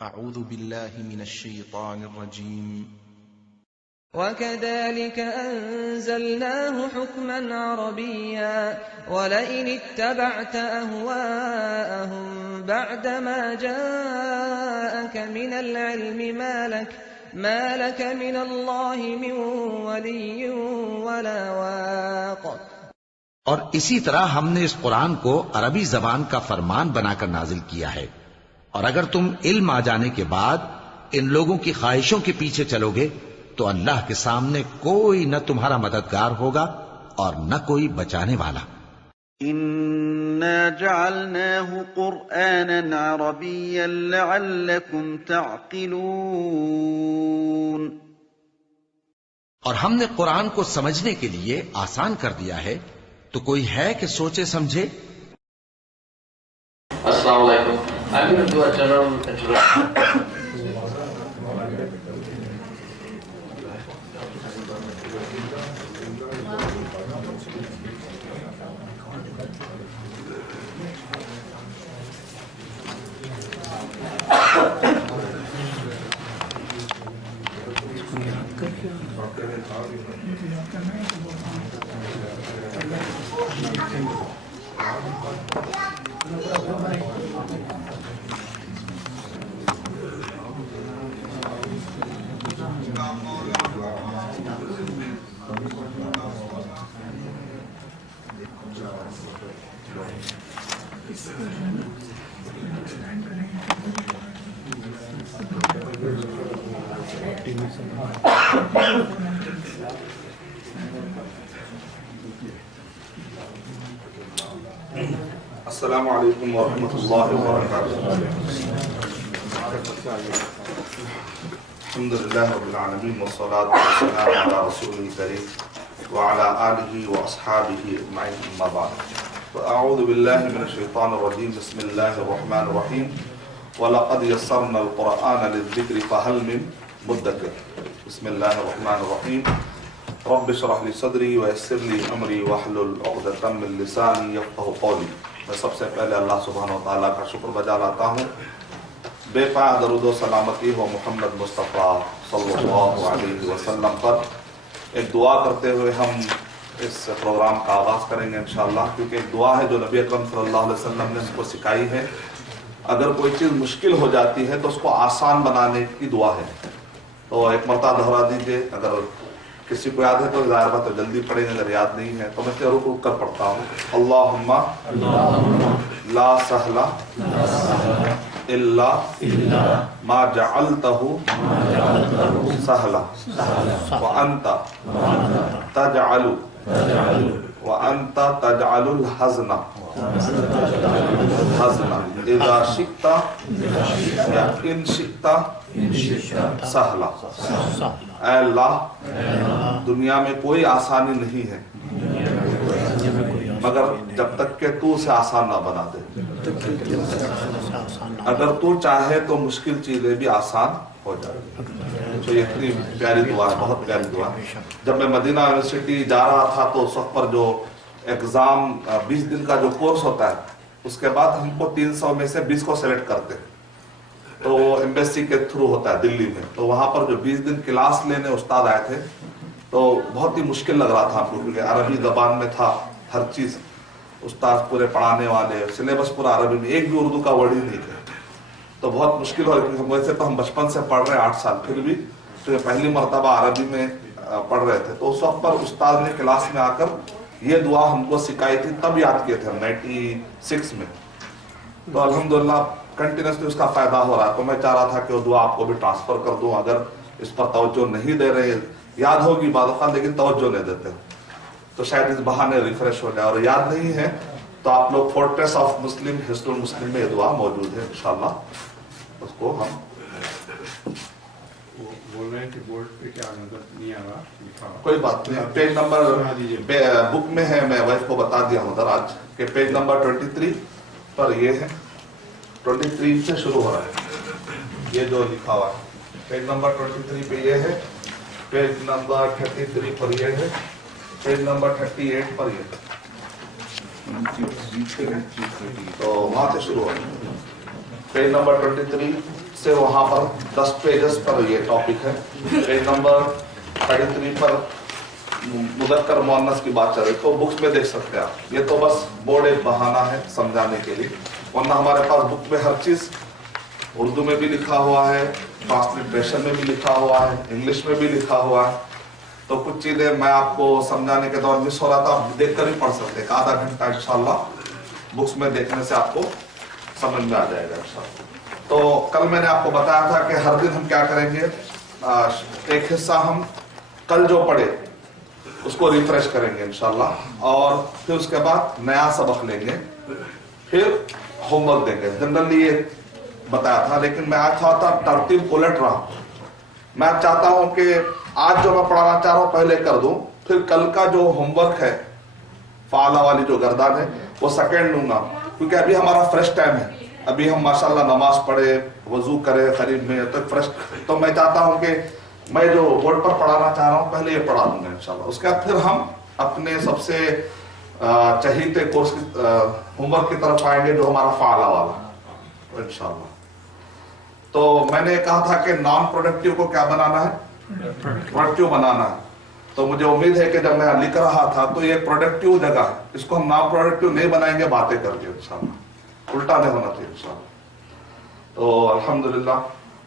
أعوذ بالله من الشيطان الرجيم. وكذلك أنزلناه حكما عربيا ولئن اتبعت أهواءهم بعدما جاءك من العلم ما لك من الله من ولي ولا واق. اور اسی طرح ہم نے اس قرآن کو عربی زبان کا فرمان بنا کر نازل کیا ہے، اور اگر تم علم آ جانے کے بعد ان لوگوں کی خواہشوں کے پیچھے چلو گے تو اللہ کے سامنے کوئی نہ تمہارا مددگار ہوگا اور نہ کوئی بچانے والا۔ إِنَّا جَعَلْنَاهُ قُرْآنًا عَرَبِيًّا لَعَلَّكُمْ تَعْقِلُونَ۔ اور ہم نے قرآن کو سمجھنے کے لیے آسان کر دیا ہے، تو کوئی ہے کہ سوچے سمجھے؟ السلام علیکم. I'm going to do a general introduction. السلام علیکم ورحمۃ اللہ وبرکاتہ. الحمد للہ رب العالمین والصلاة والسلام علی رسول الکریم وعلی آلہ واصحابہ اجمعین، اما بعد. فاعوذ باللہ من الشیطان الرجیم. بسم اللہ الرحمن الرحیم. وَلَقَدْ يَسَّرْنَا الْقُرْآنَ لِلذِّكْرِ فَهَلْ مِن مُدَّكِرٍ. بسم اللہ الرحمن الرحیم. رب اشرح لی صدری ویسر لی امری واحلل عقدۃ من لسانی یفقهوا قولی. میں سب سے پہلے اللہ سبحانہ و تعالیٰ کا شکر بجا لاتا ہوں، بے پایہ درود و سلامتی ہو محمد مصطفیٰ صلی اللہ علیہ وسلم پر. ایک دعا کرتے ہوئے ہم اس پروگرام کا آغاز کریں گے انشاءاللہ، کیونکہ ایک دعا ہے جو نبی اکرم صلی اللہ علیہ وسلم نے ہم کو سکھائی ہے. اگر کوئی چیز مشکل ہو جاتی ہے تو اس کو آسان بنانے کی دعا ہے. تو ایک مرتبہ دہرا دیجئے. اگر کسی کو یاد ہے تو ظاہر بات ہے جلدی پڑھیں گے، اگر یاد نہیں ہے تو میں رک رک کر پڑھتا ہوں. اللہم لا سہلا الا ما جعلتہ سہلا وانت تجعل الحزن اذا شئت یا ان شئت سہلا. اے اللہ، دنیا میں کوئی آسانی نہیں ہے مگر جب تک کہ تو اسے آسان نہ بنا دے. اگر تو چاہے تو مشکل چیزیں بھی آسان ہو جائے. تو یہ اتنی پیاری دعا ہے، بہت پیاری دعا ہے. جب میں مدینہ یونیورسٹی جا رہا تھا تو اس وقت پر جو ایگزام 20 دن کا جو کورس ہوتا ہے، اس کے بعد ہم کو 300 میں سے 20 کو سلیکٹ کرتے ہیں. تو وہ ایمبیسی کے تھرو ہوتا ہے دلی میں. تو وہاں پر جو 20 دن کلاس لینے استاد آئے تھے تو بہت ہی مشکل لگ رہا تھا ہم کو، کیونکہ عربی زبان میں تھا ہر چیز. استاد پورے پڑھانے والے، سلیبس پورا عربی میں، ایک بھی اردو کا ورڈ ہی نہیں تھا. تو بہت مشکل ہو رہی تھی. ویسے تو ہم بچپن سے پڑھ رہے ہیں 8 سال، پھر بھی تو پہلی مرتبہ عربی میں پڑھ رہے تھے. تو اس وقت پر استاد نے کلاس میں آ کر یہ دعا ہم کو سکھائی تھی، تب یاد کیے تھے 96 میں. تو الحمدللہ کنٹینیوسلی اس کا فائدہ ہو رہا ہے. تو میں چاہ رہا تھا کہ وہ دعا آپ کو بھی ٹرانسفر کر دوں. اگر اس پر توجہ نہیں دے رہے، یاد ہوگی بعض اوقات لیکن توجہ نہیں دیتے، تو شاید اس بہانے ریفریش ہو جائے. اور یاد نہیں ہے تو آپ لوگ فورٹریس آف مسلم، حصن المسلم میں یہ دعا موجود ہے انشاءاللہ. اس کو ہم بول رہے ہیں کہ بورڈ پہ کیا نظر نہیں آ رہا. کوئی بات نہیں. پیج نمبر بک میں ہے، میں وائف کو بتا دیا ہوں ادھر آج کہ پیج نمبر 23 پر یہ ہے. 23 سے شروع ہو رہا ہے یہ جو لکھا ہوا ہے. پیج نمبر 23 پہ یہ ہے، پیج نمبر 33 پر یہ ہے، پیج نمبر 38 پر یہ ہے. تو وہاں سے شروع ہو رہا ہے. پیج نمبر 23 से वहां पर 10 पेजेस पर ये टॉपिक है। पेज नंबर 33 पर मुदक्कर मुअन्नस की बात चल रही, तो बुक्स में देख सकते हैं आप। ये तो बस बोर्ड एक बहाना है समझाने के लिए, वरना हमारे पास बुक में हर चीज उर्दू में भी लिखा हुआ है, ट्रांसलिट्रेशन में भी लिखा हुआ है, इंग्लिश में भी लिखा हुआ है। तो कुछ चीजें मैं आपको समझाने के दौरान मिस हो रहा था, आप देख कर ही पढ़ सकते हैं। आधा घंटा इंशाल्लाह बुक्स में देखने से आपको समझ में आ जाएगा इंशाल्लाह। तो कल मैंने आपको बताया था कि हर दिन हम क्या करेंगे, एक हिस्सा हम कल जो पढ़े उसको रिफ्रेश करेंगे इंशाल्लाह, और फिर उसके बाद नया सबक लेंगे, फिर होमवर्क देंगे। जनरली ये बताया था, लेकिन मैं आज चाहता तरतीब उलट रहा। मैं चाहता हूं कि आज जो मैं पढ़ाना चाह रहा हूं पहले कर दूं, फिर कल का जो होमवर्क है फाला वाली जो गर्दान है वो सेकेंड लूंगा, क्योंकि अभी हमारा फ्रेश टाइम है। अभी हम माशाल्लाह नमाज पढ़े, वजू करे करीब में, तो फ्रेश। तो मैं चाहता हूं कि मैं जो बोर्ड पर पढ़ाना चाह रहा हूं पहले ये पढ़ा दूंगा इंशाल्लाह। उसके बाद फिर हम अपने सबसे चहीते कोर्स होमवर्क की तरफ आएंगे, जो हमारा फाला वाला इंशाल्लाह। तो मैंने कहा था कि नॉन प्रोडक्टिव को क्या बनाना है, प्रोडक्टिव बनाना है। तो मुझे उम्मीद है कि जब मैं लिख रहा था तो ये प्रोडक्टिव जगह है, इसको हम नॉन प्रोडक्टिव नहीं बनाएंगे बातें करके इंशाल्लाह, उल्टा नहीं होना चाहिए इंशाल्लाह। तो अल्हम्दुलिल्लाह,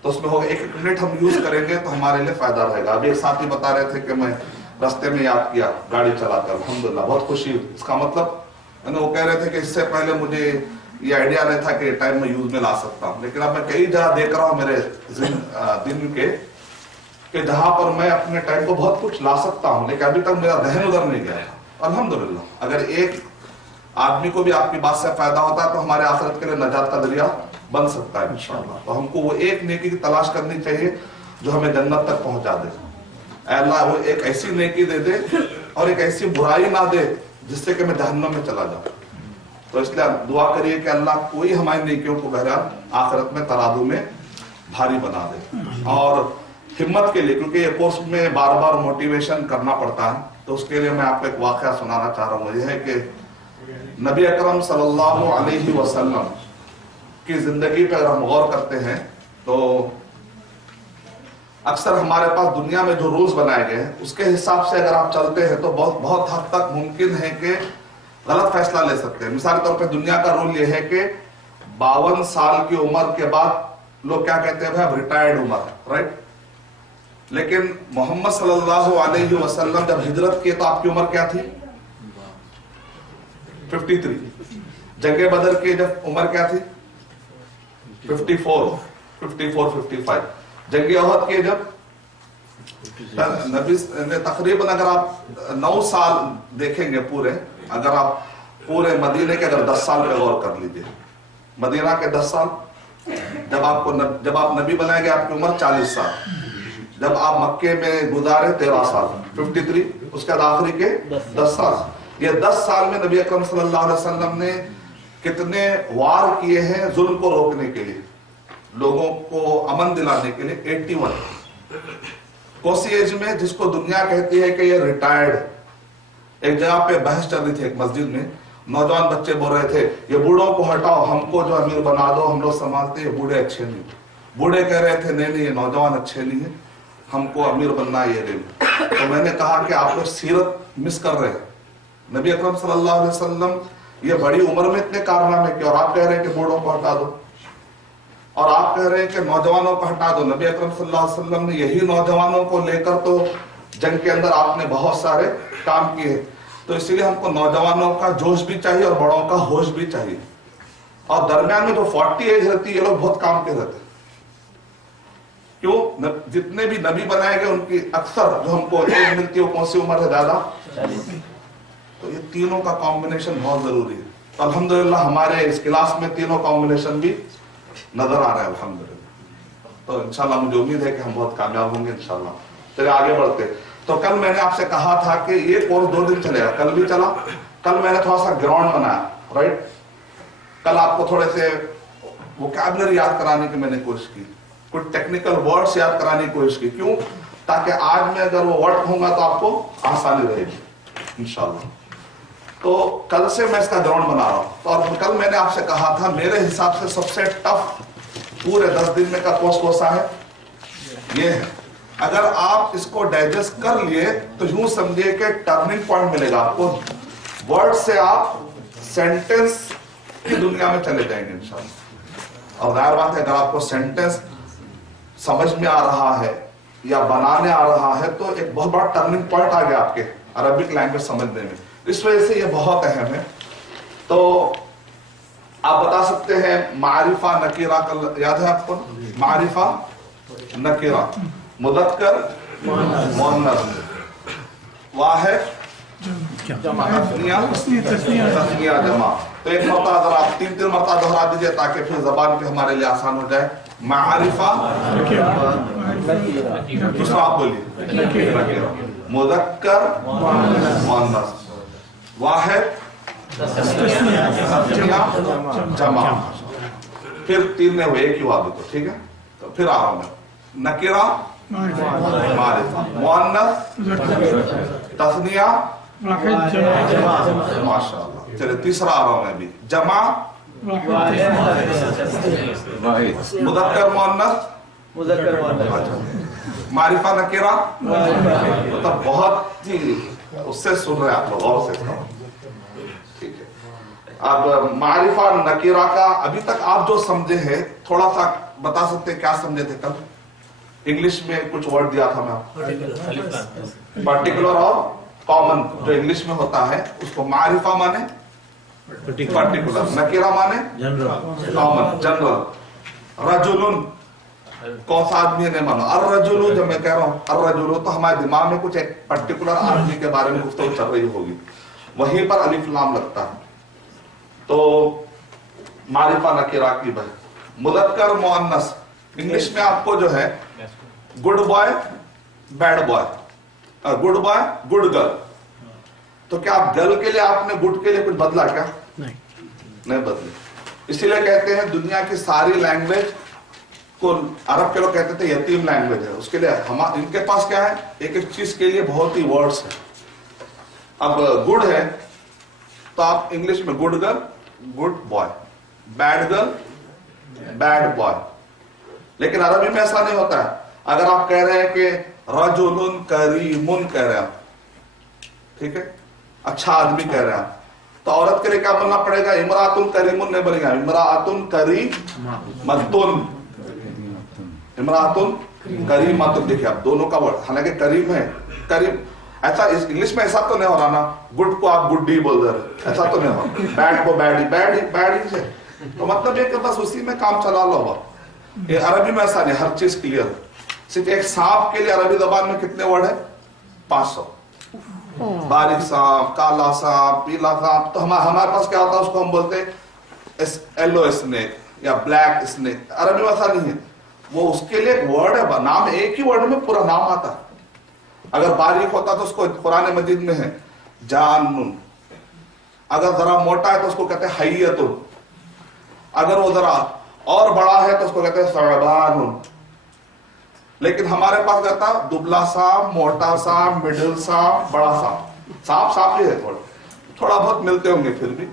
तो उसमें होगा 1-1 मिनट हम यूज करेंगे तो हमारे लिए फायदा रहेगा। अभी एक साथी बता रहे थे कि मैं रास्ते में याद किया गाड़ी चलाकर, अल्हम्दुलिल्लाह बहुत खुशी। इसका मतलब वो कह रहे थे कि इससे पहले मुझे ये आइडिया नहीं था कि टाइम में यूज में ला सकता हूँ, लेकिन अब मैं कई जगह देख रहा हूँ मेरे दिन के कि जहां पर मैं अपने टाइम को बहुत कुछ ला सकता हूँ, लेकिन अभी तक मेरा ध्यान उधर नहीं गया। अल्हम्दुलिल्लाह, अगर एक आदमी को भी आपकी बात से फायदा होता है तो हमारे आखिरत के लिए नजात का जरिया बन सकता है इंशाअल्लाह। तो हमको वो एक नेकी की तलाश करनी चाहिए जो हमें जन्नत तक पहुंचा दे। अल्लाह वो एक ऐसी नेकी दे दे और एक ऐसी बुराई ना दे जिससे कि मैं जहन्नम में चला जाऊं। तो इसलिए दुआ करिए कि अल्लाह कोई हमारी नेकियों को बहरहाल आखिरत में तराजू में भारी बना दे। और हिम्मत के लिए, क्योंकि ये कोर्स में बार बार मोटिवेशन करना पड़ता है, तो उसके लिए मैं आपको एक वाकया सुनाना चाह रहा हूँ। यह है कि नबी अकरम सल्लल्लाहु अलैहि वसल्लम की जिंदगी पर अगर हम गौर करते हैं तो अक्सर हमारे पास दुनिया में जो रूल्स बनाए गए हैं उसके हिसाब से अगर आप चलते हैं तो बहुत हद तक मुमकिन है कि गलत फैसला ले सकते हैं। मिसाल के तौर पे दुनिया का रूल ये है कि 52 साल की उम्र के बाद लोग क्या कहते हैं, भाई रिटायर्ड उम्र, राइट। लेकिन मोहम्मद सल्लल्लाहु अलैहि वसल्लम जब हिजरत की तो आपकी उम्र क्या थी, 53। जंगे बदर की जब उम्र क्या थी, 54-55। जंगे ओहद की जब नबी ने तकरीबन, अगर आप 9 साल देखेंगे पूरे, अगर आप पूरे मदीने के अगर 10 साल पे गौर कर लीजिए, मदीना के 10 साल, जब आप नबी बनाए गए आपकी उम्र 40 साल, जब आप मक्के में गुजारे 13 साल 53, उसके बाद आखिरी के 10 साल। ये 10 साल में नबी अकरम सल्लल्लाहु अलैहि वसल्लम ने कितने वार किए हैं जुल्म को रोकने के लिए, लोगों को अमन दिलाने के लिए। 81 कोसी एज में, जिसको दुनिया कहती है कि ये रिटायर्ड। एक जगह पे बहस चल रही थी एक मस्जिद में, नौजवान बच्चे बोल रहे थे ये बूढ़ों को हटाओ, हमको जो अमीर बना दो, हम लोग संभालते, ये बूढ़े अच्छे नहीं। बूढ़े कह रहे थे नहीं ये नौजवान अच्छे नहीं है, हमको अमीर बनना ये नहीं। तो मैंने कहा कि आप लोग सीरत मिस कर रहे हैं। नबी अकरम सल्लल्लाहु अलैहि वसल्लम ये बड़ी उम्र में इतने कारनामे किए, और आप कह रहे हैं कि बूढ़ों को हटा दो, और आप कह रहे हैं कि नौजवानों को हटा दो। नबी अकरम सल्लल्लाहु अलैहि वसल्लम ने यही नौजवानों को लेकर तो जंग के अंदर आपने बहुत सारे काम किए। तो इसीलिए हमको नौजवानों का जोश भी चाहिए और बड़ों का होश भी चाहिए। और दरमियान में जो 40 एज रहती है ये लोग बहुत काम के रहते हैं। क्यों? जितने भी नबी बनाए गए उनकी अक्सर जो हमको एज मिलती है वो कौन सी उम्र है, ज्यादा 40। तो ये तीनों का कॉम्बिनेशन बहुत जरूरी है। तो अल्हम्दुलिल्लाह हमारे इस क्लास में तीनों कॉम्बिनेशन भी नजर आ रहा है अल्हम्दुलिल्लाह। तो इंशाल्लाह मुझे उम्मीद है कि हम बहुत कामयाब होंगे इंशाल्लाह। चलिए आगे बढ़ते। तो कल मैंने आपसे कहा था कि ये कोर्स 2 दिन चलेगा, कल भी चला। कल मैंने थोड़ा सा ग्राउंड बनाया, राइट। कल आपको थोड़े से वोकैबुलरी याद कराने की मैंने कोशिश की, कुछ टेक्निकल वर्ड्स याद कराने की कोशिश की। क्यों? ताकि आज मैं अगर वो वर्ड कहूंगा तो आपको आसानी रहेगी इंशाल्लाह। तो कल से मैं इसका ग्राउंड बना रहा हूं। तो और कल मैंने आपसे कहा था मेरे हिसाब से सबसे टफ پورے 10 دن میں کا کورس کوسا ہے یہ ہے. اگر آپ اس کو ڈائجسٹ کر لیے تو یوں سمجھے کہ ٹرننگ پوائنٹ ملے گا آپ کو. ورڈ سے آپ سینٹنس کی دنیا میں چلے جائیں گے انشاءاللہ. اور ظاہر بات ہے اگر آپ کو سینٹنس سمجھ میں آ رہا ہے یا بنانے آ رہا ہے تو ایک بہت بڑا ٹرننگ پوائنٹ آ گیا آپ کے عربک لینگویج سمجھنے میں. اس وجہ سے یہ بہت اہم ہے. تو آپ بتا سکتے ہیں معرفہ نکیرہ کا یاد ہے آپ کو؟ معرفہ نکیرہ مذکر مؤنث واحد تثنیہ جمع. تو ایک مرتبہ اگر آپ 3 مرتبہ دہرا دیجئے تاکہ پھر زبان پہ ہمارے لیے آسان ہو جائے. معرفہ دوسرا آپ بولیے مذکر مؤنث واحد جمع. پھر 3 نے ہوئے ایک ہی ہوا بھی تو ٹھیک ہے. تو پھر آ رہا ہوں میں نکرہ معرفہ مؤنث تثنیہ ماشاءاللہ. چلے تیسرا آ رہا ہوں میں بھی جمع مذکر مؤنث معرفہ نکرہ. مطلب بہت ہی اس سے سن رہے آپ لوگ غور سے. ٹھیک ہے. اب معرفہ نکرہ کا ابھی تک آپ جو سمجھے ہیں تھوڑا سا بتا سکتے کیا سمجھے تھے کل؟ انگلش میں کچھ ورڈ دیا تھا میں آپ کو پرٹیکولر اور کامن. جو انگلش میں ہوتا ہے اس کو معرفہ مانے پرٹیکولر, نکرہ مانے کامن جنرل. رجل کون سا آدمی ہے نہیں مانو. الرجل جب میں کہہ رہا ہوں الرجل تو ہمارے دماغ میں کچھ ایک پرٹیکولر آدمی کے بارے میں گفتگو چل رہی ہوگی, وہیں پر الف لام لگتا ہے. تو معرفہ نکرہ کی بھائی. مذکر مؤنث انگلش میں آپ کو جو ہے good boy bad boy, good boy good girl. تو کیا آپ گرل کے لیے آپ نے گڈ کے لیے کچھ بدلا کیا؟ نہیں بدلے. اسی لیے کہتے ہیں دنیا کی ساری لینگویج کو عرب کے لوگ کہتے تھے یتیم لینگویج ہے. اس کے لیے ان کے پاس کیا ہے ایک ایک چیز کے لیے بہت ہی ورڈز ہیں. اب گڈ ہے تو آپ انگلش میں good girl good boy, bad girl bad boy. لیکن عربی میں ایسا نہیں ہوتا ہے. اگر آپ کہہ رہے ہیں کہ رجل کریم کہہ رہے ہیں ٹھیک ہے اچھا آدمی کہہ رہے ہیں تو عورت کے لیے کیا بولنا پڑے گا؟ امراۃ کریم نہیں بولے گا, امراۃ کریمۃ. امراۃ کریمۃ. دیکھیے آپ دونوں کا ورڈ حالانکہ کریم ہے کریم. ایسا انگلش میں ایسا تو نہیں ہو رہا نا گڈ کو آپ گڈ ہی بول رہے, ایسا تو نہیں ہو رہا. بیڈ کو بیڈ ہی سے. تو مطلب یہ کہ بس اسی میں کام چلا لو ہوا. یہ عربی میں ایسا نہیں, ہر چیز کلیئر ہے. صرف ایک سانپ کے لیے عربی زبان میں کتنے ورڈ ہیں؟ 500. باریک سانپ, کالا سانپ, پیلا سانپ. تو ہمارے پاس کیا ہوتا ہے اس کو ہم بولتے ہیں یلو اسنیک یا بلیک اسنیک. عربی میں ایسا نہیں ہے. وہ اس کے لیے ایک ورڈ ہے, نام ایک ہی ورڈ میں پورا نام آتا ہے. اگر باریک ہوتا تو اس کو قرآن مجید میں ہے جان. اگر ذرا موٹا ہے تو اس کو کہتے ہیں حیت. اگر وہ ذرا اور بڑا ہے تو اس کو کہتے ہیں ثعبان. لیکن ہمارے پاس کہتا دبلا سانپ, موٹا سانپ, مڈل سانپ, بڑا سانپ. سانپ سانپ ہی ہے, تھوڑا بہت ملتے ہوں گے پھر بھی.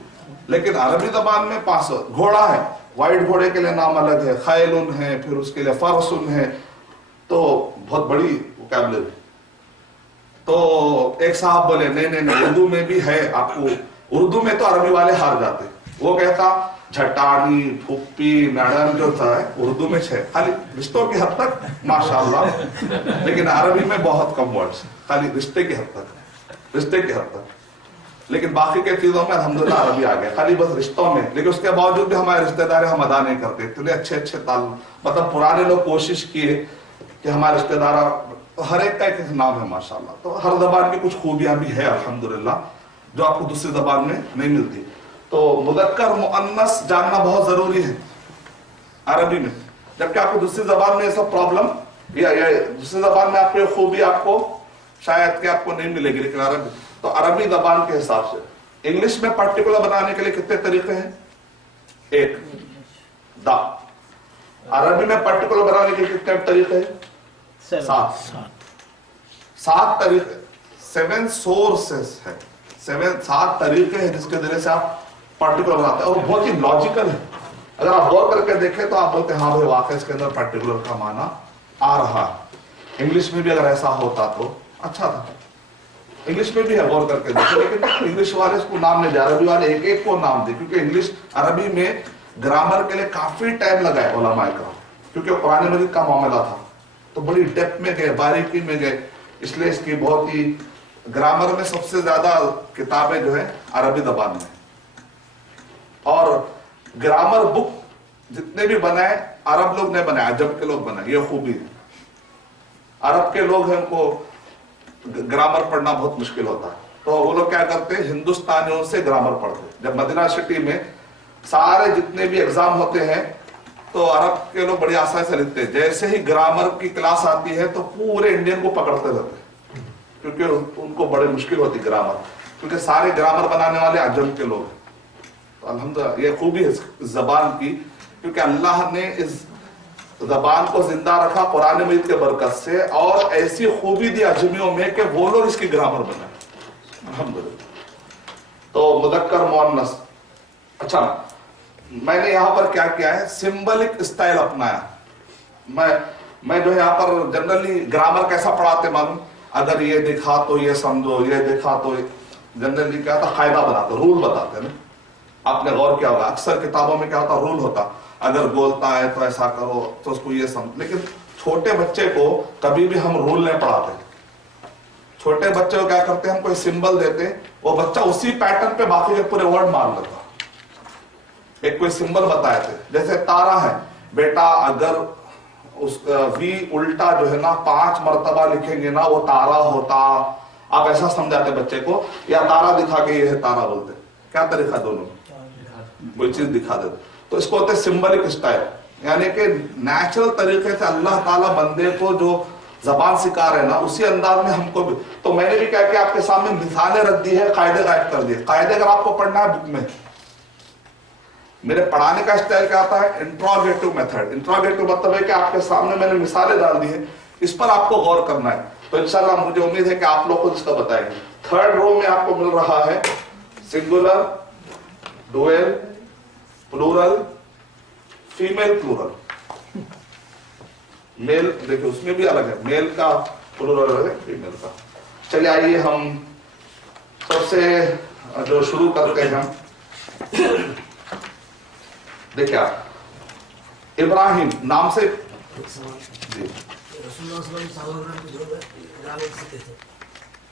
لیکن عربی زبان میں 500. گھوڑا ہے, وائٹ گھوڑے کے لیے نام الگ ہے, خیلن ہے, پھر اس کے لیے فرسن ہے. تو بہت بڑی وکیبلری. تو ایک صاحب بولے نہیں اردو میں بھی ہے آپ کو. اردو میں تو عربی والے ہار جاتے. وہ کہتا جھٹانی پھپھی نڑن جو تھا اردو میں ہے خالی رشتوں کی حد تک ماشاءاللہ, لیکن عربی میں بہت کم ورڈز خالی رشتے کی حد تک. لیکن باقی کے چیزوں میں الحمدللہ عربی آ گیا, خالی بس رشتوں میں. لیکن اس کے باوجود بھی ہمارے رشتے دار ہم ادا نہیں کرتے. اتنے اچھے تعلق, مطلب پرانے لوگ کوشش کیے کہ ہمارے رشتے دار ہر ایک کا ایک نام ہے ماشاءاللہ. تو ہر زبان کی کچھ خوبیاں بھی ہے الحمدللہ جو آپ کو دوسری زبان میں نہیں ملتی. تو مذکر مؤنث جاننا بہت ضروری ہے عربی میں. جبکہ آپ کو دوسری زبان میں یہ سب پرابلم یا دوسری زبان میں آپ کو خوبی آپ کو شاید کہ آپ کو نہیں ملے گی. لیکن عربی تو عربی زبان کے حساب سے انگلش میں پرٹیکولر بنانے کے لیے کتنے طریقے ہیں؟ 1 دا. عربی میں پرٹیکولر بنانے کے لیے کتنے طریقے ہیں؟ 7 طریقے. 7 سورسز ہے, 7 طریقے ہیں جس کے ذریعے سے آپ پرٹیکولر بناتے ہیں. اور بہت ہی لاجیکل ہے. اگر آپ غور کر کے دیکھیں تو آپ بولتے ہیں ہاں بھائی واقعی اس کے اندر پرٹیکولر کا معنی آ رہا ہے. انگلش میں بھی اگر ایسا ہوتا تو اچھا تھا. انگلش میں بھی ہے, غور کر کے دیکھیں, لیکن انگلش والے اس کو نام نہیں دے, عربی والے ایک ایک کو نام دے, کیونکہ انگلش عربی میں گرامر کے لیے کافی ٹائم لگا ہے علماء کا, کیونکہ قرآن مجید کا معاملہ تھا تو بڑی ڈیپتھ میں گئے, باریکی میں گئے, اس لیے اس کی بہت ہی گرامر میں سب سے زیادہ کتابیں جو ہے عربی زبان میں. اور گرامر بک جتنے بھی بنائے عرب لوگ نے بنائے, عجم کے لوگ بنائے, یہ خوبی ہے. عرب کے لوگ ہیں ان کو گرامر پڑھنا بہت مشکل ہوتا ہے, تو وہ لوگ کیا کرتے ہیں ہندوستانیوں سے گرامر پڑھتے. جب مدینہ سٹی میں سارے جتنے بھی ایگزام ہوتے ہیں تو عرب کے لوگ بڑی آسانی سے لکھتے ہیں. جیسے ہی گرامر کی کلاس آتی ہے تو پورے انڈین کو پکڑتے رہتے ہیں, کیونکہ ان کو بڑی مشکل ہوتی گرامر, کیونکہ سارے گرامر بنانے والے عجم کے لوگ ہیں. تو الحمدللہ یہ خوبی ہے اس زبان کی, کیونکہ اللہ نے اس زبان کو زندہ رکھا قرآن مجید کے برکت سے, اور ایسی خوبی دی عجمیوں میں کہ وہ لوگ اس کی گرامر بنائے الحمدللہ. تو مذکر مؤنث. اچھا, میں نے یہاں پر کیا کیا ہے, سمبلک اسٹائل اپنایا. میں جو ہے یہاں پر جنرلی گرامر کیسا پڑھاتے معلوم, اگر یہ دکھا تو یہ سمجھو, یہ دکھا تو جنرلی کیا ہوتا, قاعدہ بناتے, رول بتاتے نا. آپ نے غور کیا ہوگا اکثر کتابوں میں کیا ہوتا, رول ہوتا, اگر بولتا ہے تو ایسا کرو تو اس کو یہ سمجھ. لیکن چھوٹے بچے کو کبھی بھی ہم رول نہیں پڑھاتے. چھوٹے بچے کو کیا کرتے ہیں, ہم کوئی سمبل دیتے, وہ بچہ اسی پیٹرن پہ باقی کے پورے ورڈ مان لیتا. ایک کوئی سمبل بتائے تھے, جیسے تارا ہے, بیٹا اگر اس وی الٹا جو ہے نا 5 مرتبہ لکھیں گے نا وہ تارا ہوتا. آپ ایسا سمجھاتے بچے کو, یا تارا دکھا کے یہ ہے تارا بولتے. کیا طریقہ دونوں, کوئی چیز دکھا دیتے. تو اس کو ہوتے سمبلک اسٹائل, یعنی کہ نیچرل طریقے سے اللہ تعالیٰ بندے کو جو زبان سکھا رہے نا اسی انداز میں ہم کو بھی. تو میں نے بھی کیا کہ آپ کے سامنے مثالیں رکھ دی ہے, قاعدے غائب کر دیے. قاعدے اگر آپ کو پڑھنا ہے بک میں, میرے پڑھانے کا اسٹائل کیا آتا ہے, انٹروگیٹو میتھڈ. انٹروگیٹو مطلب ہے کہ آپ کے سامنے میں نے مثالیں ڈال دی ہیں, اس پر آپ کو غور کرنا ہے. تو انشاءاللہ مجھے امید ہے کہ آپ لوگ کو اس کا بتائیں گے. 3rd رو میں آپ کو مل رہا ہے singular, dual, plural, female plural. Male دیکھیں اس میں بھی الگ ہے, میل کا پلورل ہے, فیمیل کا. چلیے آئیے ہم سب سے جو شروع کرتے ہیں, دیکھیں آپ ابراہیم نام سے جی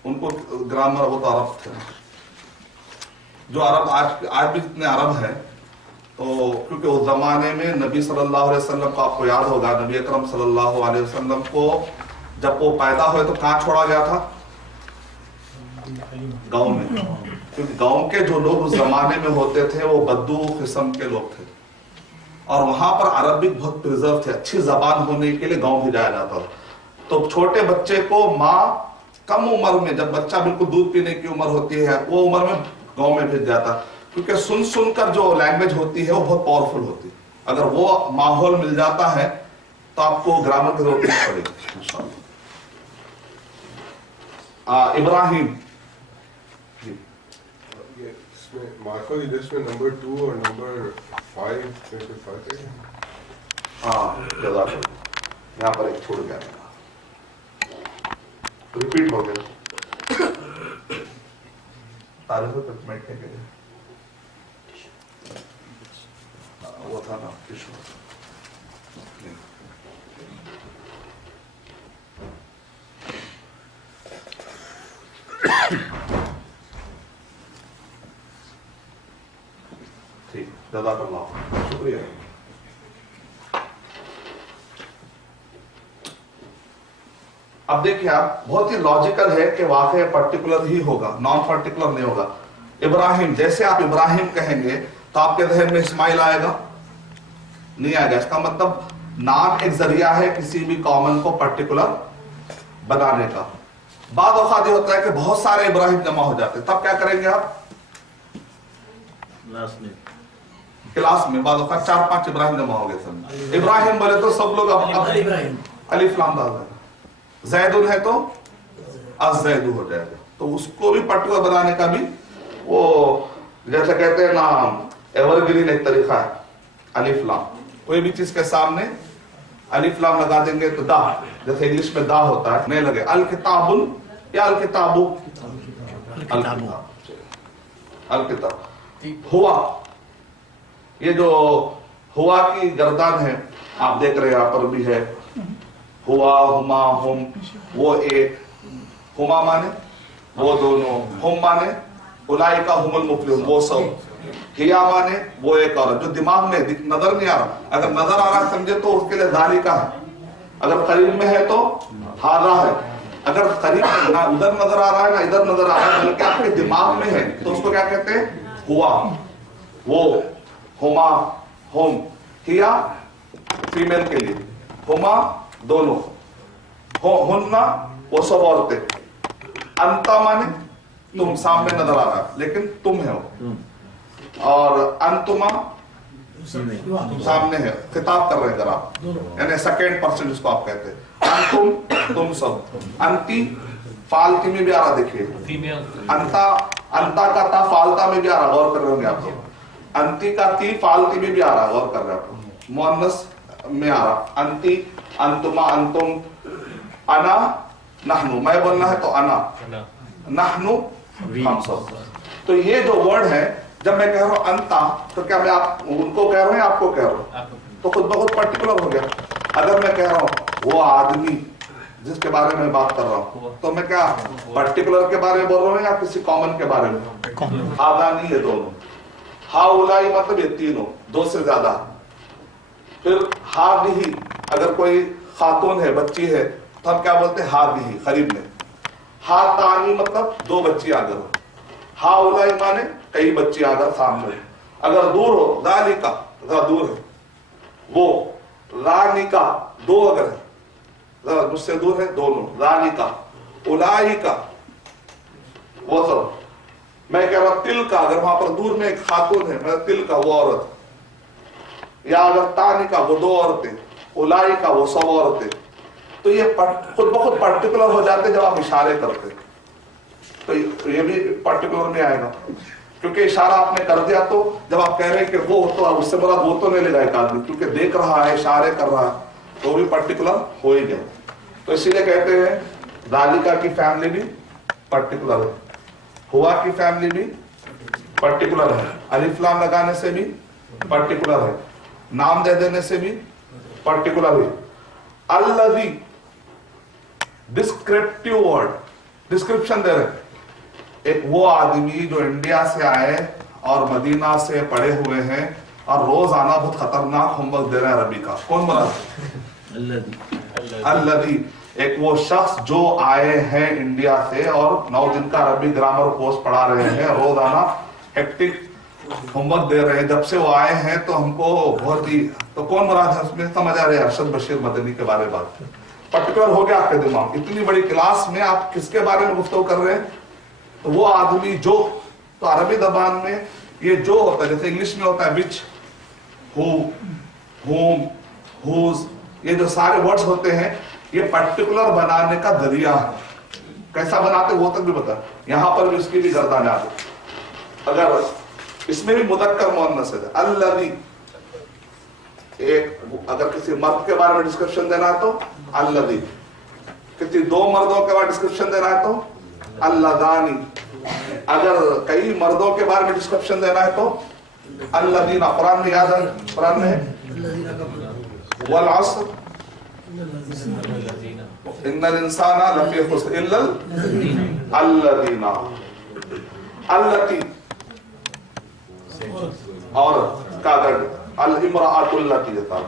ان کو گرامر وہ تو عرب تھے, جو عرب آج بھی جتنے عرب ہیں, تو کیونکہ اس زمانے میں نبی صلی اللہ علیہ وسلم کو آپ کو یاد ہوگا, نبی اکرم صلی اللہ علیہ وسلم کو جب وہ پیدا ہوئے تو کہاں چھوڑا گیا تھا, گاؤں میں. کیونکہ گاؤں کے جو لوگ اس زمانے میں ہوتے تھے وہ بدو قسم کے لوگ تھے, اور وہاں پر عربک بہت پریزرو تھے, اچھی زبان ہونے کے لیے گاؤں بھیجایا جاتا تھا. تو چھوٹے بچے کو ماں کم عمر میں, جب بچہ بالکل دودھ پینے کی عمر ہوتی ہے وہ عمر میں گاؤں میں بھیج جاتا, کیونکہ سن کر جو لینگویج ہوتی ہے وہ بہت پاورفل ہوتی ہے. اگر وہ ماحول مل جاتا ہے تو آپ کو گرامر کی ضرورت نہیں پڑے گی. ابراہیم مارکو لسٹ میں نمبر 2 اور نمبر 5 میں کوئی فرق ہے؟ ہاں یہاں پر ایک چھوڑ گیا, ریپیٹ ہو گیا. تعریف بیٹھنے کے لیے وہ تھا نا ٹھیک, جزاک اللہ, شکریہ. اب دیکھیں آپ, بہت ہی لاجیکل ہے کہ واقعہ پرٹیکولر ہی ہوگا, نان پرٹیکولر نہیں ہوگا. ابراہیم, جیسے آپ ابراہیم کہیں گے تو آپ کے ذہن میں اسماعیل آئے گا, نہیں آئے گا. اس کا مطلب نام ایک ذریعہ ہے کسی بھی کامن کو پرٹیکولر بنانے کا. بعض اوقات یہ ہوتا ہے کہ بہت سارے ابراہیم جمع ہو جاتے ہیں, تب کیا کریں گے آپ کلاس میں؟ بعض اوقات 4-5 ابراہیم جمع ہو گئے, سب ابراہیم بولے تو سب لوگ الف لام ڈال دیں. زیدن ہے تو الزیدو ہو جائے گا. تو اس کو بھی پرٹیکولر بنانے کا بھی وہ جیسے کہتے ہیں نا ایور گرین ایک طریقہ ہے. अलिफ लाम, कोई भी चीज के सामने अलिफ लाम लगा देंगे तो दा, जैसे इंग्लिश में दा होता है, नहीं लगे। अल किताबुल या अल किताबु, अल किताब। हुआ, ये जो हुआ की गर्दान है आप देख रहे हैं, यहाँ पर भी है हुआ, हुमा, हुम, वो एक, हुमा माने वो दोनों, हुम माने उलाइका हुमुल मुफ्लिहून वो सब, हिया माने वो एक औरत, जो दिमाग में नजर नहीं आ रहा, अगर नजर आ रहा समझे तो उसके लिए जालिका है, अगर करीब में है तो हाजा है, अगर करीब ना उधर नजर आ रहा है ना इधर नजर आ रहा है बल्कि आपके दिमाग में है तो उसको क्या कहते हैं? हुआ, वो, हुमा, हुम, हिया फीमेल के लिए, हुमा दोनों, हुन्ना वो सब औरतें, अंता माने तुम, सामने नजर आ रहा है लेकिन तुम है वो, और अंतुमा सामने है, खिताब कर रहे हैं जरा, यानी सेकेंड पर्सन जिसको आप कहते हैं, अंतुम तुम सब, अंती फालती में भी आ रहा, देखिए अंता, अंता का ता फालता में भी आ रहा, गौर कर रहे होंगे आप लोग, अंती का ती फालती में भी आ रहा, गौर कर रहे हैं आप, मुअन्नस में आ रहा, अंती, अंतुमा, अंतुम, अना, नहनु, मैं बोलना है तो अना, नहनु हम सब। तो ये जो वर्ड है, जब मैं कह रहा हूं अंता, तो क्या मैं आप उनको कह रहा हूं या आपको कह रहा हूं? तो खुद बहुत पर्टिकुलर हो गया। अगर मैं कह रहा हूं वो आदमी जिसके बारे में बात कर रहा हूं, तो मैं क्या पर्टिकुलर के बारे में बोल रहा हूं या किसी कॉमन के बारे में? आदानी है दोनों, हाउलाई मतलब ये तीनों, दो से ज्यादा। फिर हादिही, अगर कोई खातून है, बच्ची है, तो हम क्या बोलते हैं? हादिही, करीब में। हातानी मतलब दो बच्ची आगर हो, हाउलाई माने कई बच्ची आगर सामने। अगर दूर हो, रानिका जरा दूर है, वो रानिका दो अगर है, जरा मुझसे दूर है, दोनों, रानिका, उलाइका वो सब। मैं कह रहा हूं तिल का, अगर वहां पर दूर में एक खातून है, मैं तिल का वो औरत, या अगर तानिका वो दो औरतें, उलाइका वो सब औरतें। तो ये खुद बहुत पर्टिकुलर हो जाते जब आप इशारे करते, तो ये भी पर्टिकुलर में आएगा, क्योंकि इशारा आपने कर दिया। तो जब आप कह रहे हैं कि वो, तो उससे बड़ा वो तो नहीं लेगा एक आदमी, क्योंकि देख रहा है, इशारे कर रहा है, तो भी पर्टिकुलर हो ही गया। तो इसीलिए कहते हैं जालिका की फैमिली भी पर्टिकुलर है, हुआ की फैमिली भी पर्टिकुलर है, अलिफ लाम लगाने से भी पर्टिकुलर है, नाम दे देने से भी पर्टिकुलर है। अल्लज़ी डिस्क्रिप्टिव वर्ड, डिस्क्रिप्शन दे रहे, एक वो आदमी जो इंडिया से आए और मदीना से पढ़े हुए हैं और रोज आना बहुत खतरनाक होमवर्क दे रहे हैं अरबी का। कौन बना? अल्लज़ी, एक वो शख्स जो आए हैं इंडिया से और 9 दिन का अरबी ग्रामर कोर्स पढ़ा रहे हैं, रोज आना हेक्टिक होमवर्क दे रहे हैं। जब से वो आए हैं तो हमको बहुत ही, तो कौन मुराद है उसमें? समझ आ रहे हैं, अरशद बशीर मदनी के बारे में बात पर्टिकुलर हो गया आपके दिमाग। इतनी बड़ी क्लास में आप किसके बारे में गुफ्तगू कर रहे हैं? तो वो आदमी जो, तो अरबी जबान में ये जो होता है, जैसे इंग्लिश में होता है विच, हु, हुम, हुज, ये जो सारे वर्ड्स होते हैं ये पर्टिकुलर बनाने का जरिया है। कैसा बनाते वो तक भी बता, यहां पर भी उसकी भी गर्दान आती। अगर इसमें भी मुदक्कर मुअन्नस है, अल्लज़ी, एक अगर किसी मर्द के बारे में डिस्क्रिप्शन देना है तो अल्लज़ी, किसी दो मर्दों के बारे में डिस्क्रिप्शन देना है तो अल्लज़ानी, अगर कई मर्दों के बारे में डिस्क्रिप्शन देना है तो अल्लज़ीना। कुरान में याद है, कुरान में वल अस्र इन्नल इंसाना लफी खुस्र इल्लल अल्लज़ीना, अल्लती और कागड़, अल इमराअतुल्लती जता,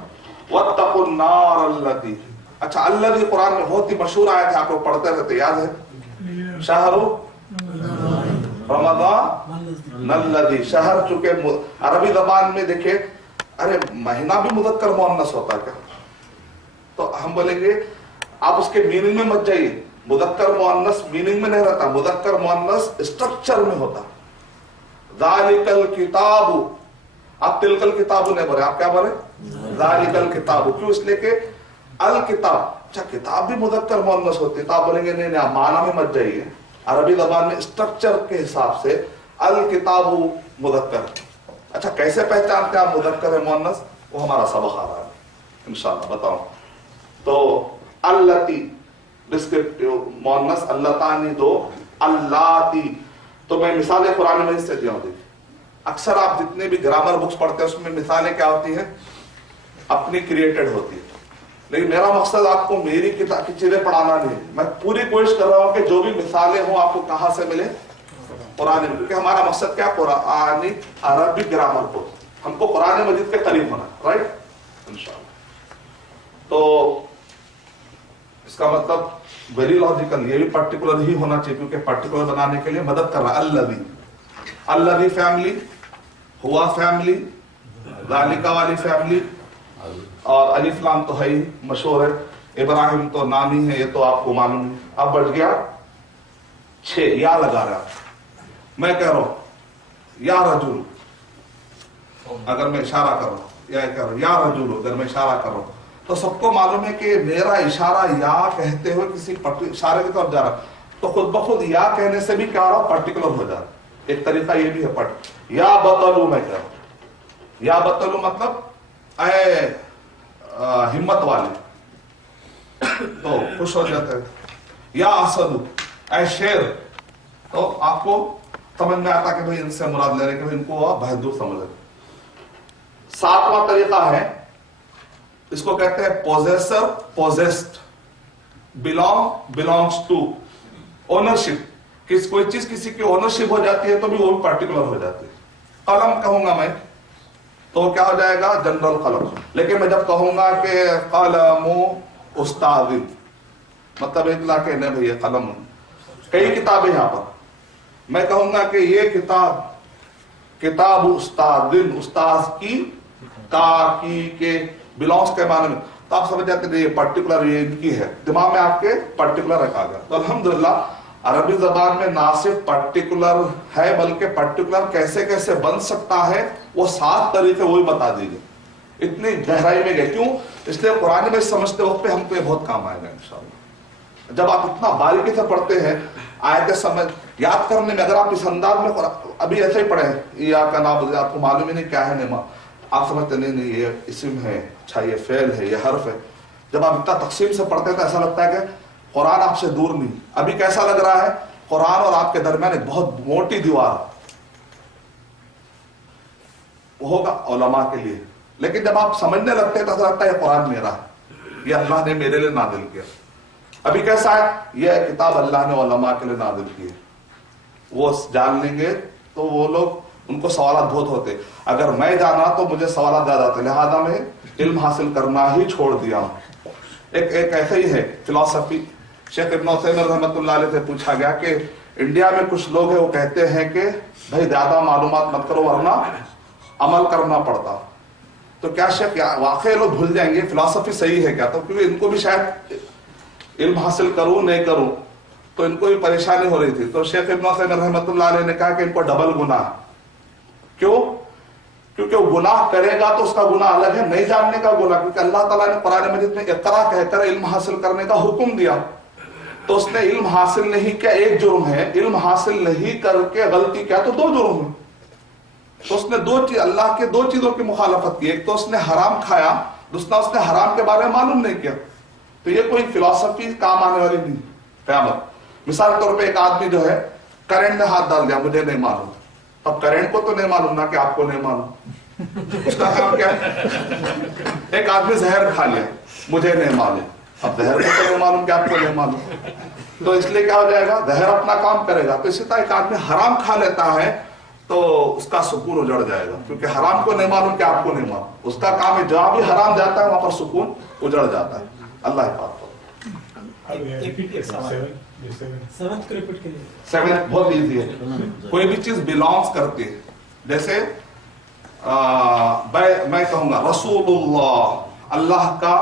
वत्तकुन नार अल्लती। अच्छा, अल्लज़ी कुरान में बहुत ही मशहूर आयत है, आप लोग पढ़ते रहते, याद है? शहरु रमज़ान नल्लज़ी, शहर, चुके अरबी जबान में देखिए, अरे महीना भी मुदक्कर मुअन्नस होता है क्या? तो हम बोलेंगे आप उसके मीनिंग में मत जाइए, मुदक्कर मुअन्नस मीनिंग में नहीं रहता, मुदक्कर मुअन्नस स्ट्रक्चर में होता। ज़ालिकल किताबु, आप तिलकल किताबु नहीं बोले, आप क्या बोले? ज़ालिकल किताबु। क्यों? इसलिए कि अल किताब, अच्छा किताब भी मुदक्कर मुअन्नस होती है, तो आप बोलेंगे नहीं नहीं, माना में मत जाइए, अरबी ज़बान में स्ट्रक्चर के हिसाब से अल किताबु मुदक्कर। अच्छा, कैसे पहचानते हैं आप मुदक्कर है मुअन्नस? وہ ہمارا سبق آ رہا ہے انشاءاللہ بتاؤں تو اللتی ڈسکرپٹیو مؤنث اللتانی دو اللاتی تو میں مثالیں قرآن مجید سے دیا ہوں دیکھیں اکثر آپ جتنے بھی گرامر بکس پڑھتے ہیں اس میں مثالیں کیا ہوتی ہیں اپنی کریٹڈ ہوتی ہے لیکن میرا مقصد آپ کو میری کتاب کی چیزیں پڑھانا نہیں میں پوری کوشش کر رہا ہوں کہ جو بھی مثالیں ہوں آپ کو کہاں سے ملے قرآن مجید کیونکہ ہمارا مقصد کیا قرآنی عربی گرامر کو ہم کو قرآن مجید کے قریب ہونا رائٹ انشاءاللہ تو اس کا مطلب ویری لاجیکل یہ بھی پرٹیکولر ہی ہونا چاہیے کیونکہ پرٹیکولر بنانے کے لیے مدد کر رہا ہے الذی فیملی ہوا فیملی ذالکہ والی فیملی اور الف لام تو ہے ہی مشہور ہے ابراہیم تو نام ہی ہے یہ تو آپ کو معلوم ہے اب بڑھ گیا 6 یا لگا رہا میں کہہ رہا ہوں یا رجل اگر میں اشارہ کر رہا ہوں یا کہہ رہا ہوں یا رجل اگر میں اشارہ کر رہا ہوں تو سب کو معلوم ہے کہ میرا اشارہ یا کہتے ہوئے کسی اشارے کی طرف جا رہا تو خود بخود یا کہنے سے بھی کیا ہو رہا پرٹیکولر ہو جا رہا ایک طریقہ یہ بھی ہے یا بطلو میں کہہ رہا ہوں یا بطلو مطلب اے ہمت والے تو خوش ہو جاتے ہیں یا اسد اے شیر تو آپ کو سمجھ میں آتا کہ بھئی ان سے مراد لے رہے کہ ان کو بہادر سمجھ رہے 7واں طریقہ ہے اس کو کہتے ہیں possessor possessed belongs to ownership کوئی چیز کسی کی اونرشپ ہو جاتی ہے تو بھی وہ بھی پرٹیکولر ہو جاتی ہے قلم کہوں گا میں تو کیا ہو جائے گا جنرل قلم لیکن میں جب کہوں گا کہ قلم استاد مطلب اتنا کہ نہیں بھئی قلم کئی کتابیں یہاں پر میں کہوں گا کہ یہ کتاب استاد استاذ کی کا کی کے بلانگس کے معنی میں تو آپ سمجھ جاتے ہیں یہ پرٹیکولر یہ ان کی ہے دماغ میں آپ کے پرٹیکولر رکھا گیا تو الحمدللہ عربی زبان میں نہ صرف پرٹیکولر ہے بلکہ پرٹیکولر کیسے کیسے بن سکتا ہے وہ 7 طریقے وہی بتا دیجیے اتنی گہرائی میں گئے کیوں اس لیے قرآن میں سمجھتے وقت پہ ہم کو یہ بہت کام آئے گا انشاءاللہ جب آپ اتنا باریکی سے پڑھتے ہیں آیتیں سمجھ یاد کرنے میں اگر آپ اس انداز میں ابھی ایسے ہی پڑھیں یا کا نام آپ کو معلوم ہی نہیں کیا ہے نعمہ آپ سمجھتے نہیں یہ اسم ہے اچھا یہ فعل ہے یہ حرف ہے جب آپ اتنا تقسیم سے پڑھتے ہیں تو ایسا لگتا ہے کہ قرآن آپ سے دور نہیں ابھی کیسا لگ رہا ہے قرآن اور آپ کے درمیان ایک بہت موٹی دیوار ہوگا علماء کے لیے لیکن جب آپ سمجھنے لگتے ہیں تو ایسا لگتا ہے یہ قرآن میرا ہے یہ اللہ نے میرے لیے نازل کیا ابھی کیسا ہے یہ کتاب اللہ نے علماء کے لیے نازل کی ہے وہ جان لیں گے تو وہ لوگ ان کو سوالات بہت ہوتے اگر میں جانا تو مجھے سوالات زیادہ آتے لہذا میں علم حاصل کرنا ہی چھوڑ دیا ہوں ایک ایسا ہی ہے فلسفی شیخ ابن عثیمین رحمۃ اللہ علیہ سے پوچھا گیا کہ انڈیا میں کچھ لوگ ہیں وہ کہتے ہیں کہ بھائی زیادہ معلومات مت کرو ورنہ عمل کرنا پڑتا تو کیا شیخ واقعی لوگ بھول جائیں گے فلسفی صحیح ہے کیا تو کیونکہ ان کو بھی شاید علم حاصل کروں نہیں کروں تو ان کو بھی پریشانی ہو رہی تھی تو شیخ ابن عثیمین رحمۃ اللہ علیہ نے کہا کہ ان کو ڈبل گناہ کیوں کیونکہ وہ گناہ کرے گا تو اس کا گناہ الگ ہے نہیں جاننے کا گناہ کیونکہ اللہ تعالیٰ نے قرآن مجید میں اقرا کہہ کر علم حاصل کرنے کا حکم دیا تو اس نے علم حاصل نہیں کیا ایک جرم ہے علم حاصل نہیں کر کے غلطی کیا تو 2 جرم ہے تو اس نے 2 چیز اللہ کے 2 چیزوں کی مخالفت کی ایک تو اس نے حرام کھایا دوسرا اس نے حرام کے بارے میں معلوم نہیں کیا تو یہ کوئی فلسفی کام آنے والی نہیں قیامت مثال کے طور پہ ایک آدمی جو ہے کرنٹ میں ہاتھ ڈال دیا مجھے نہیں معلوم اب کرنٹ کو تو نہیں معلوم نہ کہ آپ کو نہیں معلوم اس کا کام کیا ہے ایک آدمی زہر کھا لیا مجھے نہیں معلوم اب زہر کو تو نہیں معلوم کہ آپ کو نہیں معلوم تو اس لیے کیا ہو جائے گا زہر اپنا کام کرے گا تو اسی طرح ایک آدمی حرام کھا لیتا ہے تو اس کا سکون اجڑ جائے گا کیونکہ حرام کو نہیں معلوم کہ آپ کو نہیں معلوم اس کا کام ہے جہاں بھی حرام جاتا ہے وہاں پر سکون اجڑ جاتا ہے اللہ حفاظت بہت ایزی ہے کوئی بھی چیز بلانگس کرتی ہے جیسے میں کہوں گا رسول اللہ کا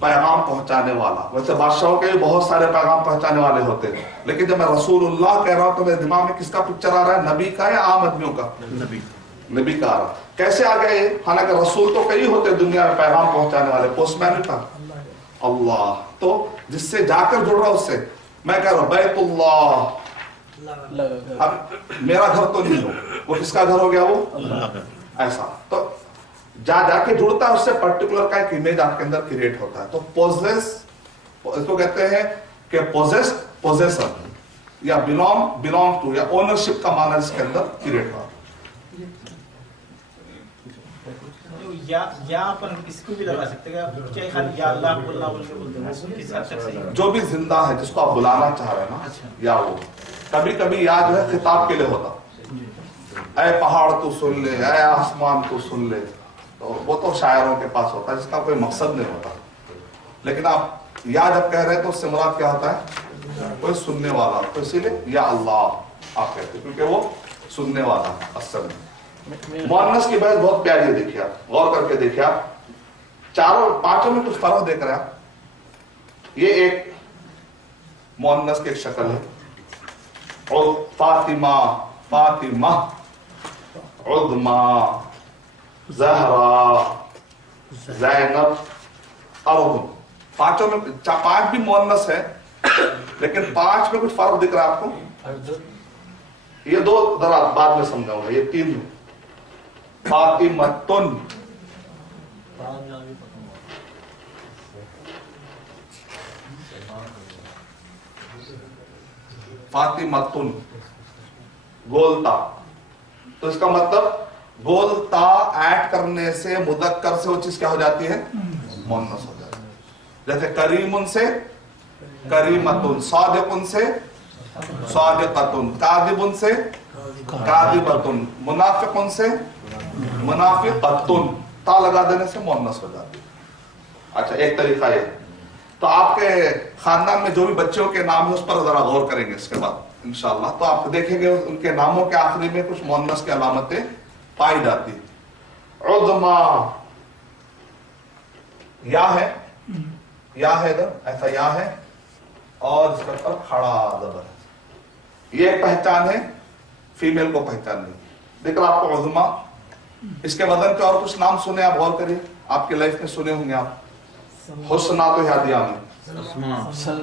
پیغام پہنچانے والا ویسے بادشاہوں کے بھی بہت سارے پیغام پہنچانے والے ہوتے ہیں لیکن جب میں رسول اللہ کہہ رہا ہوں تو میرے دماغ میں کس کا پکچر آ رہا ہے نبی کا یا عام آدمیوں کا نبی کا آ رہا کیسے آ گئے حالانکہ رسول تو کئی ہوتے دنیا میں پیغام پہنچانے والے پوسٹ مین تھا اللہ تو جس سے جا کر جڑ رہا اس سے میں کہہ رہا ہوں بیت اللہ اب میرا گھر تو نہیں ہو وہ کس کا گھر ہو گیا وہ ایسا تو जा के जुड़ता है, उससे पर्टिकुलर का एक इमेज आपके अंदर क्रिएट होता है। तो पोजेस, इसको कहते हैं कि पोजेस्ड, पोजेसर, या बिलोंग टू, या ओनरशिप का माना इसके अंदर क्रिएट हुआ। या अपन इसको भी लगा सकते हैं, चाहे खाली या अल्लाह बोलना बोल के बोलते हैं, किस हद तक सही? जो भी जिंदा है जिसको आप बुलाना चाह रहे हैं ना, या वो कभी कभी या जो है खिताब के लिए होता, ऐ पहाड़ तू सुन ले, ऐ आसमान तू सुन ले, तो वो तो शायरों के पास होता है जिसका कोई मकसद नहीं होता। लेकिन आप या जब कह रहे हैं तो उससे मुराद क्या होता है? कोई सुनने वाला, तो इसीलिए या अल्लाह आप कहते हैं, क्योंकि वो सुनने वाला है असल में। मुअन्नस की बहस बहुत प्यारी है, देखिए आप गौर करके देखिए, आप पांचों में कुछ फर्क देख रहे हैं आप। ये एक मुअन्नस की एक शक्ल है, और फातिमा, फातिमा, उद्मा, जहरा, ज़ैनब, अरहुन, पांचों में पांच भी मुअन्नस है, लेकिन पांच में कुछ फर्क दिख रहा है आपको। ये दो जरा बाद में समझाऊंगा, ये तीन। फातिमतुन, फातिमतुन, गोलता, तो इसका मतलब गोलता ऐड करने से मुदक्कर से वो चीज क्या हो जाती है? मुअन्नस हो जाती है। जैसे करीमुन से करीमतुन, सादिकुन से सादिकतुन, कादिबुन से कादिबतुन, मुनाफिकुन से मुनाफिकतुन, ता लगा देने से मुअन्नस हो जाती है। अच्छा, एक तरीका ये। तो आपके खानदान में जो भी बच्चों के नाम है उस पर जरा गौर करेंगे इसके बाद इंशाअल्लाह, तो आप देखेंगे उनके नामों के आखिरी में कुछ मुअन्नस की अलामतें पाई जाती है। उद्मा, या है इधर, ऐसा या है, और इसके ऊपर खड़ा जबर है। ये पहचान है, फीमेल को पहचान नहीं। देख रहा आपको उज़्मा, इसके वजन पे और कुछ नाम सुने, आप गौर करिए, आपके लाइफ में सुने होंगे आप। हुस्ना तो याद दिया हमने,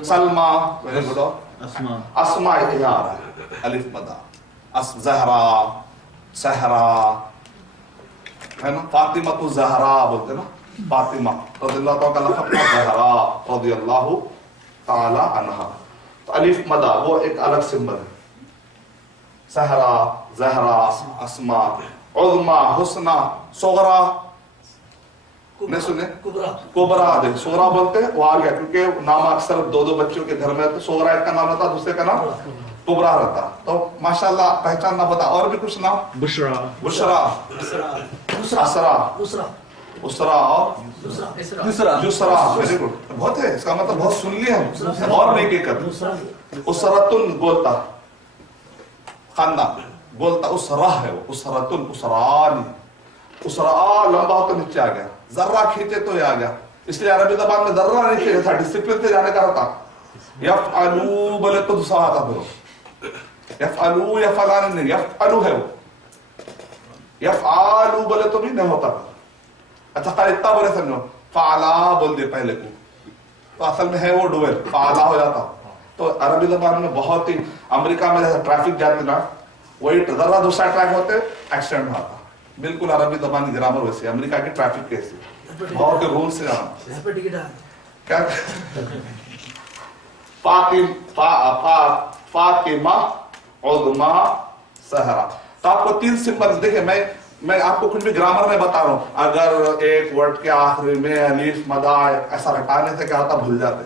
सलमा, वेरी गुड, अस्मा ये आ रहा है, अलिफ मदा, ज़हरा, सहरा, है ना, फातिमा तो ज़हरा बोलते ना, फातिमा रज़ियल्लाहु ताला अन्हा, तो अलिफ मदा वो एक अलग सिंबल है। सहरा, ज़हरा, अस्मा, उज़्मा, हुस्ना, सोगरा, नहीं सुने? कुबरा, देख सोगरा बोलते हैं, वो आ गया क्योंकि नाम अक्सर दो बच्चों के घर में, तो सोगरा एक का नाम रहता, दूसरे का नाम कुबरा रहता। तो माशाल्लाह पहचान ना बता, और भी कुछ नाम? बुशरा, बुशरा, असरा, उसरा, और जुसरा, वेरी गुड, बहुत है, इसका मतलब बहुत सुन लिया हम, और नहीं के कर। उसरतुन बोलता, खानदान बोलता, उसरा है वो, उसरतुन, उसरानी, उसरा लंबा हो तो नीचे आ गया, जर्रा खींचे तो ये आ गया, इसलिए अरबी जबान में जर्रा नहीं चाहिए था, डिसिप्लिन से जाने का होता। यफ़अलू बोले तो दूसरा आता, फिर यफ़अलू, यफ़अलान नहीं, यफ़अलू है वो, यफ़अलू बोले तो भी नहीं होता। अच्छा, कल इतना बोले समझो, फ़अला बोल दे पहले को, तो असल में है वो डुएल, फ़अला हो जाता। तो अरबी जबान में बहुत ही, अमेरिका में जैसे ट्रैफिक जाते ना, वही जरा दूसरा ट्रैक होते एक्सीडेंट होता, बिल्कुल अरबी जबान की ग्रामर वैसे, अमेरिका की ट्रैफिक कैसे बहुत के रूल से जाना क्या। फातिमा, उज़्मा, सहरा, तो आपको तीन सिंबल देखिए, मैं आपको कुछ भी ग्रामर में बता रहा हूं, अगर एक वर्ड के आखिरी में अलीफ मदा ऐसा हटाने से क्या होता, भूल जाते।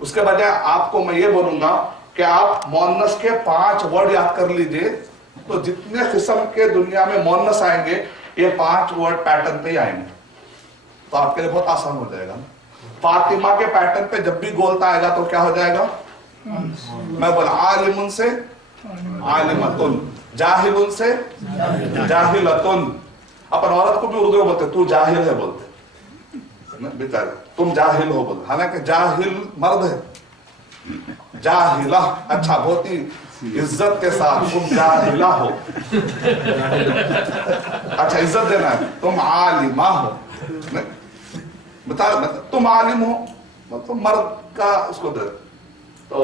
उसके बजाय आपको मैं ये बोलूंगा कि आप मुअन्नस के 5 वर्ड याद कर लीजिए, तो जितने किस्म के दुनिया में मुअन्नस आएंगे, ये 5 वर्ड पैटर्न पे ही आएंगे, तो आपके लिए बहुत आसान हो जाएगा। फातिमा के पैटर्न पे जब भी गोलता आएगा तो क्या हो जाएगा? मैं बोला आलिमुन से आलिमतुन, जाहिलुन से जाहिलतुन। अपन औरत को भी उर्दू में बोलते, तू जाहिल है बोलते, बेचारे तुम जाहिल हो बोलते, हालांकि जाहिल मर्द है, जाहिला अच्छा बहुत ही इज्जत के साथ, तुम जाहिला हो, अच्छा इज्जत देना है, तुम आलिमा हो, बता तुम आलिम हो, तो मर्द का उसको दे। तो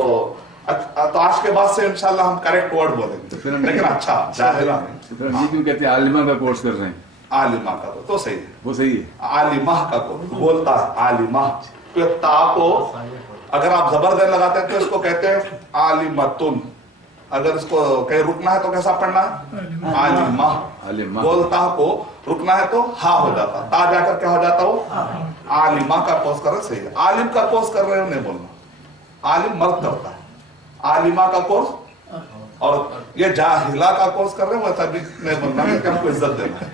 आज के बाद से इंशाल्लाह हम करेक्ट वर्ड बोलेंगे, लेकिन अच्छा जाहिला नहीं। क्यों कहते हैं आलिमा का कोर्स कर रहे हैं? आलिमा का तो सही है, वो सही है। आलिमा का को बोलता है आलिमा। तो ता को अगर आप जबर देन लगाते हैं तो इसको कहते हैं आलिमतुन। अगर इसको कहीं रुकना है तो कैसा पढ़ना है? आलिमा। आलिमा। बोलता को रुकना है तो हा हो जाता, ता जाकर क्या हो जाता हो? आलिमा का कोर्स कर रहे सही है। आलिम का कोर्स कर रहे हो नहीं बोलना, आलिम मर्द करता है। आलिमा का कोर्स और ये जाहिला का कोर्स कर रहे हो वैसा भी नहीं बोलना है कि हमको इज्जत देना है।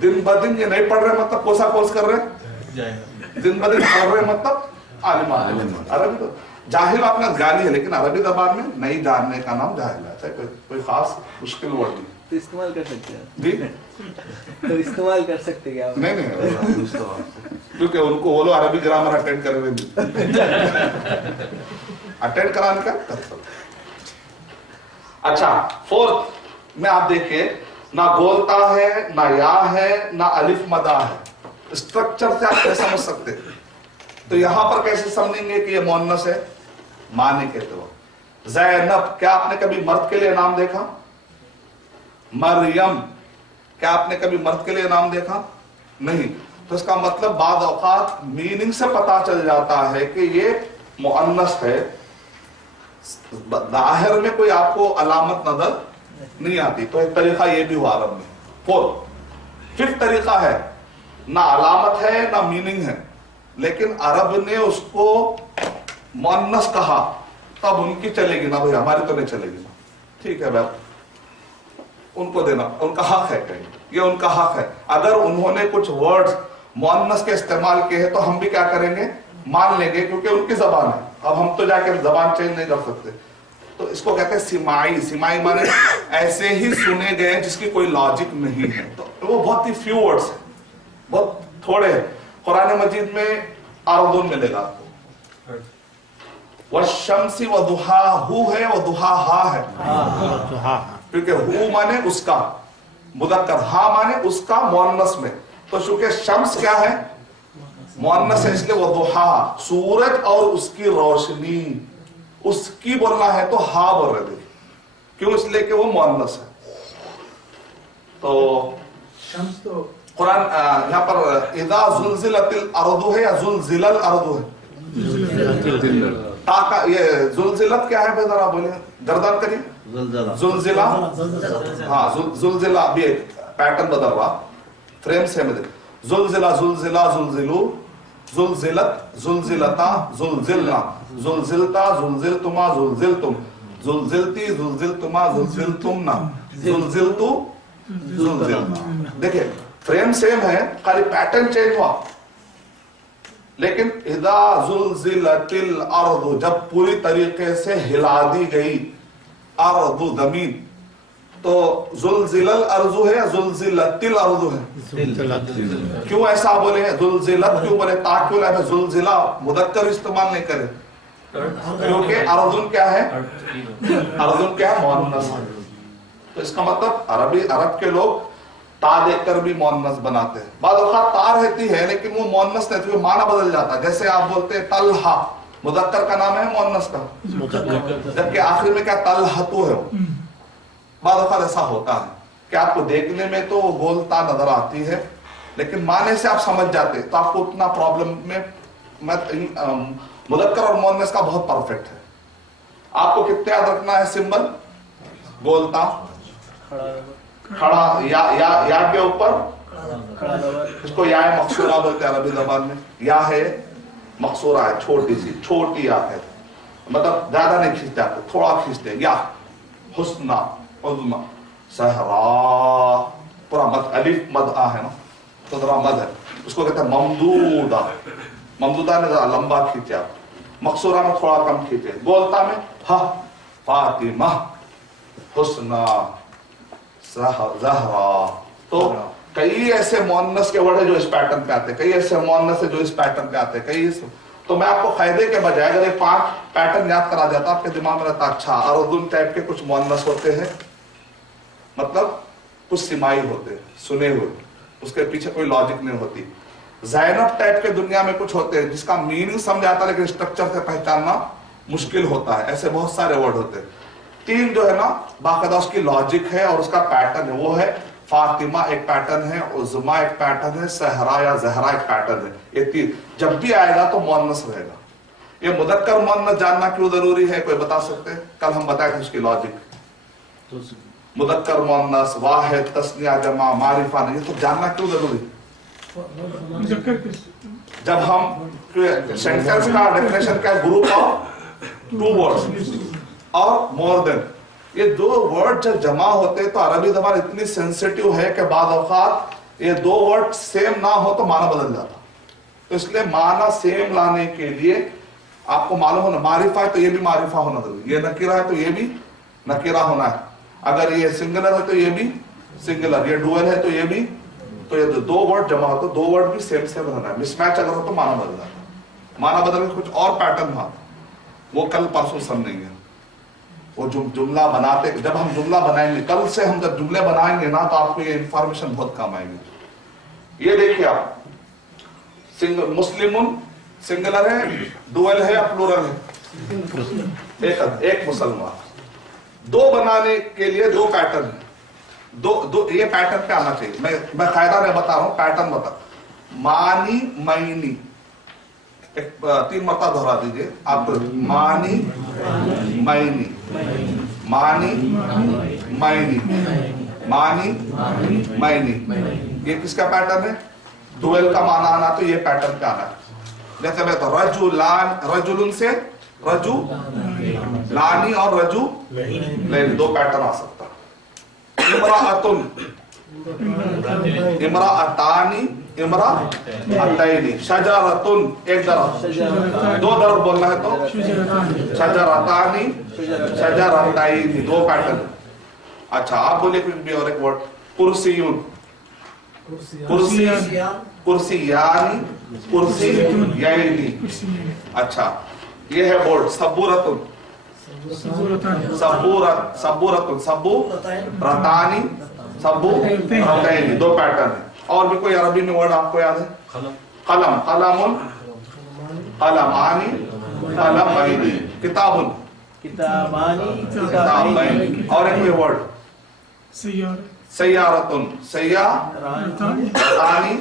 दिन ब दिन ये नहीं पढ़ रहे मतलब कौन सा कोर्स कर रहे हैं? दिन ब दिन पढ़ रहे मतलब आलिमा। अरबी तो जाहिल अपना गाली है, लेकिन अरबी जबान में नहीं जानने का नाम जाहिल है। चाहे कोई खास मुश्किल वर्ड नहीं। तो इस्तेमाल कर सकते हैं जी, तो इस्तेमाल कर सकते हैं क्या? नहीं क्योंकि उनको वो लोग अरबी ग्रामर अटेंड करे हुए अटेंड कराने का कर सकते। अच्छा, फोर्थ में आप देखिए, ना बोलता है, ना या है, ना अलिफ मदा है। स्ट्रक्चर से आप कैसे समझ सकते? तो यहां पर कैसे समझेंगे कि ये मुअन्नस है? माने कहते हो ज़ैनब, क्या आपने कभी मर्द के लिए नाम देखा? मरियम, क्या आपने कभी मर्द के लिए नाम देखा? नहीं। तो इसका मतलब बाद औकात मीनिंग से पता चल जाता है कि ये मुअन्नस है, जाहिर में कोई आपको अलामत नजर नहीं आती। तो एक तरीका ये भी हुआ अरब में। फोर्थ, फिफ्थ तरीका है, ना अलामत है ना मीनिंग है, लेकिन अरब ने उसको मुअन्नस कहा, तब उनकी चलेगी ना भाई, हमारी तो नहीं चलेगी ना। ठीक है भाई, उनको देना, उनका हक है, कहीं ये उनका हक है। अगर उन्होंने कुछ वर्ड्स मुअन्नस के इस्तेमाल किए हैं तो हम भी क्या करेंगे? मान लेंगे, क्योंकि उनकी जबान है। अब हम तो जाके जबान चेंज नहीं कर सकते। तो इसको कहते हैं सिमाई। सिमाई माने ऐसे ही सुने गए जिसकी कोई लॉजिक नहीं है। तो वो बहुत ही फ्यू वर्ड्स है, बहुत थोड़े हैं। कुरान मजीद में अर्दुन मिलेगा आपको, वशम्सी व दुहाहु है, व दुहाहा है, क्योंकि हु माने उसका मुदक्कर, हा माने उसका मुअन्नस में। तो चूंकि शम्स क्या है? मुअन्नस है, इसलिए वो दुहा, सूरज और उसकी रोशनी, उसकी बोलना है तो हा बोल रहे थे। क्यों? इसलिए कि वो मुअन्नस है। तो शम्स तो कुरान यहाँ पर इदा जुलजिलतिल अर्दु है या जुलजिलल अर्दु है? ताका, ये जुलजिलत क्या है भाई, जरा बोले, गर्दन करिए। जुलजिला, हाँ जुलजिला भी एक पैटर्न बदल रहा, फ्रेम से में जुलजिला, जुलजिला, जुलजिलू, जुलजिलत, जुलजिलता, जुलजिलना, जुलजिलता, जुलजिलतुमा, जुलजिलतुम, जुलजिलती, जुलजिलतुमा, जुलजिलतुमना, जुलजिलतु, जुलजिलना। देखिए फ्रेम सेम है, खाली पैटर्न चेंज हुआ। लेकिन इदा जुलजिलतिल अर्दु, जब पूरी तरीके से हिला दी गई अर्दु जमीन, तो जुलजिलल अर्जु है या जुलजिलतिल अर्जु है? क्यों ऐसा बोले? जुलजिलत क्यों बोले? ता क्यों लाए? जुलजिला मुदक्कर इस्तेमाल नहीं करे, क्योंकि अर्जुन क्या है? अर्जुन क्या है? मुअन्नस। तो इसका मतलब अरब के लोग ता देखकर भी मुअन्नस बनाते हैं। बाद औक़ात ता रहती है लेकिन वो मुअन्नस नहीं, तो माना बदल जाता है। जैसे आप बोलते हैं तलहा, मुदक्कर का नाम है, मुअन्नस का, जबकि आखिर में क्या तलहतु है। बाद औक़ात ऐसा होता है कि आपको देखने में तो बोलता नजर आती है, लेकिन माने से आप समझ जाते, तो आपको उतना प्रॉब्लम में मुदक्कर और मुअन्नस का बहुत परफेक्ट है। आपको कितने याद रखना है सिंबल? बोलता, खड़ा, या के ऊपर, इसको या मकसूरा बोलते हैं अरबी जबान में। या है मकसूरा है, छोटी सी, छोटी या है, मतलब ज्यादा नहीं खींचते आपको, थोड़ा खींचते। या हुस्ना, उज़्मा, सहरा, पूरा मद, अलिफ मद आ है ना, तो जरा मद है, उसको कहते हैं ममदूदा। ममदूदा ने जरा लंबा खींचे आप, मकसूरा में थोड़ा कम खींचे। बोलता में हा, फातिमा, हुस्ना, ज़हरा। तो कई ऐसे मुअन्नस के वर्ड है जो इस पैटर्न पे आते हैं, कई ऐसे मुअन्नस है जो इस पैटर्न पे आते हैं, कई इस। तो मैं आपको फायदे के बजाय अगर ये 5 पैटर्न याद करा देता, आपके दिमाग में रहता अच्छा अर्दुन टाइप के कुछ मुअन्नस होते हैं, मतलब कुछ सिमाई होते हैं, सुने हुए, उसके पीछे कोई लॉजिक नहीं होती। ज़ैनब टाइप के दुनिया में कुछ होते हैं जिसका मीनिंग समझ आता है लेकिन स्ट्रक्चर से पहचानना मुश्किल होता है। ऐसे बहुत सारे वर्ड होते हैं। 3 जो है ना बाकायदा उसकी लॉजिक है और उसका पैटर्न है, वो है फातिमा एक पैटर्न है, उज़मा एक पैटर्न है, सहरा या जहरा एक पैटर्न है। ये तीन जब भी आएगा तो मुअन्नस रहेगा। ये मुदक्कर मुअन्नस जानना क्यों जरूरी है, कोई बता सकते हैं? कल हम बताए थे उसकी लॉजिक। मुदक्कर मुअन्नस, वाहिद, तस्निया, जमा, मारिफा, ये तो जानना क्यों जरूरी है? जब हम सेंटेंस का डेफिनेशन क्या है? ग्रुप ऑफ टू वर्ड्स और मोर देन। ये दो वर्ड जब जमा होते हैं तो अरबी जबान इतनी सेंसिटिव है कि बाद औकात ये दो वर्ड सेम ना हो तो माना बदल जाता। तो इसलिए माना सेम लाने के लिए आपको मालूम होना, मारिफा है तो ये भी मारिफा होना जरूरी, ये नकीरा है तो ये भी नकीरा होना है, अगर ये सिंगुलर है तो ये भी सिंगुलर, ये डुअल है तो ये भी, तो ये दो वर्ड जमा हो तो दो वर्ड भी सेम सेम रहना है। मिसमैच अगर हो तो माना बदल जाता है। माना बदल के कुछ और पैटर्न आता, वो कल परसों समझेंगे। वो जुमला बनाते, जब हम जुमला बनाएंगे, कल से हम जब जुमले बनाएंगे ना तो आपको ये इंफॉर्मेशन बहुत काम आएगी। ये देखिए आप, मुस्लिमुन सिंगुलर है, डुअल है या प्लूरल है? एक मुसलमान। दो बनाने के लिए दो पैटर्न है, दो ये पैटर्न पे आना चाहिए। मैं कायदा में बता रहा हूं, पैटर्न बता। मानी मैनी, एक 3 मरतबा दोहरा दीजिए आप। मानी मैनी, मानी मैनी, मानी मैनी, ये किसका पैटर्न है? डुअल का माना आना तो ये पैटर्न पे आना है। जैसे मैं तो रजुलान, रजुलुन से रजू लानी और रजू लेनी, दो पैटर्न आ सकता है। इमराअतुन, इमराअतानी, इमराअतैनी, शजरतुन एक तरफ, दो तरफ बोलना है तो शजरतानी, शजरतैनी, दो पैटर्न। अच्छा आप बोलिए कुछ भी और एक वर्ड। कुर्सियुन, कुर्सी, कुर्सियानी, कुर्सियैनी। अच्छा ये है वर्ड। सबूरतुन, सबूरत, सबूरतुन, सबूरतानी, सबूरतैनी, दो पैटर्न है। और भी कोई अरबी में वर्ड आपको याद है? कलम, कलमुन, कलमानी, कलमैनी, किताबुन, किताबानी, किताबैनी। और एक कोई वर्ड? सय्यारतुन, सय्यारतानी,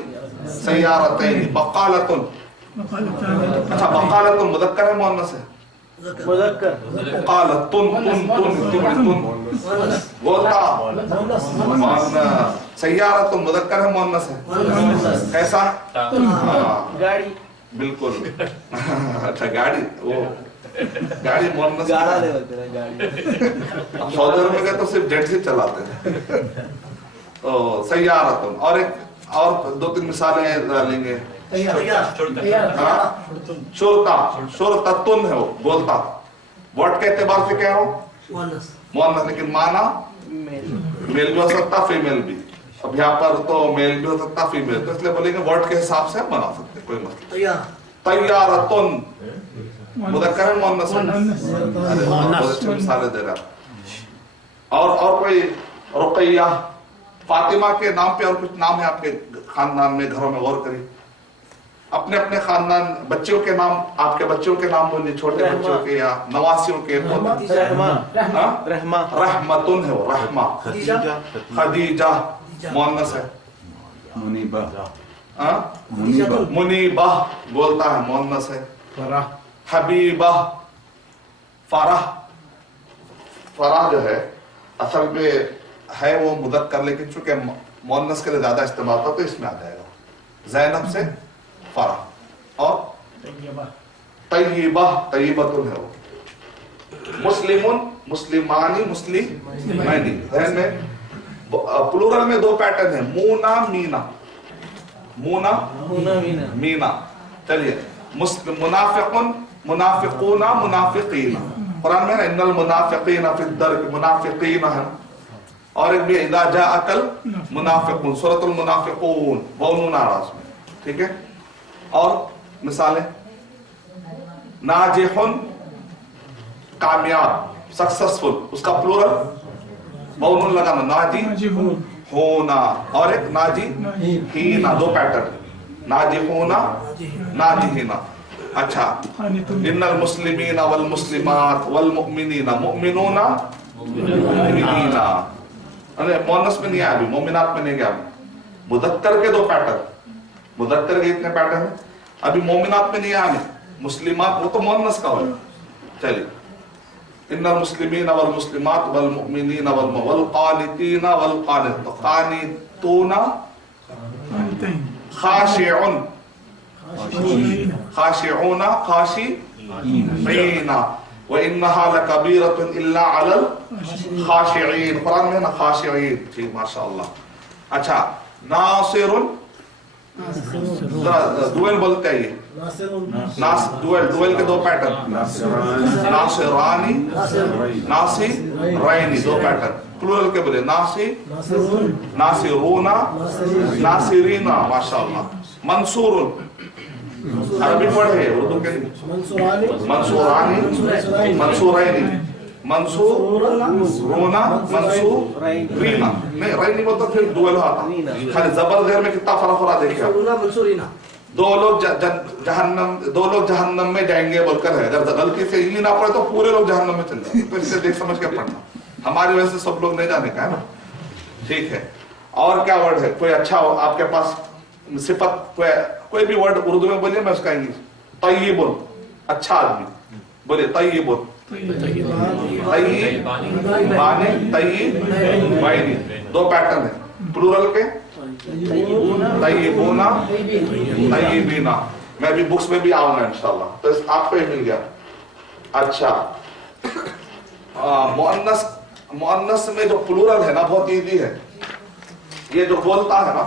सय्यारतैनी। बकालतुन, अच्छा बकालतुन मुदक्कर है मुअन्नस है? मुदक्कर। बकालतुन, तुन तुन तुन, गोता मुअन्नस। सय्यारतुन मुदक्कर है मुअन्नस है? कैसा? गाड़ी, बिल्कुल। अच्छा गाड़ी, वो गाड़ी मुअन्नस, गाड़ा ले बोलते हैं गाड़ी। सऊदी अरब में गए तो सिर्फ जेट से चलाते हैं। तो सय्यारतुन। और एक और 2-3 मिसालें डालेंगे। शुरता, शुरततुन है वो, बोलता। वर्ड के एतबार से क्या हो? मुअन्नस, लेकिन माना मेल भी हो सकता, फीमेल भी। अब यहाँ पर तो मेल भी हो सकता, फीमेल, तो इसलिए बोलेंगे वर्ड के हिसाब से बना सकते, कोई मसला। तैयारतुन मुदक्कर है मुअन्नस है? मिसालें दे रहा। और कोई रुकैया, फातिमा के नाम पे और कुछ नाम है आपके खानदान में, घरों में गौर करिए। अपने अपने खानदान बच्चों के नाम, आपके बच्चों के नाम बोलिए, छोटे बच्चों के या नवासियों के। रहमा, रहमतुन है वो, रहमा। खदीजा मुअन्नस है? मुनीबा, मुनीबा बोलता है, मुअन्नस है। हबीबा, फराह, फराह जो है असल में है वो मुदक्कर, लेकिन चूंकि मुअन्नस के लिए ज्यादा इस्तेमाल होता तो इसमें आ जाएगा। जैनब से फराह। और तय्यबा, तय्यबतुन है वो। मुस्लिमुन, मुस्लिमानी, मुस्लिमैनी। ध्यान में प्लूरल में दो पैटर्न है, मूना मीना, मूना मीना। चलिए मुनाफिकुन, मुनाफिकूना, मुनाफिकीना। कुरान में इन्नल मुनाफिकीना फी दर्क, मुनाफिकीना है। और एक भी इदा जाअकल मुनाफिकून, सूरतुल मुनाफिकून, वौनून आरास में, ठीक है। और मिसालें, नाजिहुन कामयाब, सक्सेसफुल, उसका प्लूरल वौनून लगाना, नाजी होना। और एक नाजी हीना, दो पैटर्न, नाजी होना, नाजी हीना। अच्छा, इन्नल मुस्लिमीना वल मुस्लिमात वल मुमिनीना, मुमिनूना, मुमिनीना। मोनस में नहीं आया अभी, मोमिनात में नहीं गया अभी। मुदक्कर के 2 पैटर्न, मुदक्कर के इतने पैटर्न है, अभी मोमिनात में नहीं आया। मुस्लिमात वो तो मोनस का हो। चलिए, इन्नल मुस्लिमीन वल मुस्लिमात वल मुमिनीन वल कानितीन वल कानित, तो कानितूना खाशिउन, खाशिऊना खाशिईना व इन्नहा लकबीरतुन इल्ला अलल खाशिईन, कुरान में ना खाशिईन। ठीक, माशाअल्लाह। अच्छा, नासिरुन, दुएल बोलते हैं ये, दुएल के 2 पैटर्न, नासिरानी नासिरैनी, 2 पैटर्न। प्लूरल के बोले नासी नासिरूना नासिरीना, माशाअल्लाह। मंसूरुन, अरबी वर्ड है, उर्दू के मंसूरानी मंसूरैनी, मंसूरूना मंसूरीना, नहीं रैनी बोलते फिर दुएल आता। खाली जबर देर में कितना फर्क हो रहा देखिए आप। 2 लोग जहन्नम में जाएंगे बोलकर है, अगर गलती से ही ना पड़े तो पूरे लोग जहन्नम में चले जाएंगे। तो इससे देख समझ के पढ़ना, हमारी वजह से सब लोग नहीं जाने का है ना। ठीक है, और क्या वर्ड है? कोई अच्छा हो आपके पास सिफत, कोई भी वर्ड उर्दू में बोलिए, मैं उसका इंग्लिश। तय्यिबुन, अच्छा आदमी, बोलिए तय्यिबुन। तय्यिबानी, तय्यिबैनी, 2 पैटर्न है प्लूरल के, तय्यिबूना तय्यिबीना। मैं भी बुक्स में भी आऊंगा इंशाल्लाह, तो आपको ही मिल गया। अच्छा, मुअन्नस में जो प्लूरल है ना, बहुत इजी है। ये जो बोलता है ना,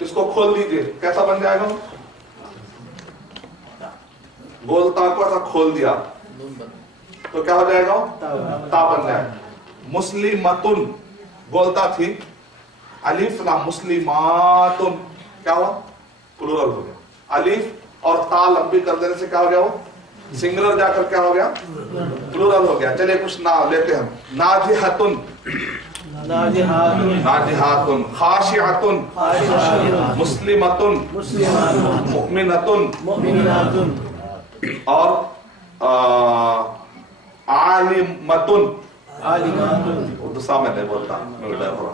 इसको खोल दीजिए, कैसा बन जाएगा? बोलता को ऐसा खोल दिया तो क्या हो जाएगा? ता बन जाएगा। मुस्लिमतुन बोलता थी, अलिफ लाम मुस्लिमातुन, क्या हुआ? प्लूरल हो गया। अलिफ और ता लंबी कर देने से क्या हो गया? वो सिंगुलर जाकर क्या हो गया? प्लूरल हो गया। चलिए कुछ ना लेते हैं। नाजिहतुन, नाजिहातुन, खाशिअतुन, मुस्लिमतुन, मुमिनतुन, और आलिमतुन, उर्दू सामने नहीं बोलता, मैं डर रहा।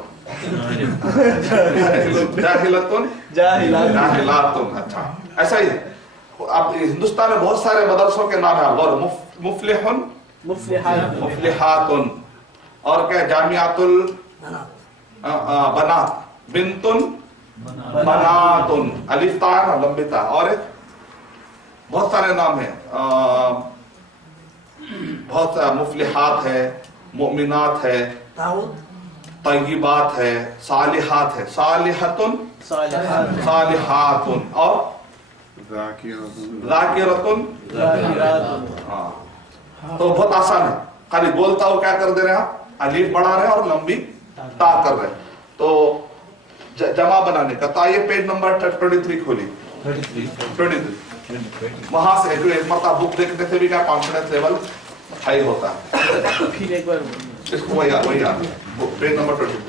जाहिलतुन, जाहिलातुन। अच्छा, ऐसा ही है। अब हिंदुस्तान में बहुत सारे मदरसों के नाम है, और मुफ्लिहुन, मुफ्लिहातुन, और क्या? जामियातुल बनात, बिंतुन बनातुन, अलिफ ता है ना, लंबी ता। और बहुत सारे नाम है, बहुत मुफ्लिहात है, मुमिनात है, तय्यिबात है, सालिहात है, सालिहतुन, सालिहातुन, और ज़ाकिरतुन। हाँ, तो बहुत आसान है। खाली बोलता हो क्या कर दे रहे हैं आप? अलीफ बढ़ा रहे हैं और लंबी ता कर रहे हैं। तो जमा बनाने का, तो आइए पेज नंबर 23 खोली, 23। वहां से जो एक मरतबा बुक देखने से भी क्या कॉन्फिडेंस लेवल हाई होता है। फिर एक बार इसको वही याद, पेज नंबर 23।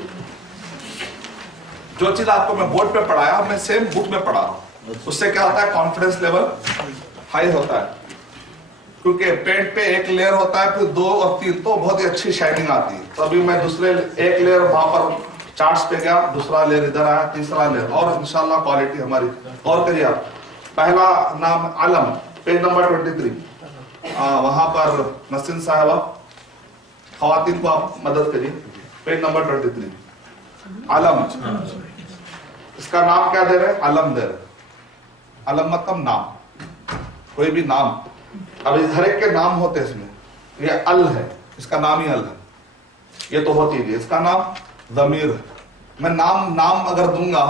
जो चीज आपको मैं बोर्ड पे पढ़ाया, मैं सेम बुक में पढ़ा रहा हूँ। उससे क्या होता है? कॉन्फिडेंस लेवल हाई होता है, क्योंकि पेंट पे एक लेयर होता है, फिर 2 और 3 तो बहुत ही अच्छी शाइनिंग आती है। तो अभी मैं दूसरे एक लेयर वहां पर चार्ट्स पे गया, दूसरा लेयर इधर आया, तीसरा लेयर, और इंशाल्लाह क्वालिटी हमारी। और करिए आप, पहला नाम आलम, पेज नंबर 23। वहां पर नसीन साहबा, खवातीन को आप मदद करिए, पेज नंबर 23। आलम, इसका नाम क्या दे रहे? आलम दे रहे। आलम मतलब नाम, कोई भी नाम। अब हर एक के नाम होते हैं इसमें। ये अल है, इसका नाम ही अल है, ये तो होती है। इसका नाम ज़मीर है। मैं नाम अगर दूंगा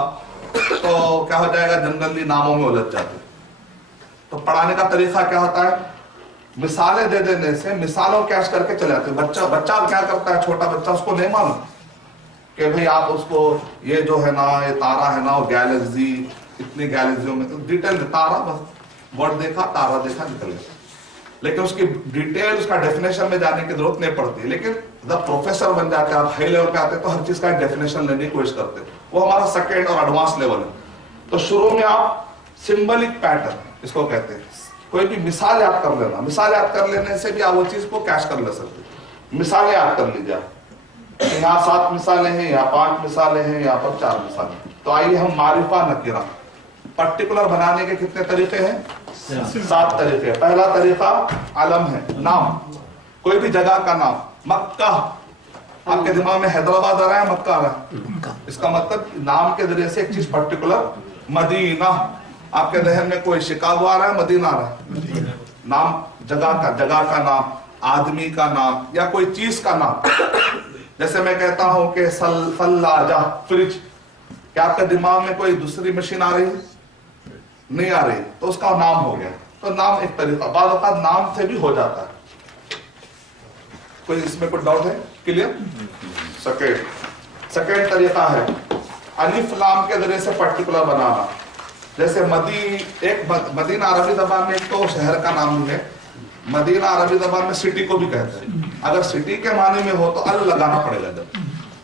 तो क्या हो जाएगा? जनरली नामों में उलझ जाते हैं। तो पढ़ाने का तरीका क्या होता है? मिसालें दे देने से मिसालों कैश करके चले जाते हैं। बच्चा क्या करता है? छोटा बच्चा, उसको नहीं मालूम कि भाई आप उसको ये जो है ना, ये तारा है ना, वो गैलेक्सी, इतनी गैलेक्सियों में, तो डिटेल तारा, बस वर्ड देखा, तारा देखा, निकल गया। लेकिन उसकी डिटेल, उसका डेफिनेशन में जाने की जरूरत नहीं पड़ती। लेकिन जब प्रोफेसर बन जाते हैं, आप हाई लेवल पे आते हैं, तो हर चीज का डेफिनेशन लेने की कोशिश करते हैं। वो हमारा सेकेंड और एडवांस लेवल है। तो शुरू में आप सिंबलिक पैटर्न इसको कहते हैं। कोई भी मिसाल याद कर लेना, मिसाल याद कर लेने से भी आप वो चीज को कैश कर ले सकते। مثالیں یاد کر لیجیے آپ، یہاں 7 مثالیں ہیں، یہاں 5 مثالیں ہیں، یہاں پر 4 مثالیں ہیں۔ تو آئیے ہم معرفہ نکرہ پرٹیکولر بنانے کے کتنے طریقے ہیں؟ 7 طریقے۔ پہلا طریقہ علم ہے، نام، کوئی بھی جگہ کا نام۔ مکہ، آپ کے دماغ میں حیدرآباد آ رہا ہے، مکہ آ رہا ہے، اس کا مطلب نام کے ذریعے سے ایک چیز پرٹیکولر۔ مدینہ، آپ کے ذہن میں کوئی شکاگو آ رہا ہے، مدینہ آ رہا ہے، نام جگہ کا نام، آدمی کا نام یا کوئی چیز کا نام۔ جیسے میں کہتا ہوں کہ ثلاجہ، فریج، کیا آپ کے دماغ میں کوئی دوسری مشین آ رہی ہے؟ نہیں آ رہی، تو اس کا نام ہو گیا۔ تو نام ایک طریقہ، بعض اوقات نام سے بھی ہو جاتا ہے۔ کوئی اس میں کوئی ڈاؤٹ ہے؟ کلیئر؟ سیکنڈ طریقہ ہے الف لام کے ذریعے سے پرٹیکولر بنانا۔ جیسے مدینہ عربی زبان میں ایک تو شہر کا نام بھی ہے، مدینہ عربی زبان میں سٹی کو بھی کہتے ہیں۔ اگر سٹی کے معنی میں ہو تو ال لگانا پڑے گا، جب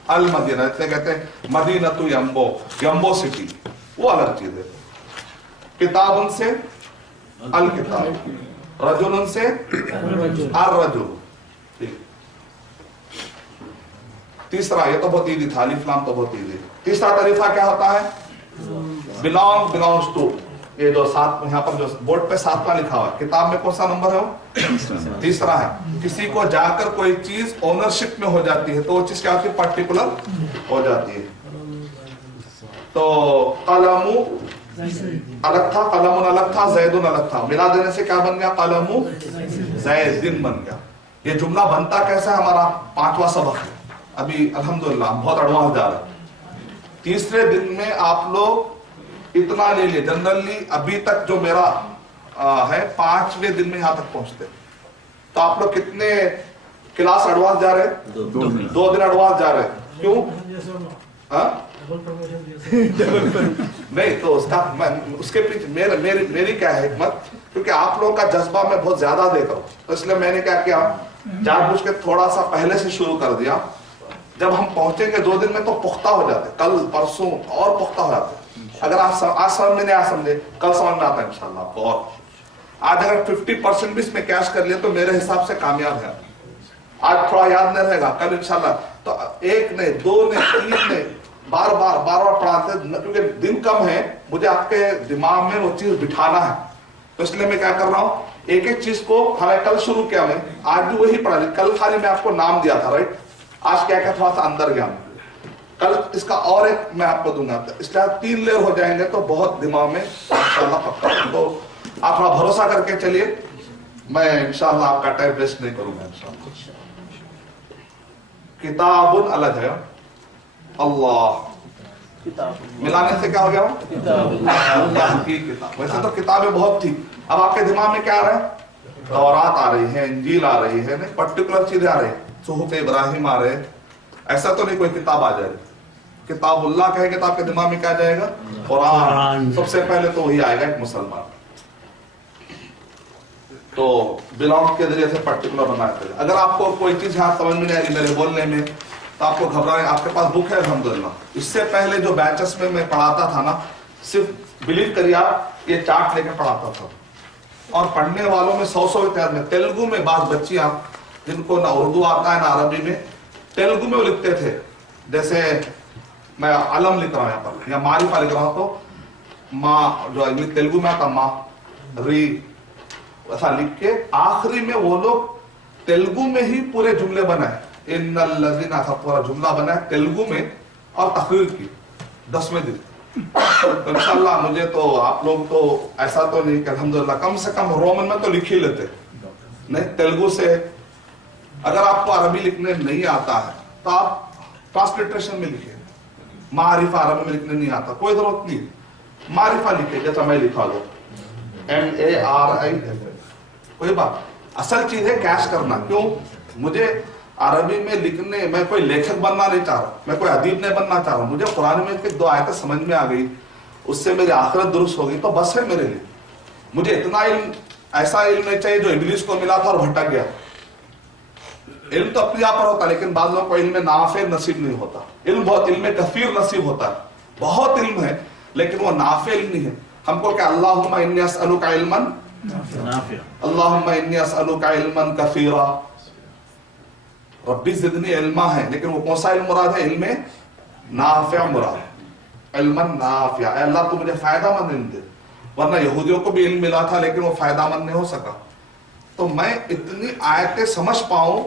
المدینہ، جیسے کہتے ہیں مدینہ تو یمبو، یمبو سٹی، وہ الگ چیز ہے۔ کتابن سے الکتاب، رجلن سے الرجل۔ تیسرا، یہ تو بہت ایزی تھا، الف لام تو بہت ایزی۔ تیسرا طریقہ کیا ہوتا ہے؟ belongs to، یہ جو یہاں پر جو بورڈ پہ 7واں لکھا ہوا ہے، کتاب میں کون سا نمبر ہے وہ؟ تیسرا ہے۔ کسی کو جا کر کوئی چیز اونرشپ میں ہو جاتی ہے تو وہ چیز کیا ہوتی ہے؟ پرٹیکولر ہو جاتی ہے۔ تو قلم الگ تھا، قلم الگ تھا، زید الگ تھا، ملا دینے سے کیا بن گیا؟ قلم زید بن گیا۔ یہ جملہ بنتا کیسا ہے؟ ہمارا 5واں سبق ہے، ابھی الحمدللہ بہت ایڈوانس جا رہا ہے۔ تیسرے دن میں آپ لوگ اتنا لے لیں، جنرلی ابھی تک جو میرا ہے 5ویں دن میں یہاں تک پہنچتے، تو آپ لوگ کتنے کلاس ایڈوانس جا رہے ہیں؟ 2 دن ایڈوانس جا رہے ہیں۔ کیوں؟ نہیں تو اس کے پیچھے میری کیا ہے حکمت، کیونکہ آپ لوگوں کا جذبہ میں بہت زیادہ دیتا ہوں، تو اس لیے میں نے کیا کیا، جان بوجھ کے تھوڑا سا پہلے سے شروع کر دیا۔ جب ہم پہنچیں گے 2 دن میں تو پختہ ہو جاتے، کل پرسوں اور پختہ ہو جاتے۔ اگر آپ آج سمجھ میں نہیں آ سمجھے، کل سمجھ میں آتا ہے انشاءاللہ آپ کو۔ اور آج اگر 50% بھی اس میں کیش کر لیا تو میرے حساب سے کامیاب ہے۔ آج تھوڑا یاد نہیں رہے گا، کل انشاءاللہ تو 1 نہیں 2 نہیں 3 نہیں، بار بار پڑھاتے، کیونکہ دن کم ہے، مجھے آپ کے دماغ میں وہ چیز بٹھانا ہے۔ تو اس لیے میں کیا کر رہا ہوں، ایک ایک چیز کو، ہمیں کل شروع کیا، میں آج بھی وہی پڑھا، کل خالی میں آپ کو نام دیا تھا، رائٹ؟ آج کیا تھوڑا سا اندر گیا، کل اس کا اور ایک میں آپ کو دوں گا، اس لیے 3 لیئر ہو جائیں گے تو بہت دماغ میں انشاءاللہ پکا۔ تو آپ تھوڑا بھروسہ کر کے چلیے، میں انشاءاللہ آپ کا ٹائم ویسٹ نہیں کروں گا انشاءاللہ۔ کتاب الگ ہے، اللہ ملانے سے کیا ہو گیا اللہ کی کتاب۔ ویسے تو کتابیں بہت تھی، اب آپ کے دماغ میں کیا آ رہا ہے؟ تورات آ رہی ہے، انجیل آ رہی ہے، پرٹیکولر چیزیں آ رہی ہیں، صحف ابراہیم آ رہے ہیں۔ ایسا تو نہیں کوئی کتاب آ جائے گی، کتاب اللہ کہے گا تو آپ کے دماغ میں کیا جائے گا؟ قرآن۔ سب سے پہلے تو وہی آئے گا ایک مسلمان۔ تو بلانگ کے ذریعے سے پرٹیکولر بناتے ہیں۔ اگر آپ کو کوئی چیز یہاں سمجھ میں نہیں آ رہی میرے بولنے میں تو آپ کو گھبرائیں، آپ کے پاس بک ہے الحمدللہ۔ اس سے پہلے جو بیچز میں پڑھاتا تھا نا، صرف بلیو کریے آپ، یہ چارٹ لے کے پڑھاتا تھا، اور پڑھنے والوں میں 100 اتحاد میں تیلگو میں بعض بچیاں جن کو نہ اردو آتا ہے نہ عربی میں، تیلگو میں وہ لکھتے تھے، جیسے میں علم لکھ رہا ہوں یہاں پر یا معرفہ لکھ رہا ہوں تو ماں جو تیلگو میں آتا ماں ری، ایسا لکھ کے آخری میں وہ لوگ تیلگو میں ہی پورے جملے بنائے، ان الذین، ایسا پورا جملہ بنا ہے تیلگو میں، اور تقریر کی 10ویں دن۔ انشاءاللہ مجھے تو آپ لوگ تو ایسا تو نہیں کہ الحمدللہ کم سے کم رومن میں تو لکھ ہی لیتے، نہیں تیلگو سے۔ اگر آپ کو عربی لکھنے نہیں آتا ہے تو آپ ٹرانسلیٹریشن میں لکھیں، معرفہ عربی میں لکھنے نہیں آتا کوئی ضرورت نہیں، معرفہ لکھیں جیسا میں لکھا دو، MARI، کوئی بات۔ اصل چیز ہے کیش کرنا۔ کیوں؟ مجھے عربی میں لکھنے، میں کوئی لیکھک بننا نہیں چاہ رہا، میں کوئی ادیب نہیں بننا چاہ رہا، مجھے قرآن میں کے 2 آیتیں سمجھ میں آ گئی، اس سے میری آخرت درست ہوگی تو بس ہے میرے لیے۔ مجھے اتنا علم، ایسا علم نہیں چاہیے جو ابلیس کو ملا تھا اور بھٹک گیا۔ علم تو اپنے آپ پر ہوتا ہے، لیکن بعض لوگوں کو علم نافع نصیب نہیں ہوتا۔ علم بہت، علم کثیر نصیب ہوتا ہے، بہت علم ہے لیکن وہ نافع علم نہیں ہے۔ ہم کو کہ اللہم انی اسألک علما نافع، اللہم انی اسألک علما کثیرا، रब्बी ज़िदनी इल्मा है, लेकिन वो कौन सा इल्म मुराद है? इल्म नाफ़िया मुराद है, इल्मन नाफ़िया। अल्लाह तू मुझे फायदामंद इल्म दे, वरना यहूदियों को भी इल्म मिला था लेकिन वो फायदामंद नहीं हो सका। तो मैं इतनी आयतें समझ पाऊं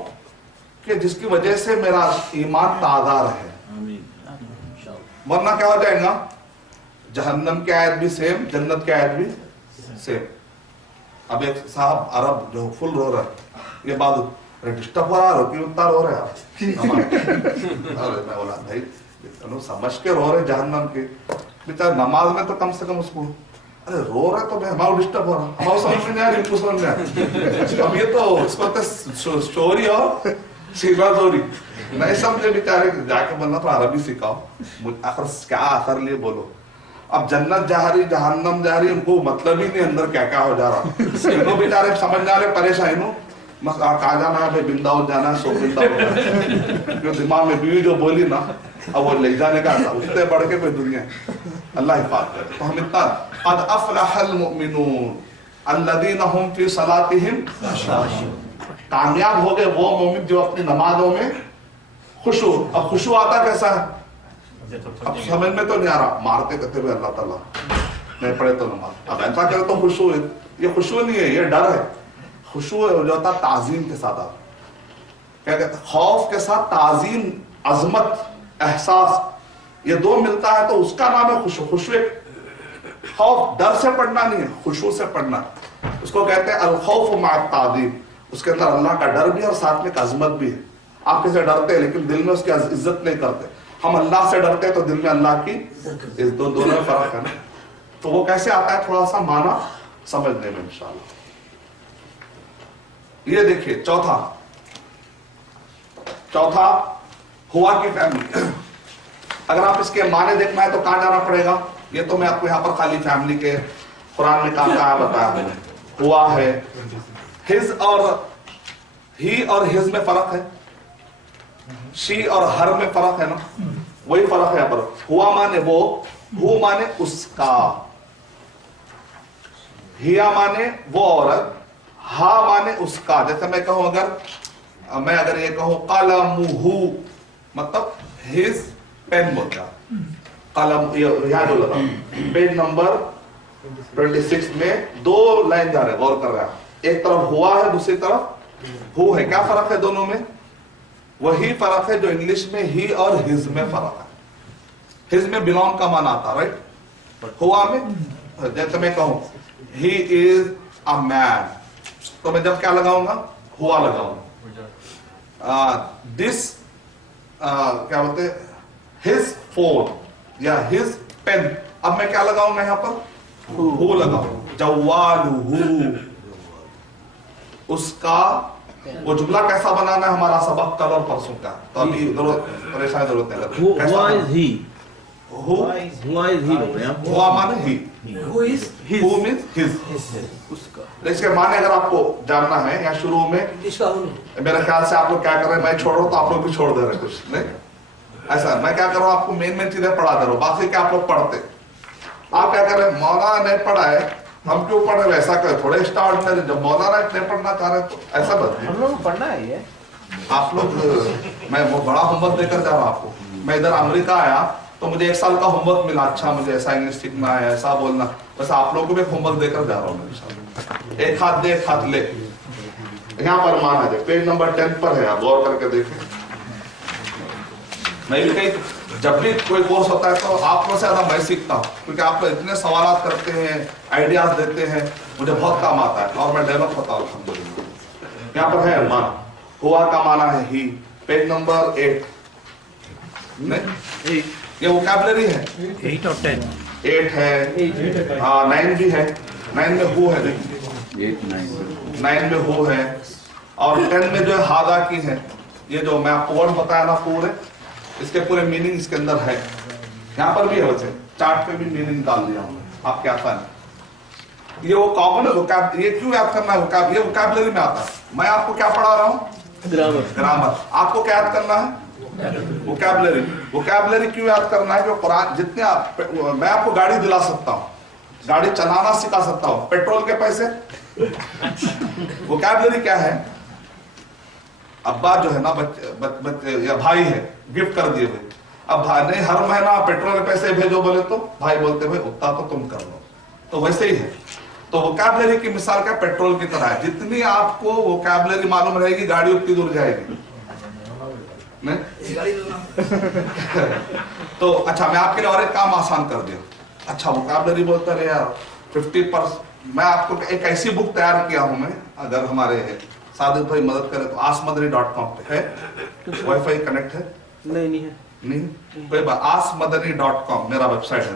कि जिसकी वजह से मेरा ईमान ताज़ा रहे, वरना क्या हो जाएगा? जहन्नम की आयत भी सेम, जन्नत की आयत भी सेम। अब एक साहब अरब जो फुल रो रहा है, ये बात डिस्टर्ब हो रहा है, क्यों इतना रो रहे हैं आप? अरे मैं बोला भाई समझ के रो रहे जहन्नम के, बेचारा नमाज में तो कम से कम उसको, अरे रो रहे तो हमारा डिस्टर्ब हो रहा, हमारा समझ में नहीं आ रही, इनको समझ में आ रही। अब ये तो उसको तो स्टोरी और सीधा चोरी नहीं समझे बेचारे, जाके बोलना तो अरबी सिखाओ, आखिर क्या आखिर लिए बोलो। अब जन्नत जा रही, जहन्नम जा रही, उनको मतलब ही नहीं अंदर क्या क्या हो जा रहा, इनको बेचारे समझ ना रहे, परेशान हो कहा जाना है, वृंदावन जाना है, सो वृंदावन जो दिमाग में बीवी जो बोली ना, अब वो ले जाने का था, उससे बढ़ के कोई दुनिया। अल्लाह हिफाज़त करे। तो हम इतना क़द अफ़लहल मुमिनून अल्लज़ीना हुम फ़ी सलातिहिम कामयाब हो गए वो मोमिन जो अपनी नमाजों में खुशू। अब खुशू आता कैसा है? अब समझ में तो नहीं आ रहा, मारते कहते हुए अल्लाह ताला नहीं पढ़े तो नमाज, अब ऐसा करे तो खुशू है। ये खुशू नहीं है, ये डर है। खुशू हो जाता ताजीम के साथ, क्या कहते, खौफ के साथ ताजीम, अजमत, एहसास, ये दो मिलता है तो उसका नाम है खुशू। खुशू एक खौफ डर से पढ़ना नहीं है, खुशू से पढ़ना, उसको कहते हैं अल खौफ मा ताजीम। उसके अंदर अल्लाह का डर भी है और साथ में एक अजमत भी है। आप किसे डरते हैं लेकिन दिल में उसकी इज्जत नहीं करते, हम अल्लाह से डरते हैं तो दिल में अल्लाह की इस दोनों में फर्क है ना। तो वो कैसे आता है, थोड़ा सा माना समझने में इंशाअल्लाह। ये देखिए चौथा हुआ की फैमिली। अगर आप इसके माने देखना है तो कहां जाना पड़ेगा? ये तो मैं आपको यहाँ पर खाली फैमिली के कुरान में कहा बताया मैंने। हुआ है, हिज और ही और हिज में फर्क है, शी और हर में फर्क है ना, वही फर्क है यहाँ पर। हुआ माने वो, हु माने उसका, हिया माने वो औरत, हा माने उसका। जैसे मैं कहूं अगर ये कहूं कलमुहु मतलब हिज पेन बोलता, कलम यहाँ जो लगा पेज नंबर 26 में दो लाइन जा रहे, गौर कर रहे हैं। एक तरफ हुआ है, दूसरी तरफ हु है। क्या फर्क है दोनों में? वही फर्क है जो इंग्लिश में ही और हिज में फर्क है। हिज में बिलोंग का मान आता, राइट। हुआ में जैसे मैं कहूं ही इज अ मैन, तो मैं जब क्या लगाऊंगा? हुआ लगाऊंगा। दिस क्या बोलते, हिज फोन या हिज पेन, अब मैं क्या लगाऊंगा यहाँ पर? हु लगाऊंगा। जवालुहु उसका। वो जुमला कैसा बनाना है हमारा सबक कल और परसों का, तो अभी परेशानी जरूरत नहीं। हुआ इज ही, हुआ माने ही, हु मींस हिज, उसका। इसके माने अगर आपको जानना है, या शुरू में मेरे ख्याल से आप लोग क्या कर रहे हैं, मैं छोड़ रहा हूं तो आप लोग भी छोड़ दे रहे हैं कुछ नहीं ऐसा। मैं क्या कर रहा हूं, आपको मेन चीजें पढ़ा दे रहा हूं, बाकी क्या आप लोग पढ़ते। आप क्या कर रहे हैं, मौलाना नहीं पढ़ा है हम क्यों पढ़ रहे, वैसा कर थोड़े स्टार्ट में। जब मौलाना नहीं पढ़ना चाह रहे तो ऐसा बता, हम लोग पढ़ना है ये। आप लोग, मैं वो बड़ा होमवर्क देकर जा रहा हूं आपको। मैं इधर अमेरिका आया तो मुझे 1 साल का होमवर्क मिला, अच्छा मुझे ऐसा इंग्लिश सीखना है, ऐसा बोलना। वैसे आप लोगों को भी होमवर्क देकर जा रहा हूँ। एक हाथ दे एक हात ले। यहाँ पर माना जाए पेज नंबर 10 पर है, आप गौर करके देखें। मैं भी कहीं जब भी कोई कोर्स होता है तो आप लोग से ज्यादा मैं सीखता हूँ, क्योंकि आप लोग इतने सवाल करते हैं, आइडियाज देते हैं, मुझे बहुत काम आता है और मैं डेवलप होता हूँ अल्हम्दुलिल्लाह। यहाँ पर है माना, हुआ का माना है ही, पेज नंबर 8 नहीं, ये वोकैबुलरी है 8 और 10, 8 है, हाँ 9 भी है। 9 में हु है, 9 में हु है, और 10 में जो है हादा की है। ये जो मैं आपको वर्ड बताया ना पूरे, इसके पूरे मीनिंग इसके अंदर है। यहाँ पर भी है, वैसे चार्ट पे भी मीनिंग डाल दिया हूँ आप क्या था। ये वो कॉमन वोकैब, ये क्यों याद करना है वोकैब, ये वोकैबुलरी में आता है। मैं आपको क्या पढ़ा रहा हूँ? ग्रामर। आपको क्या याद करना है? वोकैबुलरी। वोकैबुलरी क्यों याद करना है? जो कुरान जितने मैं आपको गाड़ी दिला सकता हूँ, गाड़ी चलाना सिखा सकता हूँ, पेट्रोल के पैसे। वोकैबुलरी क्या है? ابا جو ہے نا یا بھائی ہے گفٹ کر دیے بھائی, اب بھائی نہیں ہر مہینہ پیٹرول کے پیسے بھیجو بولے تو بھائی بولتے بھائی اتنا تو تم کر لو. تو ویسے ہی ہے. تو ووکیبلری کی مثال کا پیٹرول کی طرح ہے, جتنی آپ کو ووکیبلری معلوم رہے گی گاڑی اتنی دور جائے گی. تو اچھا میں آپ کے لیے اور ایک کام آسان کر دیا. اچھا ووکیبلری بولتا رہے یار 50%. میں آپ کو ایک ایسی بک تیار کیا ہوں میں, اگر ہمارے صادق بھائی مدد کرے تو asmadani.com پہ ہے, وائی فائی کنیکٹ ہے نہیں ہے نہیں کوئی بات. asmadani.com میرا ویب سائٹ ہے,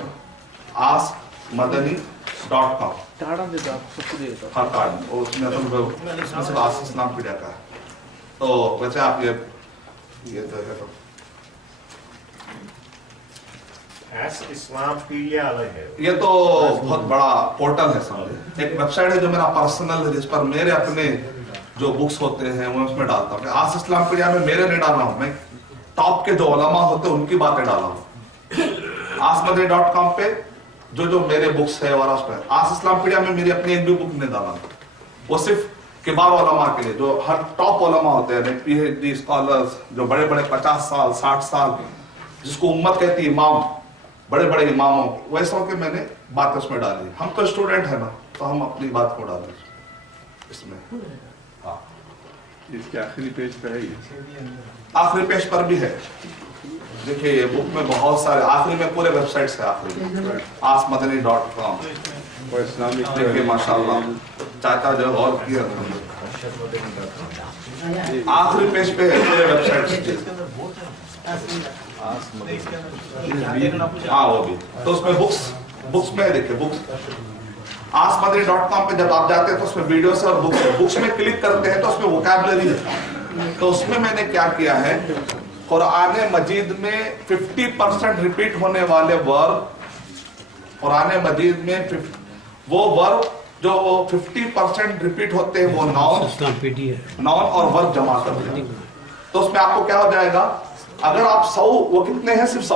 asmadani.com. ٹاڑا دے دو آپ سب کو دے دو. ہر کارڈ اس میں اصل آس اسلام پیڈیا کا ہے. تو ویسے آپ یہ جو ہے تو اسلام پیڈیا الگ ہے, یہ تو بہت بڑا پورٹل ہے سمجھے, ایک ویب سائٹ ہے جو میرا پرسنل ہے, جس پر میرے اپنے جو بکس ہوتے ہیں وہ اس میں ڈالتا ہوں. آس اسلام پیڈیا میں میرے نہیں ڈال رہا ہوں, میں ٹاپ کے جو علماء ہوتے ہیں ان کی باتیں ڈالا ہوں. asmadani.com پہ جو میرے بکس ہے اور اس پہ آس اسلام پیڈیا میں میری اپنی ایک بھی بک نہیں ڈالا, وہ صرف کبار علماء کے لیے جو ہر ٹاپ علماء ہوتے ہیں, پی ایچ ڈی اسکالرز جو بڑے بڑے 50 سال 60 سال جس کو امت کہتی ہے, امام بڑے بڑے اماموں, ویسوں کے میں نے بات اس میں ڈالی. ہم تو اسٹوڈنٹ ہیں نا, تو ہم اپنی بات کو ڈالیں اس میں. ہاں اس کے آخری پیج پہ ہے, آخری پیج پر بھی ہے. دیکھیے یہ بک میں بہت سارے آخری میں پورے ویب سائٹ سے آخری میں asmadani.com. دیکھیے ماشاء اللہ چاچا جو غور کیا آخری پیج پہ ہے پورے ویب سائٹ سے. ہاں وہ بھی تو اس میں بکس میں دیکھیں بکس asmadani.com پہ جب آپ جاتے ہیں تو اس میں ویڈیوز اور بکس میں کلک کرتے ہیں تو اس میں ووکیبلری ہے. تو اس میں نے کیا کیا ہے, قرآن مجید میں 50% ریپیٹ ہونے والے ورب, قرآن مجید میں وہ ورب جو 50% ریپیٹ ہوتے ہیں وہ ناؤن اور ورب جمع کرتے ہیں. تو اس میں آپ کو کیا ہو جائے گا, اگر آپ 100 وہ کتنے ہیں, صرف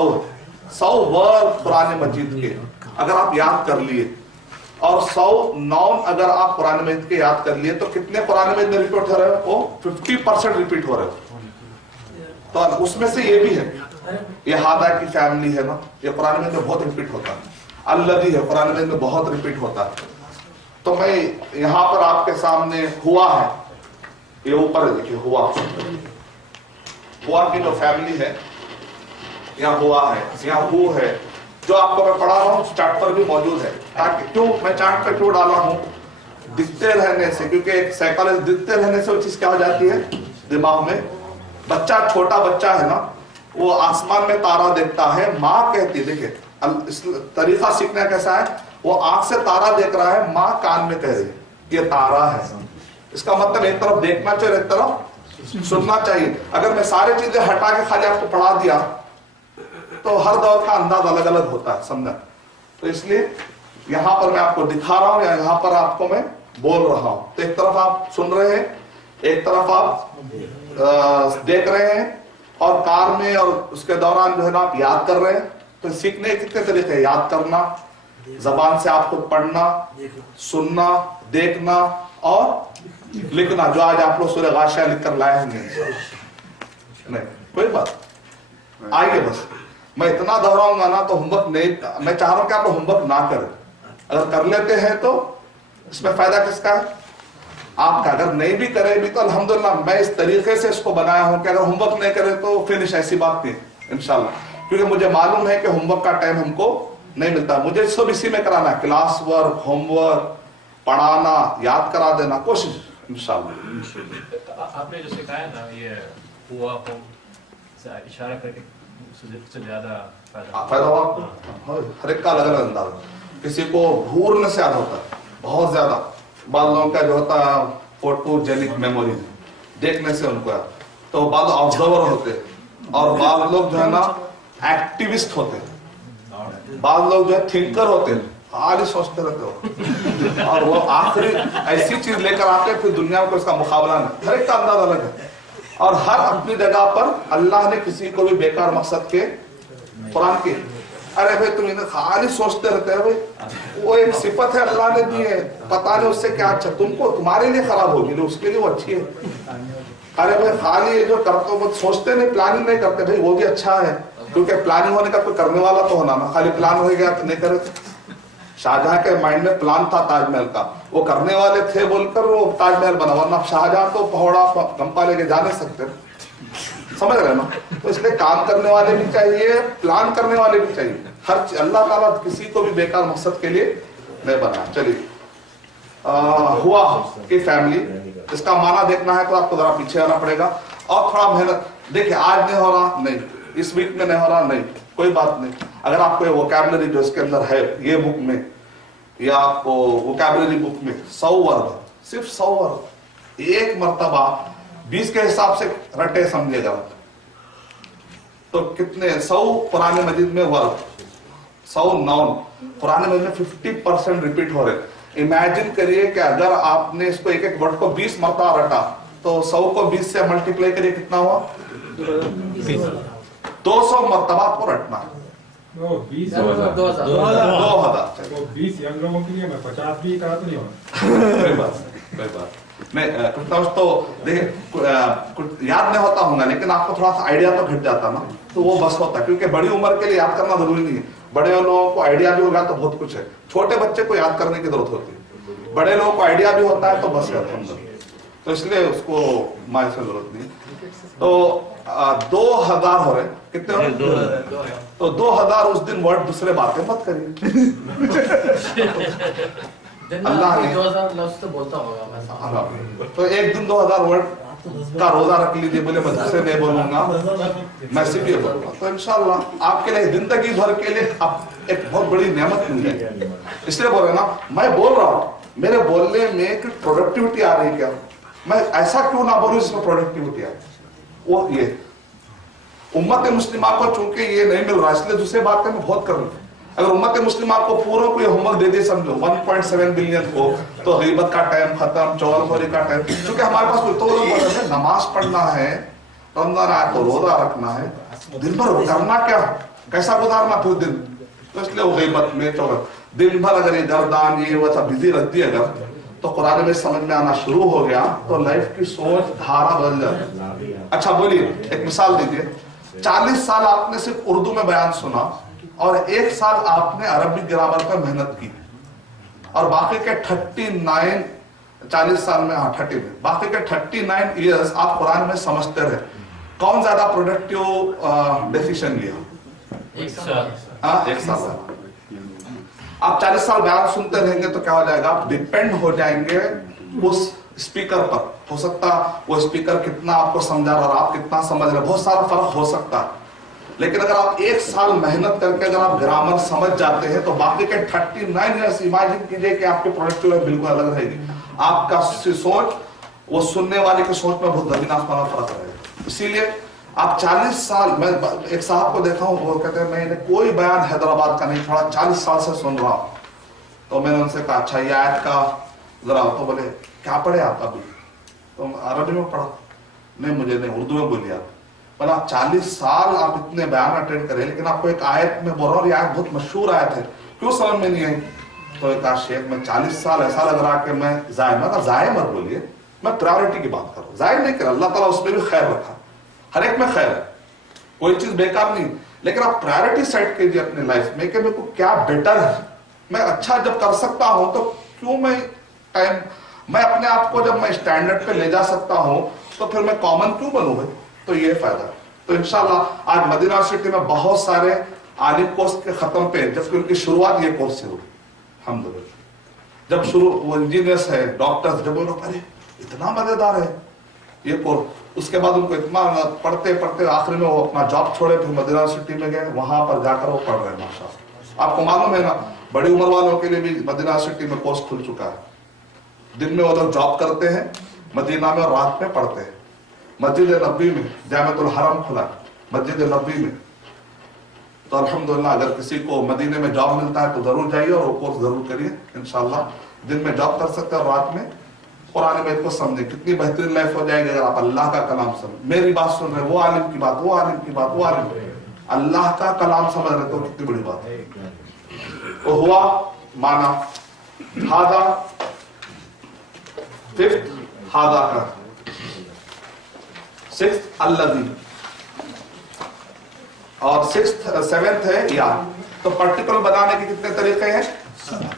100 ورب قرآن مجید کے اگر آپ یاد کر لیے, اور 100 ناؤن اگر آپ قرآن مجید کے یاد کر لیے, تو کتنے قرآن مجید میں ریپیٹ ہو رہے ہیں, وہ 50% ریپیٹ ہو رہے ہیں. تو اس میں سے یہ بھی ہے, یہ ہادہ کی فیملی ہے نا, یہ قرآن مجید میں بہت ریپیٹ ہوتا ہے. الذی ہے قرآن مجید میں بہت ریپیٹ ہوتا ہے. تو میں یہاں پر آپ کے سامنے ہوا ہے, یہ اوپر دیکھیے ہوا کی جو فیملی ہے, یہاں ہوا ہے, یہاں ہو ہے, جو آپ کو میں پڑھا رہا ہوں چارٹ پر بھی موجود ہے. تاکہ کیوں میں چارٹ پہ کیوں ڈالا ہوں, دکھتے رہنے سے, کیونکہ ایک سائیکالوجی دکھتے رہنے سے وہ چیز کیا ہو جاتی ہے دماغ میں. بچہ چھوٹا بچہ ہے نا, وہ آسمان میں تارا دیکھتا ہے, ماں کہتی ہے, دیکھیں طریقہ سیکھنا کیسا ہے, وہ آنکھ سے تارا دیکھ رہا ہے, ماں کان میں کہہ رہی ہے یہ تارا ہے. اس کا مطلب ایک طرف دیکھنا چاہیے ایک طرف سننا چاہیے. اگر میں ساری چیزیں ہٹا کے خالی آپ کو پڑھا دیا تو ہر دور کا انداز الگ الگ ہوتا ہے, سمجھا. تو اس لیے یہاں پر میں آپ کو دکھا رہا ہوں یا یہاں پر آپ کو میں بول رہا ہوں, تو ایک طرف آپ سن رہے ہیں, ایک طرف آپ دیکھ رہے ہیں, اور کار میں اور اس کے دوران جو ہے نا آپ یاد کر رہے ہیں. تو سیکھنے کے کتنے طریقے ہیں, یاد کرنا, زبان سے آپ کو پڑھنا, سننا, دیکھنا اور لکھنا, جو آج آپ لوگ سورہ غاشیہ لکھ کر لائے ہیں. نہیں کوئی بات آئیے, بس میں اتنا دہراؤں گا نا تو ہوم ورک نہیں, میں چاہ رہا ہوں کہ آپ ہوم ورک نہ کریں. اگر کر لیتے ہیں تو اس میں فائدہ کس کا ہے, آپ کا. اگر نہیں بھی کرے بھی تو الحمدللہ میں اس طریقے سے اس کو بنایا ہوں کہ اگر ہوم ورک نہیں کرے تو فنش, ایسی بات نہیں انشاءاللہ. کیونکہ مجھے معلوم ہے کہ ہوم ورک کا ٹائم ہم کو نہیں ملتا, مجھے سب اسی میں کرانا ہے, کلاس ورک, ہوم ورک, پڑھانا, یاد کرا دینا, کوشش انشاءاللہ. آپ نے جو سکھایا نا یہ ہوا ہو اشارہ کر کے سے زیادہ فائدہ ہوا. ہر ایک کا الگ الگ انداز, کسی کو بھولنے سے یاد ہوتا ہے بہت زیادہ, بعض لوگوں کا جو ہوتا ہے فوٹوجینک میموری, دیکھنے سے ان کو یاد, تو بعض آبزرور ہوتے, اور بعض لوگ جو ہے نا ایکٹیوسٹ ہوتے, بعض لوگ جو ہے تھنکر ہوتے, خالی سوچتے رہتے ہو, اور وہ آخری ایسی چیز لے کر آتے پھر دنیا کو اس کا مقابلہ نہیں. ہر ایک کا انداز الگ ہے, اور ہر اپنی جگہ پر اللہ نے کسی کو بھی بیکار مقصد کے قرآن کے, ارے بھائی تم انہیں خالی سوچتے رہتے ہیں, بھائی وہ ایک صفت ہے اللہ نے دی ہے, پتہ نہیں اس سے کیا اچھا تم کو تمہارے لیے خراب ہوگی, اس کے لیے وہ اچھی ہے. अरे भाई खाली ये जो करते हो सोचते नहीं, प्लानिंग नहीं करते भाई, वो भी अच्छा है, क्योंकि प्लानिंग होने का कोई करने वाला तो होना ना, खाली प्लान हो गया तो नहीं करे। शाहजहां के माइंड में प्लान था ताजमहल का, वो करने वाले थे बोलकर वो ताजमहल बना, वरना शाहजहां तो पहौड़ा गंपा लेके जा नहीं सकते, समझ रहे ना। तो इसलिए काम करने वाले भी चाहिए, प्लान करने वाले भी चाहिए। हर अल्लाह ताला किसी को भी बेकार मकसद के लिए नहीं बनाया। चलिए हुआ कि फैमिली, इसका माना देखना है तो आपको जरा पीछे आना पड़ेगा और थोड़ा मेहनत। देखिए आज नहीं हो रहा, नहीं इस वीक में नहीं हो रहा, नहीं कोई बात नहीं। अगर आपको वोकैबुलरी जो इसके अंदर है ये बुक में, या आपको वोकैबुलरी बुक में 100 वर्ग, सिर्फ 100 वर्ग एक मर्तबा 20 के हिसाब से रटे समझेगा तो कितने 100 पुराने मजीद में वर्ग, 100 नाउन पुराने मजीद में 50% रिपीट हो रहे। इमेजिन करिए कि अगर आपने इसको एक एक वर्ड को 20 मरतबा रटा तो 100 को 20 से मल्टीप्लाई करिए कितना हुआ, 200 मरतबा आपको रटना है। 2000 20 यंग लोगों के लिए मैं 50 भी कहा तो नहीं होगा। कोई बात नहीं, कुछ तो देखिए कुछ याद नहीं होता होगा, लेकिन आपको थोड़ा सा आइडिया तो घट जाता ना, तो वो बस होता है। क्योंकि बड़ी उम्र के लिए याद करना जरूरी नहीं है, बड़े लोगों को आइडिया भी होगा तो बहुत कुछ है, छोटे बच्चे को याद करने की जरूरत होती है, बड़े लोगों को आइडिया भी होता है तो बस तो इसलिए उसको माय से जरूरत नहीं। तो 2000 हो रहे, कितने हो रहे? तो 2000 उस दिन वर्ड दूसरे बातें मत करिए। अल्लाह ने 2000 लफ्ज तो बोलता होगा, तो एक दिन 2000 वर्ड का रोजा रख लीजिए, बोले मैं दूसरे नहीं बोलूंगा, मैं सिर्फ ये बोलूंगा, तो इंशाल्लाह आपके लिए जिंदगी भर के लिए एक बहुत बड़ी नेमत मिल जाएगी। इसलिए बोल रहे ना, मैं बोल रहा हूँ मेरे बोलने में कि प्रोडक्टिविटी आ रही है क्या, मैं ऐसा क्यों ना बोलूं जिसमें प्रोडक्टिविटी आ रही, वो ये उम्मत मुस्लिमा को चूंकि ये नहीं मिल रहा, इसलिए दूसरे बातें मैं बहुत कर रहा हूँ। अगर उम्मत मुस्लिमा को पूरा कोई होमवर्क दे दे समझो 1.7 बिलियन को, तो गीबत का टाइम खत्म, चौलखोरी का टाइम, क्योंकि हमारे पास तो लोग बोल रहे हैं नमाज पढ़ना है, रमजान आया तो रोजा रखना है, दिन भर करना क्या, कैसा गुजारना पूरे दिन, तो इसलिए वो गीबत में दिन भर अगर ये गर्दान ये वो सब बिजी रहती है अगर, तो कुरान में समझ में आना शुरू हो गया तो लाइफ की सोच धारा बदल जाती है। अच्छा बोलिए, एक मिसाल दीजिए, 40 साल आपने सिर्फ उर्दू में बयान सुना और 1 साल आपने अरबी ग्रामर पर मेहनत की, और बाकी के 39 40 साल में, हाँ 30 में, बाकी के 39 ईयर्स आप कुरान में समझते रहे, कौन ज्यादा प्रोडक्टिव डिसीजन लिया? 1 साल। आप 40 साल बयान सुनते रहेंगे तो क्या हो जाएगा, आप डिपेंड हो जाएंगे उस स्पीकर पर। हो सकता वो स्पीकर कितना आपको समझा रहा, आप कितना समझ रहे, बहुत सारा फर्क हो सकता है। लेकिन अगर आप 1 साल मेहनत करके अगर आप ग्रामर समझ जाते हैं तो बाकी के 39 ईयर्स इमेजिन कीजिए कि आपकी प्रोडक्टिविटी बिल्कुल अलग रहेगी। आपका सोच वो सुनने वाले की सोच में बहुत जमीन आसमान का फर्क रहेगा। इसीलिए आप 40 साल, मैं एक साहब को देखा हूँ, वो कहते हैं मैंने कोई बयान हैदराबाद का नहीं छोड़ा, 40 साल से सुन रहा हूँ। तो मैंने उनसे कहा अच्छा ये आयत का जरा, तो बोले क्या पढ़े आप अभी? तो अरबी में पढ़ा, नहीं मुझे नहीं, उर्दू में बोलिए आप। पर आप 40 साल आप इतने बयान अटेंड करें, लेकिन आपको एक आयत में बोल रहा हूँ, ये आयत बहुत मशहूर आयत है, क्यों समझ में नहीं आई? तो एक शेख में 40 साल ऐसा लग रहा कि मैं जाए, मतलब जाए मत बोलिए, मैं प्रायोरिटी की बात कर रहा हूँ, जाहिर नहीं कर, अल्लाह ताला उसमें भी खैर रखा, हर एक में खैर है, कोई चीज बेकार नहीं, लेकिन आप प्रायोरिटी सेट कीजिए अपने लाइफ में कि मेरे को क्या बेटर है, मैं अच्छा जब कर सकता हूं तो क्यों मैं टाइम, मैं अपने आप को जब मैं स्टैंडर्ड पे ले जा सकता हूं तो फिर मैं कॉमन क्यों बनूं भाई? तो ये फायदा है। तो इंशाल्लाह आज मदीना यूनिवर्सिटी में बहुत सारे आलिम कोर्स के खत्म पे, जबकि उनकी शुरुआत ये कोर्स से हुई, अल्हम्दुलिल्लाह। जब शुरू वो इंजीनियर्स है, डॉक्टर्स, जब उनको अरे इतना मजेदार है ये कोर्स, उसके बाद उनको इतना पढ़ते पढ़ते आखिर में वो अपना जॉब छोड़े, फिर मदीना यूनिवर्सिटी में गए, वहां पर जाकर वो पढ़ रहे हैं माशाअल्लाह। आपको मालूम है ना, बड़ी उम्र वालों के लिए भी मदीना यूनिवर्सिटी में कोर्स खुल चुका है। दिन में वो लोग जॉब करते हैं मदीना में और रात में पढ़ते हैं। मस्जिद नबी में जामिअतुल हरम खुला, मस्जिद नबी में, तो अल्हम्दुलिल्लाह अगर किसी को मदीने में जॉब मिलता है तो जरूर जाइए और वो कोर्स जरूर करिए इंशाल्लाह। दिन में जॉब कर सकते हैं और रात में कुरान में को समझे, कितनी बेहतरीन लाइफ हो जाएगी अगर आप अल्लाह का कलाम समझ। मेरी बात सुन रहे, वो आलिम की बात, वो आलिम की बात, वो आलिम, अल्लाह का कलाम समझ रहे तो कितनी बड़ी बात है। तो हुआ माना हादा, फिफ्थ हादा का सिक्स्थ अल्लज़ी, और सेवेंथ है या। तो पर्टिकुलर बनाने के कितने तरीके हैं?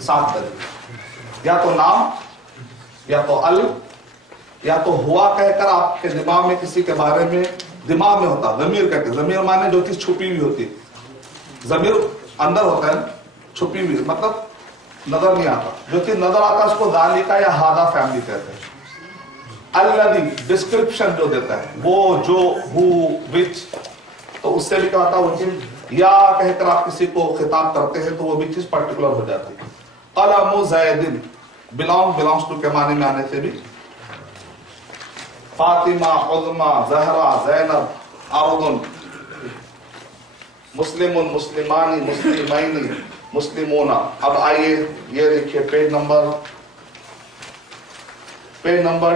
7 तरीके। या तो नाम, या तो अल, या तो हुआ कहकर आपके दिमाग में किसी के बारे में, दिमाग में होता, ज़मीर कहते, ज़मीर माने जो चीज छुपी हुई होती, ज़मीर अंदर होता है, छुपी हुई मतलब नजर नहीं आता, जो चीज नजर आता है उसको ज़ालिका या हादा फैमिली कहते हैं। अल्लज़ी डिस्क्रिप्शन जो देता है, वो, जो, हु, विच, तो उससे भी क्या होता है वो चीज, या कहकर आप किसी को खिताब करते हैं तो वो भी चीज पर्टिकुलर हो जाती है। क़लमु ज़ैदिन बिलोंग्स टू के माने में आने से भी, फातिमा, उज़्मा, ज़हरा, ज़ैनब, अर्दुन, मुस्लिमुन, मुस्लिमानी, मुस्लिमैनी, मुस्लिमूना। अब आइए ये देखिए पेज नंबर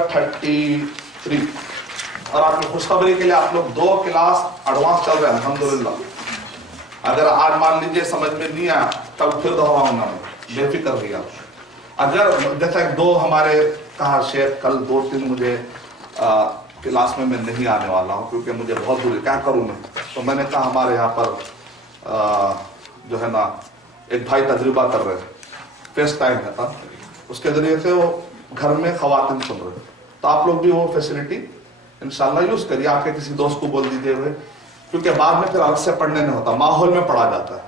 33। और आपकी खुशखबरी के लिए आप लोग 2 क्लास एडवांस चल रहे हैं अल्हम्दुलिल्लाह। अगर आज मान लीजिए समझ में नहीं आया तब फिर दोहराऊंगा मैं, बेफिक्र रहिए आप। अगर जैसा 2 हमारे कहा शेख कल 2-3 मुझे क्लास में मैं नहीं आने वाला हूँ क्योंकि मुझे बहुत दूर, क्या करूँ मैं। तो मैंने कहा हमारे यहाँ पर जो है ना एक भाई तजुर्बा कर रहे हैं, फेस टाइम है था, उसके जरिए से वो घर में खवातीन सुन रहे हैं। तो आप लोग भी वो फैसिलिटी इंशाल्लाह यूज करिए, आपके किसी दोस्त को बोल दीजिए हुए, क्योंकि बाद में फिर अलग से पढ़ने नहीं होता, माहौल में पढ़ा जाता है।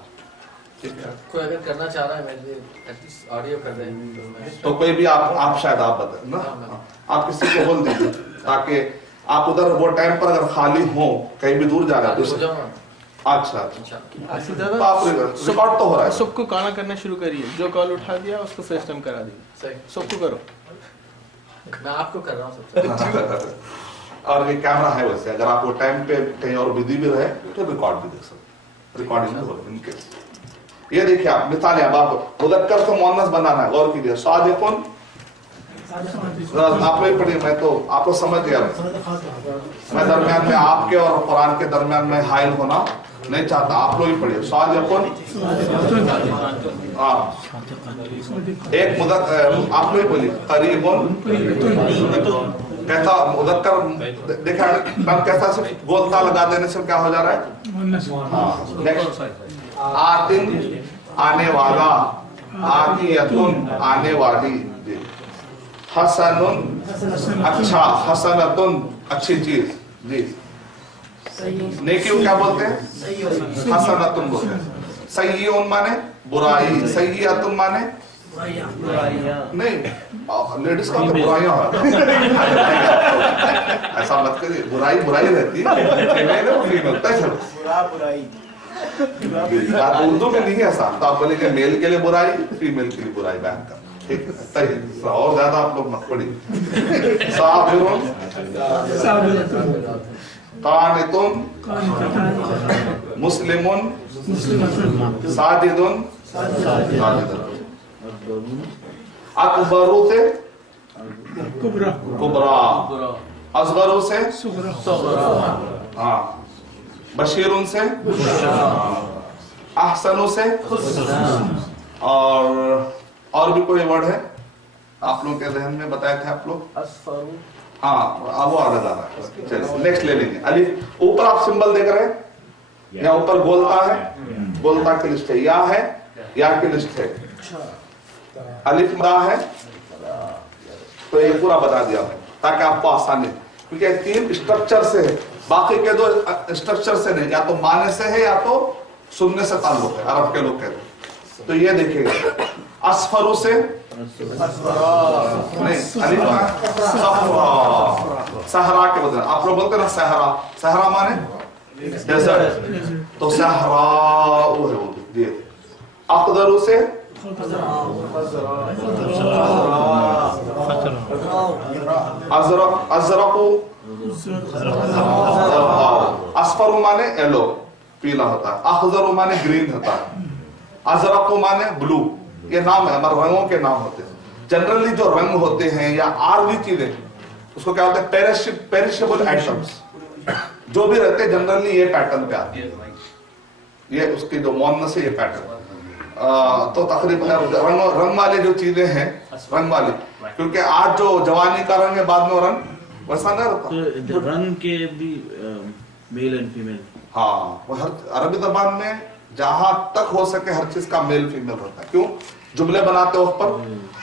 कोई अगर करना चाह रहा है एटलीस्ट ऑडियो कर रहे हैं तो कोई भी आप शायद आप बताए ना, आप किसी को बोल दीजिए ताकि आप उधर वो टाइम पर अगर खाली हो, कहीं भी दूर जा रहे हैं। अच्छा रिकॉर्ड तो हो रहा है। सबको गाना करना शुरू करिए, जो कॉल उठा दिया उसको फेस टाइम करा दीजिए, सबको करो। मैं आपको कर रहा हूँ और ये कैमरा है वैसे, अगर आप वो टाइम पे कहीं और बिजी भी रहे तो रिकॉर्ड भी देख सकते, रिकॉर्डिंग भी हो इनके। ये देखिए आप मिसाल है, अब आप मुज़क्कर को मुअन्नस बनाना है, गौर कीजिए। सादिकुन, आप लोग पढ़िए, मैं तो आप लोग समझ गया। मैं दरमियान में आपके और कुरान के दरमियान में हाइल होना नहीं चाहता, आप लोग ही पढ़िए। सादिकुन, एक मुज़क्कर आप लोग बोलिए। करीबुन, कैसा मुज़क्कर देखा टर्म कैसा, सिर्फ गोलता लगा देने से क्या हो जा रहा है। नेक्स्ट आतिन, आने वाला, आतियतुन, आने वाली। हसनुन, अच्छा, हसनतुन, अच्छी चीज जी। नेकी को क्या बोलते हैं? हसनतुन बोलते हैं। सय्यिउन माने बुराई, सय्यिअतुन माने नहीं, लेडीज का तो बुराइयां ऐसा मत करिए, बुराई बुराई रहती है, उर्दू में नहीं है ऐसा। तो आप बोलेंगे मेल के लिए बुराई, फीमेल के लिए बुराई बयान कर, ठीक है। और ज्यादा आप लोग मत पढ़िए। साबिरुन, कानितुन, मुस्लिमुन, साजिदुन, अकबरू से कुबरा, असगरू से हाँ, बशीरुन से, अहसनु से, और भी कोई वर्ड है आप लोगों के ज़हन में बताए थे आप लोग? हाँ, वो आधा जा रहा है। चलिए नेक्स्ट ले लेंगे। अलिफ, ऊपर आप सिंबल देख रहे हैं, या ऊपर गोलता है, गोलता की लिस्ट है, या है, या की लिस्ट है। अलिफ रा है तो ये पूरा बता दिया ताकि आपको आसानी, क्योंकि 3 स्ट्रक्चर से है, बाकी के 2 स्ट्रक्चर से नहीं, या तो माने से है या तो सुनने से ताल्लुक है, अरब के लोग कहते हैं। तो ये देखिएगा, असफरू से नहीं, सहरा के बदले आप लोग बोलते ना सहरा, सहरा माने डेजर्ट, तो सहरा वो है वो दिए। अकदरू से अजरक, अजरकू, असफरू माने येलो पीला होता है, अखजरू माने ग्रीन होता है, अजरकू माने ब्लू। ये नाम है, हमारे रंगों के नाम होते हैं। जनरली जो रंग होते हैं या आरवी चीजें, उसको क्या होता है, पेरिशेबल आइटम्स जो भी रहते हैं जनरली ये पैटर्न पे आते हैं, ये उसकी जो मुअन्नस है ये पैटर्न। तो तकरीबन रंग वाले जो चीजें हैं, रंग वाली, क्योंकि आज जो जवानी का रंग है बाद में रंग वैसा नहीं रहता। तो रंग के भी मेल एंड फीमेल, हाँ वो हर अरबी जबान में जहां तक हो सके हर चीज का मेल फीमेल रहता है। क्यों? जुमले बनाते वक्त पर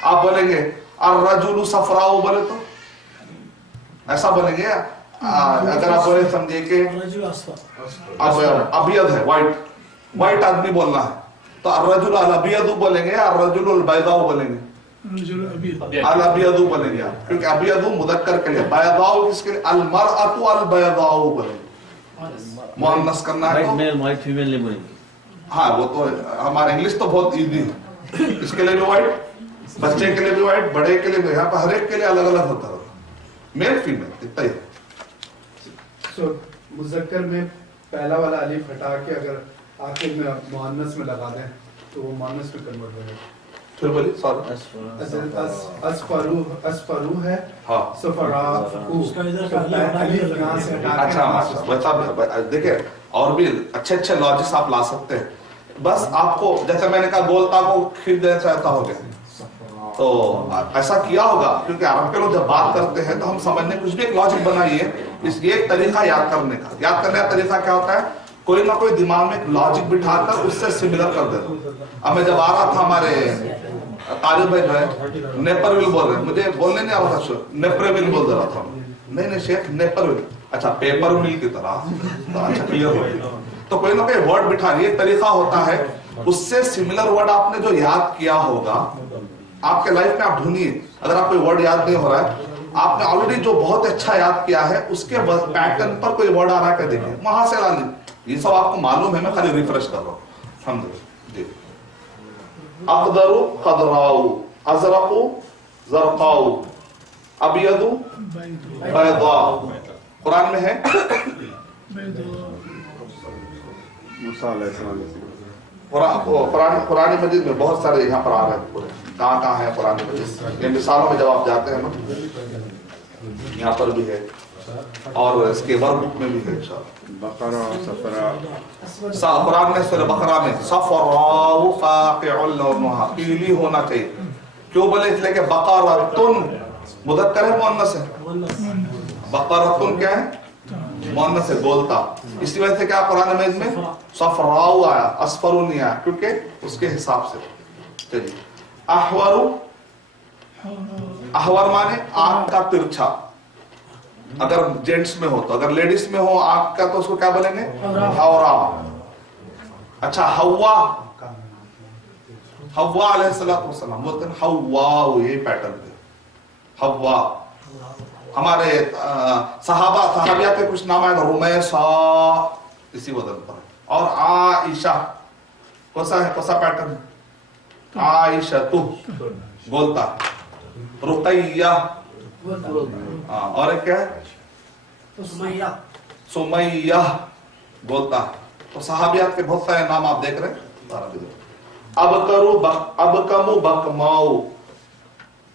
आप बोलेंगे अर्रजुलु सफराउ, बोले तो ऐसा बोलेंगे। अगर आप बोले समझिए कि अबियद है, व्हाइट आदमी बोलना है तो अर्रजुल अल अबियदु बोलेंगे, अर्रजुल अल बैदाउ बोलेंगे, अल अबियदु बोलेंगे आप, क्योंकि अबियदु मुदक्कर के लिए, बैदाउ किसके लिए? अल मरअतु अल बैदाउ बोलेंगे। मुअन्नस करना है तो मेल व्हाइट फीमेल नहीं बोलेंगे। हाँ वो तो हमारा इंग्लिश तो बहुत इजी है, इसके लिए भी व्हाइट, बच्चे के लिए भी व्हाइट, बड़े के लिए भी, यहाँ पर हर एक के लिए अलग अलग होता है, मेल फीमेल इतना ही। मुज़क्कर में पहला वाला अलिफ हटा के अगर आखिर में मुअन्नस में लगा दें तो वो मुअन्नस में कन्वर्ट हो जाएगा। फिर बोलिए सॉरी। अस्फरू है, हाँ सफराउ, अच्छा वैसा देखिए और भी अच्छे अच्छे लॉजिक्स आप ला सकते हैं। बस आपको जैसे मैंने कहा गोलता को खींच देना चाहता हो गया तो ऐसा किया होगा, क्योंकि अरब के लोग जब बात करते हैं तो हम समझने कुछ भी एक लॉजिक बनाइए, ये एक तरीका याद करने का। याद करने का तरीका क्या होता है? कोई ना कोई दिमाग में एक लॉजिक बिठाकर उससे सिमिलर कर देना। अब मैं जब आ रहा था, हमारे तारिक भाई जो है नेपरविल बोल रहे हैं, मुझे बोलने नहीं आ रहा था, नेपरविल बोल रहा था। नहीं शेख नेपरविल, अच्छा पेपर मिल की तरह, तो अच्छा क्लियर हो। तो कोई ना कोई वर्ड बिठा, ये तरीका होता है, उससे सिमिलर वर्ड आपने जो याद किया होगा आपके लाइफ में आप ढूंढिए। अगर आप कोई वर्ड याद नहीं हो रहा है, आपने ऑलरेडी जो बहुत अच्छा याद किया है उसके पैटर्न पर कोई वर्ड आ रहा है क्या देखिए, वहां से ला लीजिए। ये सब आपको मालूम है, मैं खाली रिफ्रेश कर रहा हूँ। जी अक़दरु क़दराउ, अज़रक़ु ज़रक़ाउ, अबियदु बैदाउ, कुरान में है। कुरान मजीद में बहुत सारे यहाँ पर आ रहे हैं, कहाँ है कुरान मजीद। ये मिसालों में जब आप जाते हैं ना, यहाँ पर भी है और इसके वर्क में भी है। बकरा सफरा, कुरान में सूरह बकरा में सफराउ फाक़िउल लौनुहा, पीली होना चाहिए। क्यों बोले? इसलिए कि बकरतुन मुदक्कर है, मुअन्नस है। बकरतुन क्या है? मुअन्नस है, बोलता। इसी वजह से क्या कुरान में सफराउ आया, अस्फरू नहीं आया, क्योंकि उसके हिसाब से। चलिए अहवरु, अहवर माने आंख का तिरछा, अगर जेंट्स में हो तो, अगर लेडीज में हो आंख का तो उसको क्या बोलेंगे? हवरा। अच्छा हवा, हवा अलैहिस्सलाम बोलते हैं हवा, ये पैटर्न है हवा। हमारे सहाबिया के कुछ नाम आएगा, रुमैसा इसी वजन पर, और आइशा कौसा है, कौसा पैटर्न? आइशा तू बोलता, रुकैया, और एक क्या है? सुमैया बोलता। तो सहाबियात के बहुत सारे नाम आप देख रहे हैं। अबकमु बकमाउ,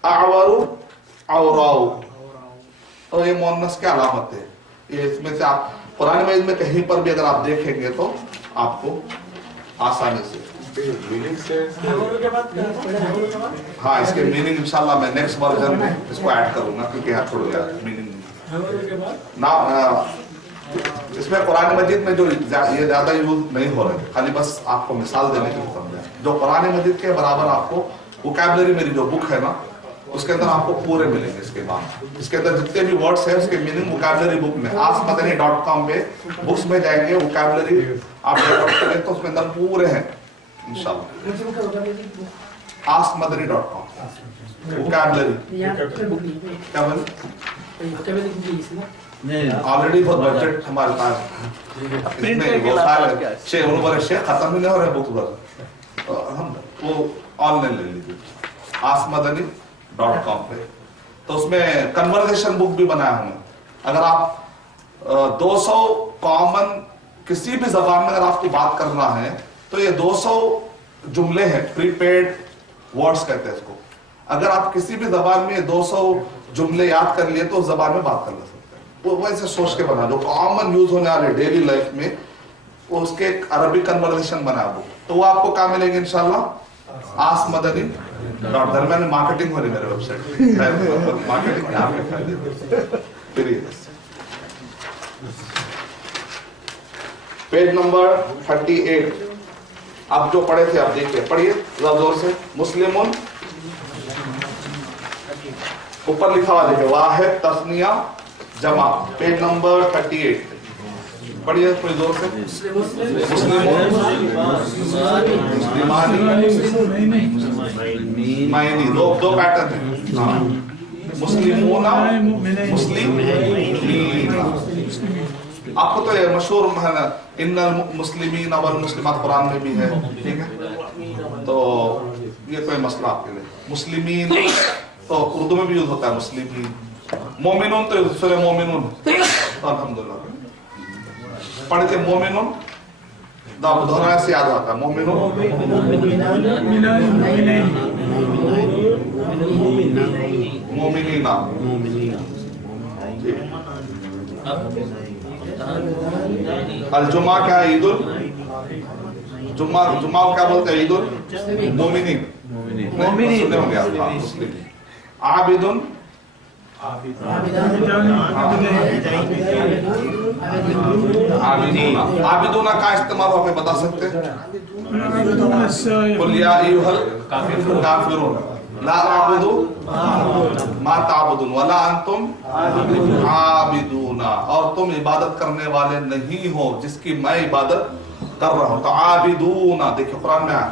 अअवरु अवराउ, तो ये मुअन्नस की अलामत है। ये इसमें से आप कुरान में कहीं पर भी अगर आप देखेंगे तो आपको आसानी से हाँ, इसके मीनिंग इंशाल्लाह मैं नेक्स्ट वर्जन में इसको ऐड करूंगा, क्योंकि यहाँ थोड़ा मीनिंग ना इसमें कुरान मजीद में जो ये ज्यादा यूज नहीं हो रहे, खाली बस आपको मिसाल देने के लिए समझा। जो कुरान मजीद के बराबर आपको वोकैबुलरी, मेरी जो बुक है ना उसके अंदर आपको पूरे मिलेंगे। इसके बाद इसके अंदर जितने भी वर्ड्स है उसके मीनिंग वोकैबुलरी बुक में, आसमदनी.com पे बुक्स में जाएंगे, वोकैबुलरी आप डाउनलोड करें तो उसके अंदर पूरे हैं इंशाल्लाह। आसमदनी.com वोकैबुलरी क्या बोले? ऑलरेडी बहुत बजट हमारे पास शेख खत्म ही नहीं हो रहे बुक्स, बस हम वो ऑनलाइन ले लीजिए आसमदनी.com पे। तो उसमें कन्वर्सेशन बुक भी बनाया हूँ। अगर आप 200 कॉमन किसी भी जबान में अगर आपको बात करना है तो ये 200 जुमले हैं, प्रीपेड वर्ड्स कहते हैं इसको। अगर आप किसी भी जबान में 200 जुमले याद कर लिए तो उस जबान में बात कर ले सकते हैं। वो वैसे सोच के बना, जो कॉमन यूज होने वाले डेली लाइफ में, वो उसके अरबी कन्वर्सेशन बना वो। तो वो आपको कहाँ मिलेंगे इंशाल्लाह? आसमदनी दरमियान मार्केटिंग हो रही मेरे वेबसाइट, मार्केटिंग यहाँ पे पेज नंबर 38 आप जो पढ़े थे आप देखिए, पढ़िए जोर से। मुस्लिमुन ऊपर लिखा हुआ देखिए, वाहिद तस्निया जमा, पेज नंबर 38 पढ़िए कोई जोर से। मुस्लिमानी, दो पैटर्न है। मुस्लिमूना, मुस्लिम। आपको तो ये मशहूर है ना, इन्नल मुस्लिमीन वल मुस्लिमात कुरान में भी है, ठीक है, तो ये कोई मसला आपके लिए। मुस्लिमीन तो उर्दू में भी यूज होता है, मुस्लिमीन। मोमिनून तो सूरह मोमिनून, अल्हम्दुलिल्लाह पढ़ के मोमिनून दोहराने से याद आता है। मोमिनून मोमिनीना, अल-जुमा क्या है? ईदुल जुम्मा, जुम्मा को क्या बोलते हैं? ईदुल मोमिनीन, मोमिनीन हो गया। मुस्लिम। आबिदुन, आबिदूना, आबिदूना का इस्तेमाल आप बता सकते हैं? कुल या अय्युहल काफिरून ला अअबुदु मा ताबुदून वला अंतुम आबिदूना, और तुम इबादत करने वाले नहीं हो जिसकी मैं इबादत कर रहा हूं। तो आबिदूना देखिए कुरान में आया,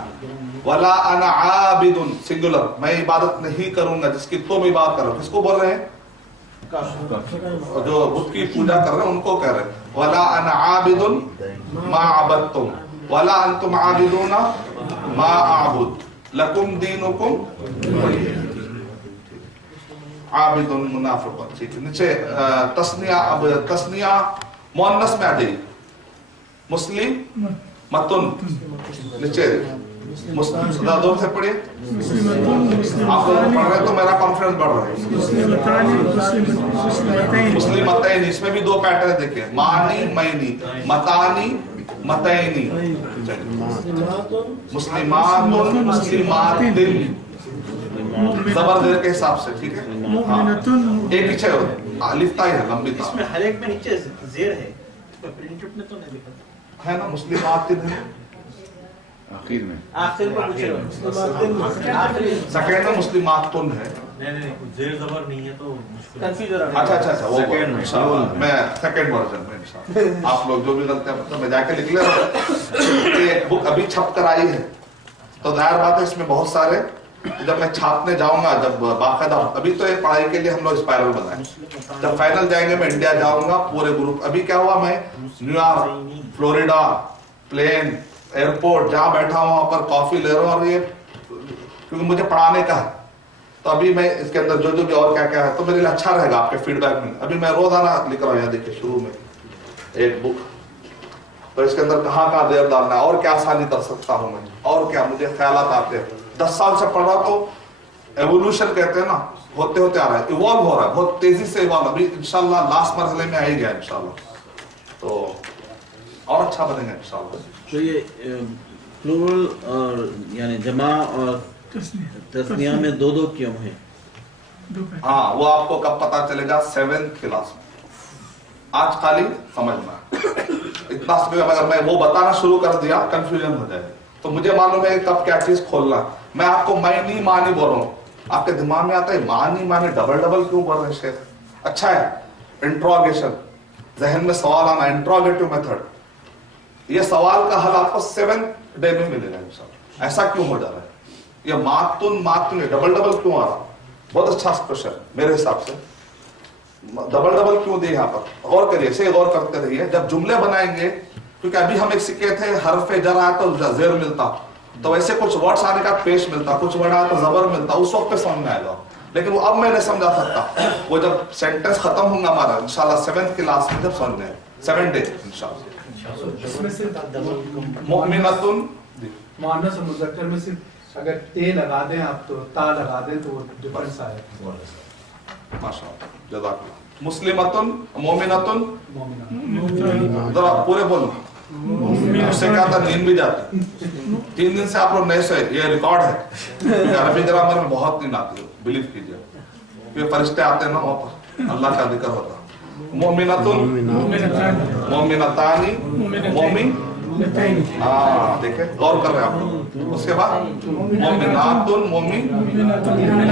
वला अना आबिदुन सिंगुलर, मैं इबादत नहीं करूंगा जिसकी तुम इबादत करो। किसको बोल रहे हैं? जो बुत की पूजा कर रहे हैं उनको कह रहे हैं। वला अना आबिदुन मा अबदतुम वला अंतुम आबिदूना मा अअबुद लकुम दीनुकुम आबिदुन मुनाफिकुन। ठीक है, नीचे तस्निया, अब तस्निया मुअन्नस में आ जाइए। मुस्लिम मतुन, नीचे दो से पढ़िए। आप लोग पढ़ रहे हैं तो मेरा कॉन्फिडेंस बढ़ रहा है। मुस्लिम मतैनी, इसमें भी दो पैटर्न देखिए, मानी मैनी, मतानी मतैनी। मुस्लिमातुन, मुस्लिमातिन, जबर देर के हिसाब से, ठीक है। एक पीछे अलिफ्ता है, लंबी था। इसमें हर एक में नीचे जेर है, प्रिंट में तो नहीं दिखा है ना। मुस्लिमातिन है आखिर में, आखिर में सेकंड में मुस्लिमातुन है। नहीं जेर जबर नहीं है तो कंफ्यूज हो रहा है। अच्छा वो इंशाल्लाह मैं सेकंड वर्जन में इंशाल्लाह। आप लोग जो भी गलतियां मतलब मैं जाके लिख ले रहा हूं। ये बुक अभी छप कर आई है तो जाहिर बात है इसमें बहुत सारे, जब मैं छापने जाऊंगा, जब बाकायदा, अभी तो ये पढ़ाई के लिए हम लोग स्पाइरल बनाए, जब फाइनल जाएंगे मैं इंडिया जाऊंगा पूरे ग्रुप। अभी क्या हुआ, मैं न्यूयॉर्क, फ्लोरिडा, प्लेन, एयरपोर्ट जहां बैठा हूं वहां पर कॉफी ले रहा हूं, और ये क्योंकि मुझे पढ़ाने का है तो अभी मैं इसके अंदर जो भी और क्या क्या है तो मेरे लिए अच्छा रहेगा आपके फीडबैक में। अभी मैं रोजाना लिख रहा हूँ, यहाँ देखिए शुरू में एक बुक, तो इसके अंदर कहाँ कहाँ देर डालना है और क्या आसानी कर सकता हूँ मैं, और क्या मुझे ख्यालात आते हैं। 10 साल से पढ़ रहा तो एवोल्यूशन कहते हैं ना, होते होते आ रहा है, इवॉल्व हो रहा है, बहुत तेजी से इवॉल्व। अभी इंशाल्लाह लास्ट मरहले में आ ही गया इंशाल्लाह, तो और अच्छा बनेगा इंशाल्लाह। तो ये प्लूरल और यानी जमा और तस्निया में दो दो क्यों है? हाँ, वो आपको कब पता चलेगा? 7th क्लास में। आज खाली समझना इतना, अगर मैं वो बताना शुरू कर दिया कंफ्यूजन हो जाएगा। तो मुझे मालूम है कब क्या चीज खोलना। मैं आपको मैनी मानी बोल रहा हूँ, आपके दिमाग में आता है मानी मानी डबल डबल क्यों बोल रहे शेख? अच्छा है, इंट्रोगेशन, जहन में सवाल आना, इंट्रोगेटिव मेथड, ये सवाल का हल आपको 7th डे में मिलेगा इंशाल्लाह। ऐसा क्यों हो जा रहा है? ये मातुन मातुन डबल डबल क्यों आ रहा? बहुत अच्छा क्वेश्चन मेरे हिसाब से, डबल डबल क्यों दे यहाँ पर? गौर करिए, ऐसे गौर करते रहिए। जब जुमले बनाएंगे, क्योंकि अभी हम एक सीखे थे हरफे जर आया तो जेर मिलता, तो वैसे कुछ वर्ड्स आने का पेश मिलता, कुछ वर्ड आया तो जबर मिलता, उस वक्त पे समझ में आएगा। लेकिन वो अब मैं नहीं समझा सकता, वो जब सेंटेंस खत्म होगा हमारा इंशाल्लाह 7th क्लास में, जब समझ में 7 डे इंशाल्लाह। इसमें से मुमिनतुन मुअन्नस और मुज़क्कर में सिर्फ अगर ते लगा दें आप तो ता लगा दें तो डिफरेंस आएगा। माशाअल्लाह, जज़ाकल्लाह। मुस्लिमतुन, मोमिनतुन, जरा पूरे बोलो। उससे क्या था, नींद भी जाती। 3 दिन से आप लोग नए से, ये रिकॉर्ड है, अरबी ग्रामर में बहुत नींद आती है, बिलीव कीजिए। ये फरिश्ते आते हैं ना वहां पर, अल्लाह का जिक्र होता है। मोमिनतुन, मोमिनतानी, मोमिन, हाँ देखे, गौर कर रहे हैं आप लोग। उसके बाद मोमिनातुन, मोमिनातिन,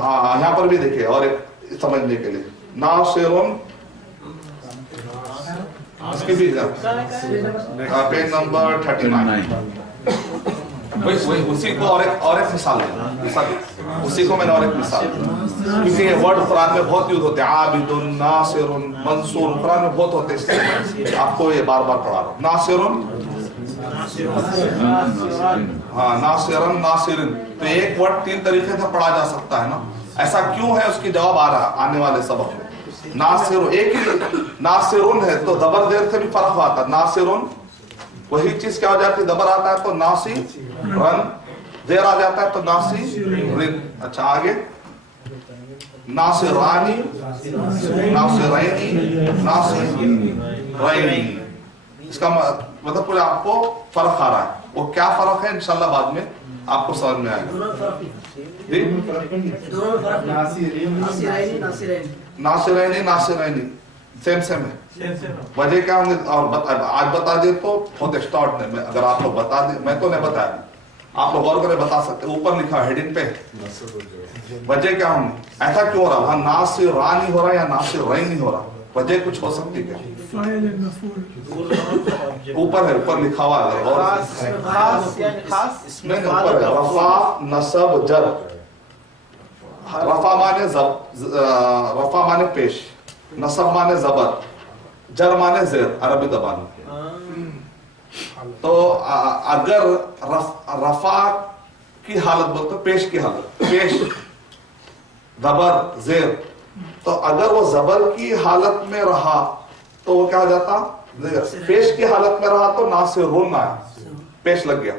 हाँ यहाँ पर भी देखिए और एक समझने के लिए नासिरुन, इसकी भी पेज नंबर 39, वही उसी को और एक मिसाल है, उसी को मैंने और एक मिसाल, क्योंकि ये वर्ड कुरान में बहुत यूज होते हैं, आबिदुन, नासिरुन, मंसूर, कुरान में बहुत होते हैं, इसलिए आपको ये बार बार पढ़ा रहा हूँ। नासिरुन, हाँ नासिरन, नासिरिन, तो एक वर्ड 3 तरीके से पढ़ा जा सकता है ना, ऐसा क्यों है उसकी जवाब आ रहा आने वाले सबक में। नासिरुन एक ही नासिरुन है तो जबर देर से भी फर्क आता है, नासिरुन वही चीज क्या हो जाती है, जबर आता है तो नासी रन, देर आ जाता है तो नासी रिन। अच्छा आगे नासिरानी, नासिरैनी, नासिरैनी, इसका मतलब पूरे आपको फर्क आ रहा है, वो क्या फर्क है इंशाल्लाह बाद में आपको समझ में आएगा। नासिरैनी, नासिरैनी सेम है, वजह क्या होंगे और आज बता दे तो बहुत एक्स्ट्रा है, अगर आप लोग बता दे, मैं तो नहीं बताया, आप लोग और करके बता सकते, ऊपर लिखा हेडिंग पे वजह क्या होंगी, ऐसा क्यों हो रहा, वहां नासिरानी हो रहा है या नासिरैनी हो रहा, वजह कुछ हो सकती है क्या? ऊपर है, ऊपर लिखा हुआ है, ऊपर है रफा नसब जर, रफा माने पेश, नसब माने जबर, जर माने जेर, अरबी जबान। तो अगर रफा की हालत बोलते, पेश की हालत, पेश जबर जेर, तो अगर वो जबर की हालत में रहा तो वो क्या हो जाता, पेश की हालत में रहा तो नासिरुन आया, पेश लग गया।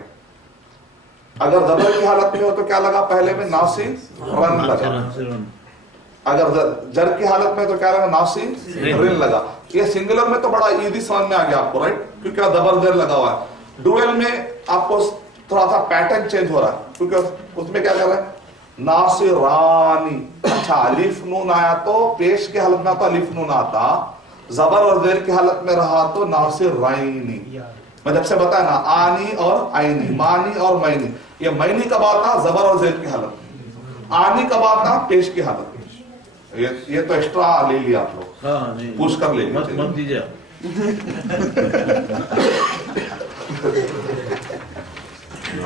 अगर जबर की हालत में हो तो क्या लगा, पहले में नासिरन लगा, अगर जर की हालत में तो क्या लगा, नासिरिन लगा। ये सिंगुलर में तो बड़ा इजी समझ में आ गया आपको, राइट, क्योंकि जबर जर लगा हुआ है। डुअल में आपको थोड़ा सा पैटर्न चेंज हो रहा है, क्योंकि उसमें क्या कर रहा है, नासिरानी, अच्छा अलिफ नून आया तो पेश की हालत में आता अलिफ नून आता, जबर और जेर की हालत में रहा तो नासिरैनी। मैं जब से बताया ना, आनी और आईनी, मानी और मैनी, ये मैनी कब आता, जबर और जेर की हालत, आनी कब आता, पेश की हालत। ये तो एक्स्ट्रा ले लिया आप लोग, पूछ कर ले मत दीजिए।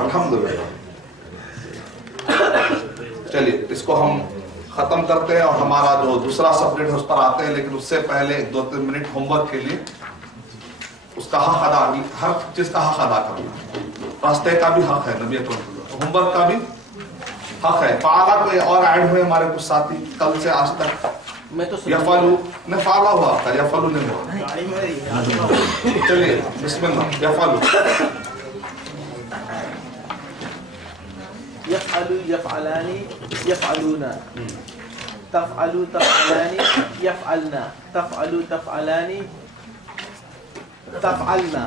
अल्हम्दुलिल्लाह, चलिए इसको हम खत्म करते हैं और हमारा जो दूसरा सब्जेक्ट है उस पर आते हैं, लेकिन उससे पहले 2-3 मिनट होमवर्क के लिए, उसका हक अदा, हर चीज का हक अदा करना, रास्ते का भी हक है, नबी होमवर्क का भी हक है। फाला कोई और ऐड हुए हमारे कुछ साथी कल से आज तक, मैं तो यफलू ने फाला हुआ आपका, यफलू नहीं हुआ, चलिए बिस्मिल्लाह, यफलू, यफअलु यफअलानी यफअलूना, तफअलु तफअलानी यफअलना, तफअलु तफअलानी तफअलना,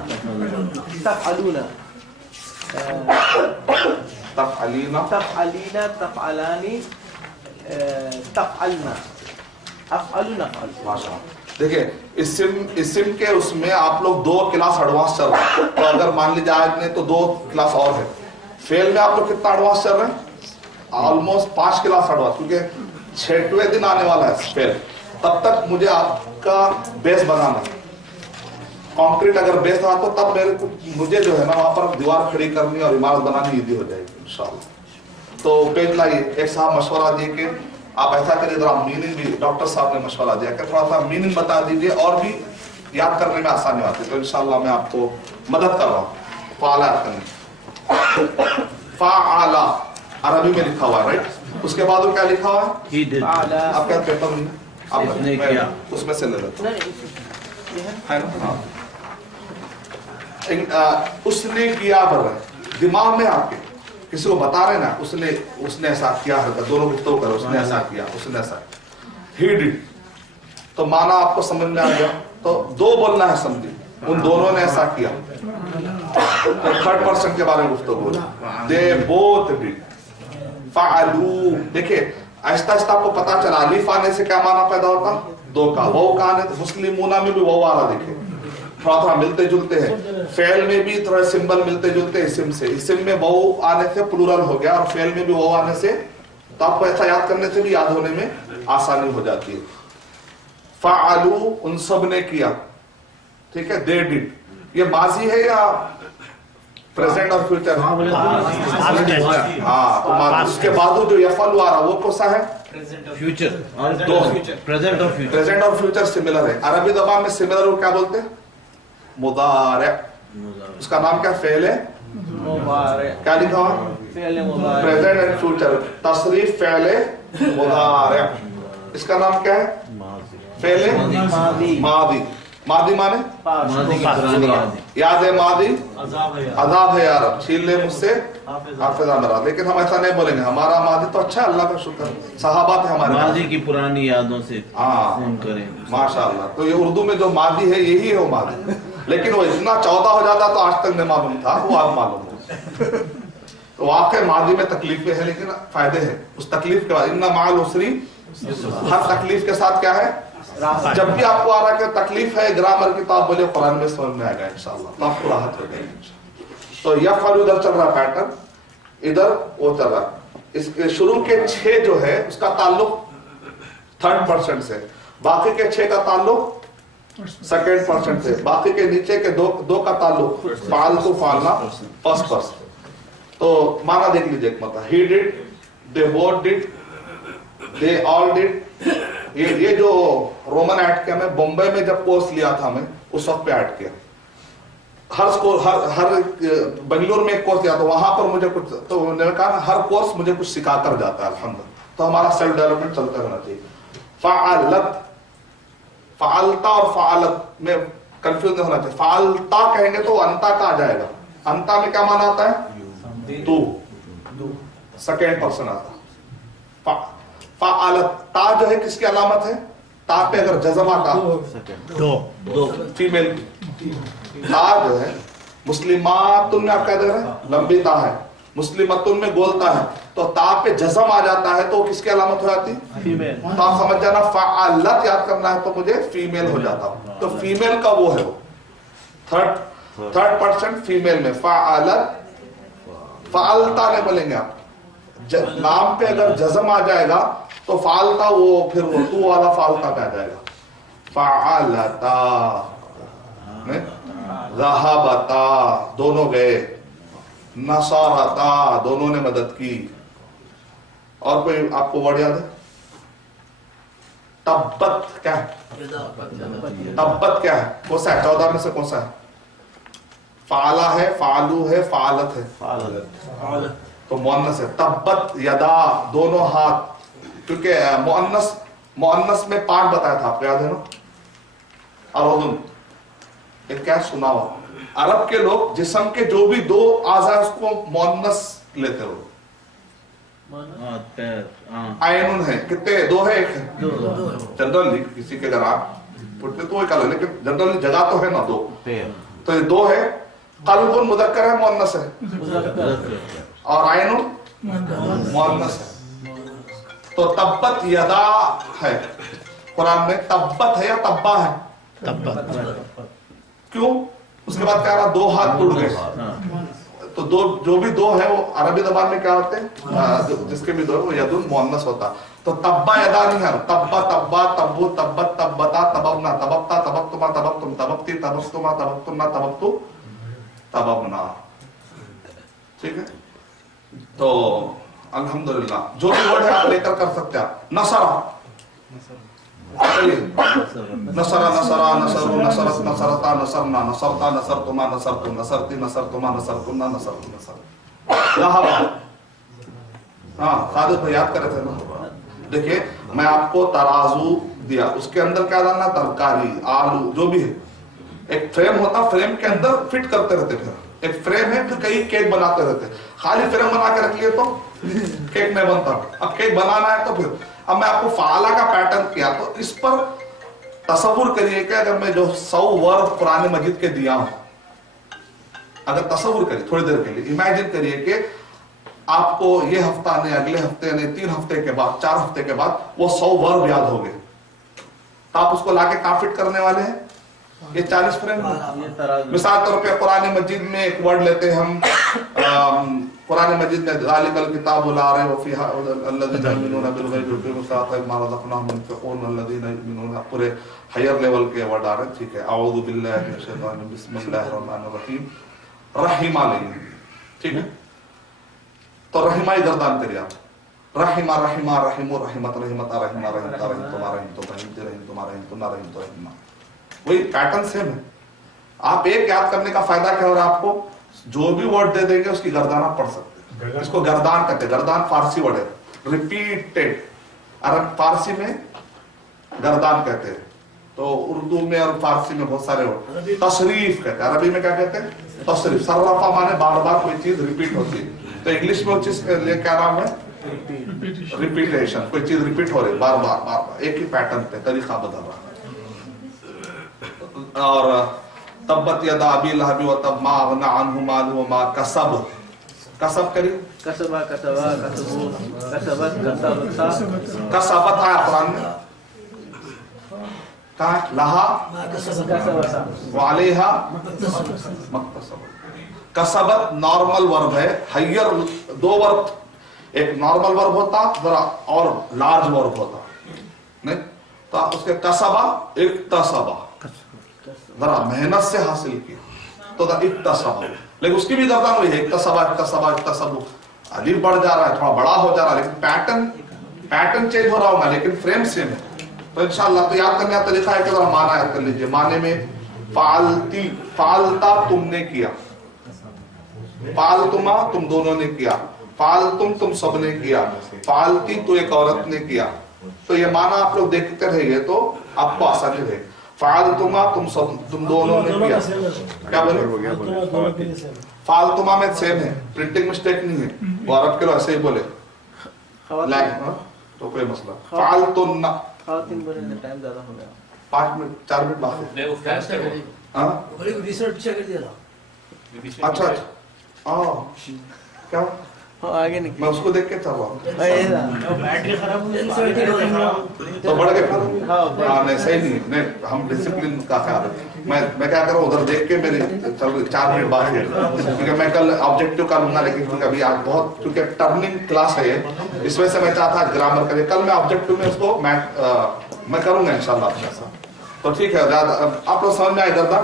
तफअलूना, तफअलीना, तफअलीना, तफअलानी, तफअलना, अफअलु नफअल। माशाअल्लाह, देखिए इस्म के उसमें आप लोग 2 क्लास एडवांस चल रहे हैं, तो अगर मान लीजिए आज ने तो 2 क्लास और है। फेल में आप लोग कितना एडवांस चल रहे हैं, ऑलमोस्ट 5 क्लास एडवांस, क्योंकि 6वें दिन आने वाला है फेल, तब तक मुझे आपका बेस बनाना है। कंक्रीट अगर बेस रहा तो तब मुझे जो है ना वहां पर दीवार खड़ी करनी और इमारत बनानी इजी हो जाएगी इंशाल्लाह। तो पेज लाइए, एक साहब मशवरा दिए कि आप ऐसा करिए, जरा मीनिंग भी डॉक्टर साहब ने मशवरा दिया कि थोड़ा सा मीनिंग बता दीजिए और भी याद करने में आसानी आती है, तो इंशाल्लाह मैं आपको मदद कर रहा हूँ। फाला करने, फाला अरबी में लिखा हुआ है, राइट, उसके बाद वो क्या लिखा हुआ है, आपका पेपर में उसमें से ले लेते है ना, उसने किया बोल रहे, दिमाग में आपके किसी को बता रहे ना, उसने ऐसा किया है, दोनों गुफ्तगू करो, उसने ऐसा किया, उसने ऐसा, ही डिड, तो माना आपको समझ में आ गया, तो 2 बोलना है, समझिए उन दोनों ने ऐसा किया, तो 3rd पर्सन के बारे में गुफ्तगू बोला, दे बोथ डिड, फालू। देखिए आहिस्ता आहिस्ता आपको पता चला अलीफ आने से क्या माना पैदा होता, दो का। वाव का आने तो मुस्लिमूना में भी वाव आ रहा दिखे, थोड़ा थोड़ा मिलते जुलते हैं। फेल में भी थोड़ा सिंबल मिलते जुलते हैं इस्म से, इस्म में वाव आने से प्लूरल हो गया, और फेल में भी वाव आने से, तो आपको ऐसा याद करने से भी याद होने में आसानी हो जाती है। फ़अलू, उन सब ने किया, ठीक है, दे डिड। ये माजी है या प्रेजेंट और फ्यूचर? हाँ, तो उसके बाद जो यफअलू आ रहा वो कौन सा है? फ्यूचर। दो प्रेजेंट और फ्यूचर। प्रेजेंट और फ्यूचर सिमिलर है। अरबी ज़बान में सिमिलर को क्या बोलते हैं? मुदारे। उसका नाम क्या? फेल है मुदारे। क्या लिखा हुआ? प्रेजेंट एंड फ्यूचर, तसरीफ फेल मुदारे। इसका नाम क्या है? फेल मादी। मादी माने याद है, मादी अजाब है यार, छीन ले मुझसे हाफिज़ा मेरा। लेकिन हम ऐसा नहीं बोलेंगे, हमारा मादी तो अच्छा है, अल्लाह का शुक्र, सहाबा थे हमारे मादी की पुरानी यादों से फोन करें माशाअल्लाह। तो ये उर्दू में जो मादी है यही है वो मादी, लेकिन वो इतना 14 हो जाता तो आज तक नहीं मालूम था, वो आज मालूम हो। तो वाकई मादी में तकलीफें हैं, लेकिन फायदे हैं। उस तकलीफ के बाद इन्ना माल उसरी, हर तकलीफ के साथ क्या है? जब भी आपको आ रहा है कि तकलीफ है ग्रामर की, तो आप बोले कुरान में समझ में आएगा इंशाअल्लाह, तो आपको राहत हो जाएगी। तो यफअल उधर चल रहा पैटर्न, इधर वो चल रहा। इसके शुरू के 6 जो है उसका ताल्लुक 3rd पर्सन से, बाकी के 6 का ताल्लुक 2nd पर्सन से, बाकी के नीचे के दो का ताल्लुक फालतू फालना 1st पर्सन। तो माना देख लीजिए एक मतलब, he did, they both did, they all did. ये जो रोमन ऐड किया, मैं बॉम्बे में जब कोर्स लिया था मैं उस वक्त पे ऐड किया। हर बेंगलुरु में एक कोर्स लिया तो वहां पर मुझे कुछ, तो उन्होंने कहा हर कोर्स मुझे कुछ सिखा कर जाता है अल्हम्दुलिल्लाह। तो हमारा सेल्फ डेवलपमेंट चलता रहना चाहिए। फ़अलत, फ़अलता और फ़अलत में कंफ्यूज नहीं होना चाहिए। फ़अलता कहेंगे तो अंता का आ जाएगा, अंता में क्या माना आता है? तू, 2nd पर्सन आता है। फ़अलत, ता जो है किसकी अलामत है? ता पे अगर जज़म आता, दो फीमेल, ता जो है मुस्लिमातुन में आप कह दे रहे हैं लंबी ता है, मुस्लिमतुन में गोलता है, तो ता पे जज़म आ जाता है तो किसकी अलामत हो जाती? फीमेल। तो आप समझ जाना, फ़अलत याद करना है तो मुझे फीमेल हो जाता हूं, तो फीमेल का वो है, वो 3rd पर्सन फीमेल में फ़अलत। फ़अलता नहीं बोलेंगे आप, नाम पे अगर जज़म आ जाएगा तो फालता, वो फिर वो तू वाला फालता पे आ जाएगा। फ़अलता, ज़हबता दोनों गए, नसरता दोनों ने मदद की। और कोई आपको वर्ड याद है? तब्बत क्या है? तब्बत क्या है? कौन सा है 14 में से? कौन सा है? फाला है, फालू है, फालत है, तो मुअन्नस है। तब्बत यदा, दोनों हाथ, क्योंकि मुअन्नस में पार्ट बताया था आपको, याद है ना? अरुदुन, एक क्या सुना हुआ, अरब के लोग जिस्म के जो भी 2 आज़ा उसको मुअन्नस लेते हो। आयनुन है, कितने? 2 है, 1 है? जनरली किसी के घर आप फुटते तो वही, लेकिन जनरली जगह तो है ना 2, तो ये 2 है। कल्बुन मुज़क्कर है, मुअन्नस है, और आयनुन मुअन्नस है। तो तब्बत यदा है कुरान में, तब्बत है या तब्बा है? तब्बत। क्यों? उसके बाद क्या रहा? 2 हाथ टूट गए, तो जो भी 2 है वो अरबी ज़बान में क्या होते हैं? जिसके भी 2 है वो यदुन मुअन्नस होता। तो तब्बा यदा नहीं है, तब्बा, तब्बा, तब्बू, तब्बत, तब्बता, तबबना, तबबता, तबक्तुमा, तबक्तुम, तबक्ती, तबक्तुमा, तबक्तुन्ना, तबक्तु, तबबना। ठीक है, तो अल्हम्दुलिल्लाह जो भी वर्ड है आप लेकर कर सकते हैं। नसरा, नसरा, नसरा, नसरु, नसरत, नसरता, नसरना, नसरता, नसरतुमा, नसरतु, नसरती, नसरतुमा, नसरतुन्ना, नसरतु, नसर। हाँ, सादिक भाई याद करे थे ना? देखिए, मैं आपको तराजू दिया, उसके अंदर क्या डालना? तरकारी, आलू, जो भी है। एक फ्रेम होता, फ्रेम के अंदर फिट करते रहते थे। एक फ्रेम है, फिर कई केक बनाते रहते। खाली फ्रेम बना के रख लिए तो केक नहीं बनता। अब केक बनाना है तो फिर, अब मैं आपको फाला का पैटर्न किया, तो इस पर तसव्वुर करिए कि अगर मैं जो 100 वर्ड कुरान मजीद के दिया हूं, अगर तसव्वुर करिए थोड़ी देर के लिए, इमेजिन करिए कि آپ کو یہ ہفتہ نہیں, اگلے ہفتے نہیں, 3 ہفتے کے بعد, 4 ہفتے کے بعد وہ 100 ورب یاد ہو گئے, تو آپ اس کو لا کے کہاں فٹ کرنے والے ہیں؟ یہ 40 فریم. مثال طور پہ قرآن مجید میں ایک ورڈ لیتے ہیں ہم, قرآن مجید میں ذالک الکتاب لا ریب فیہ الذین یؤمنون بالغیب ویقیمون الصلاۃ ومما رزقناہم ينفقون والذین یؤمنون, پورے ہائر لیول کے ورڈ آ رہے ہیں, ٹھیک ہے. اعوذ باللہ من الشیطان الرجیم, بسم اللہ الرحمن الرحیم. رحیمہ نہیں, ٹھیک ہے, تو رحیمہ ہی گردان کریے آپ. رحیمہ رحیمہ رحیم رحمت رحمت رحیمہ رحمتا رحمتما رحمتو رحمت رحمتما رحمتنا رحمتو رحیمہ, وہی پیٹرن سیم ہے. آپ ایک یاد کرنے کا فائدہ کیا ہو رہا ہے آپ کو؟ جو بھی ورڈ دے دیں گے اس کی گردان آپ پڑھ سکتے ہیں. اس کو گردان کہتے ہیں. گردان فارسی ورڈ ہے, ریپیٹڈ. عرب فارسی میں گردان کہتے ہیں, تو اردو میں اور فارسی میں بہت سارے ورڈ. تصریف کہتے ہیں, عربی میں کیا کہتے ہیں؟ تصریف. صرفہ مانے بار بار کوئی چیز ریپیٹ ہوتی ہے, تو انگلش میں وہ چیز کے لیے کیا نام ہے؟ ریپیٹیشن. کوئی چیز ریپیٹ ہو رہی بار بار بار بار, ایک ہی پیٹرن پہ, طریقہ بدل رہا ہے. اور تبت یدا ابی لہب وتب ما اغنی عنہ مالہ وما کسب. کسب کری, کسبہ کسبہ کسبو کسبت کسبتا کسبت آیا قرآن میں کہاں؟ لہا وعلیہا مکتسب. کسبت نارمل ورب ہے. ہائر 2 ورب, ایک نارمل ورب ہوتا ذرا اور لارج ورب ہوتا نہیں, تو اس کے کسبہ اکتسبہ, ذرا محنت سے حاصل کی تو اکتسبہ. لیکن اس کی بھی گردان ہوئی ہے, اکتسبہ اکتسبہ اکتسبہ. الف بڑھ جا رہا ہے, تھوڑا بڑا ہو جا رہا ہے, لیکن پیٹرن چینج ہو رہا ہوگا, لیکن فریم سیم ہے. تو انشاءاللہ تو یاد کرنے کا طریقہ ہے کہ ذرا معنی یاد کر لیجئے. معنی میں فعلتی, فعلتا تم نے کیا, فعلتما تم دونوں نے کیا, فعلتم تم سب نے کیا, فعلتی تو ایک عورت نے کیا. تو یہ معنی آپ لوگ دیکھتے رہیے تو آپ کو آسانی رہے. فعلتما تم سب, تم دونوں نے کیا. کیا بولے؟ فعلتما میں سیم ہے, پرنٹنگ مسٹیک نہیں ہے. وہ عرب کے لوگ ایسے ہی بولے, تو کوئی مسئلہ. فعلتن, خواتین بولنے ٹائم زیادہ ہو گیا, 5 منٹ 4 منٹ باقی ہے. اچھا اچھا, کیا آگے میں اس کو دیکھ کے چل رہا ہوں بیٹری خراب تو بڑھ کے نہیں صحیح نہیں. ہم ڈسپلن کا خیال ہے. میں کیا کروں, ادھر دیکھ کے میری چل رہی 4 منٹ باقی ہے, کیونکہ میں کل آبجیکٹیو کا لوں گا, لیکن کیونکہ ابھی آج بہت, کیونکہ ٹرننگ کلاس ہے یہ, اس وجہ سے میں چاہتا گرامر کریے. کل میں آبجیکٹیو میں اس کو میں کروں گا انشاءاللہ اچھا سا. تو ٹھیک ہے, زیادہ آپ لوگ سمجھ میں آئے کرتا.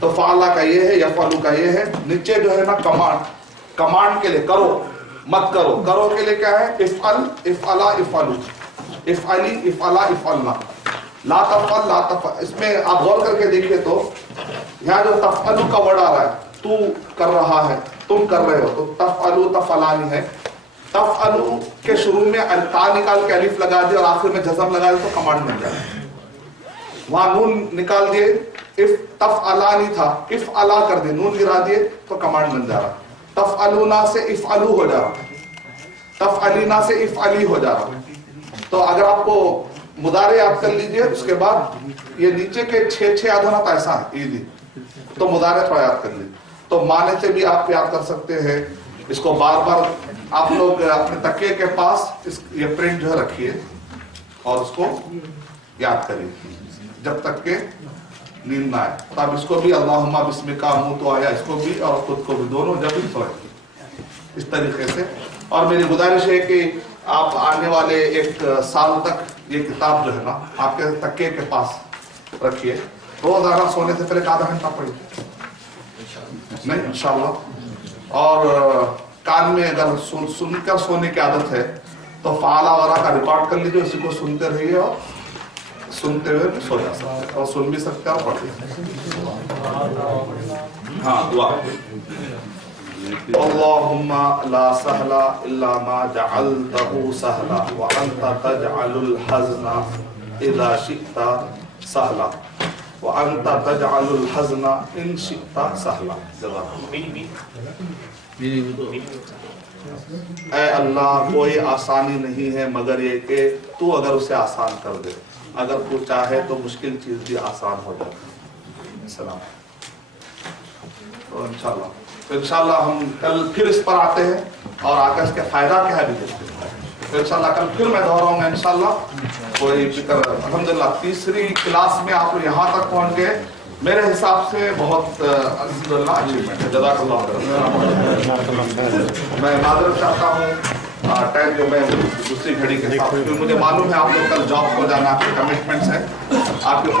تو فعلا کا یہ ہے, یفعلو کا یہ ہے. نیچے جو ہے نا کمانڈ, کمانڈ کے لیے کرو مت کرو, کرو کے لیے کیا ہے؟ افعل افعلا افعلو, افعلی افعلا افعلنا, لا تفعل لا تفعل. اس میں آپ غور کر کے دیکھیے تو یہاں جو تفعلو کا ورڈ آ رہا ہے, تو کر رہا ہے, تم کر رہے ہو, تو تفعلو تفعلانی ہے. تفعلو کے شروع میں تا نکال کے الف لگا دیا اور آخر میں جزم لگا دیا تو کمانڈ بن جائے. وہاں نون نکال دیے, اف تفعلانی تھا, افعلا کر دیے, نون گرا دیے تو کمانڈ بن جا رہا. تفعلونا سے افعلو ہو جا رہا, تفعلینا سے افعلی ہو جا رہا. تو اگر آپ کو مضارع یاد کر لیجئے, اس کے بعد یہ نیچے کے 6 یاد ہونا تو ایسا ہے ایزی, تو مضارع تھوڑا یاد کر لیجئے. تو معنی سے بھی آپ یاد کر سکتے ہیں. اس کو بار بار آپ لوگ اپنے تکیے کے پاس یہ پرنٹ جو ہے رکھیے اور اس کو یاد کریے جب تک کہ نیند نہ آئے. تو آپ اس کو بھی اللہم بسمکا منہ تو آیا, اس کو بھی اور خود کو بھی, دونوں جب بھی سوئے اس طریقے سے. اور میری گزارش ہے کہ آپ آنے والے 1 سال تک یہ کتاب جو ہے نا آپ کے تکیے کے پاس رکھیے. روزانہ سونے سے پہلے آدھا گھنٹہ پڑھیے نہیں انشاءاللہ. اور کان میں اگر سن کر سونے کی عادت ہے تو فعلا ورا کا ریکارڈ کر لیجیے, اسی کو سنتے رہیے اور سنتے ہوئے بھی سو جا سکتے اور سن بھی سکتے اور پڑھ بھی سکتے. ہاں دعا. اللہم لا سہل الا ما جعلته سہلا وانت تجعل الحزن اذا شئت سہلا وانت تجعل الحزن ان شئت سہلا. اے اللہ کوئی آسانی نہیں ہے مگر یہ کہ تو اگر اسے آسان کر دے, اگر تو چاہے تو مشکل چیز بھی آسان ہو جاتی ہے. السلام. تو انشاءاللہ تو انشاءاللہ ہم کل پھر اس پر آتے ہیں اور آ کر اس کے فائدہ کیا ہے بھی دیکھتے ہیں. تو انشاءاللہ کل پھر میں دہراؤں گا انشاءاللہ. کوئی فکر الحمدللہ تیسری کلاس میں آپ یہاں تک پہنچ گئے, میرے حساب سے بہت الحمدللہ اچیومنٹ ہے. جزاک اللہ خیر. میں معذرت چاہتا ہوں ٹائم جو میں دوسری گھڑی کے ساتھ, کیونکہ مجھے معلوم ہے آپ لوگ کل جاب کو جانا, آپ کے کمٹمنٹس ہیں, آپ کے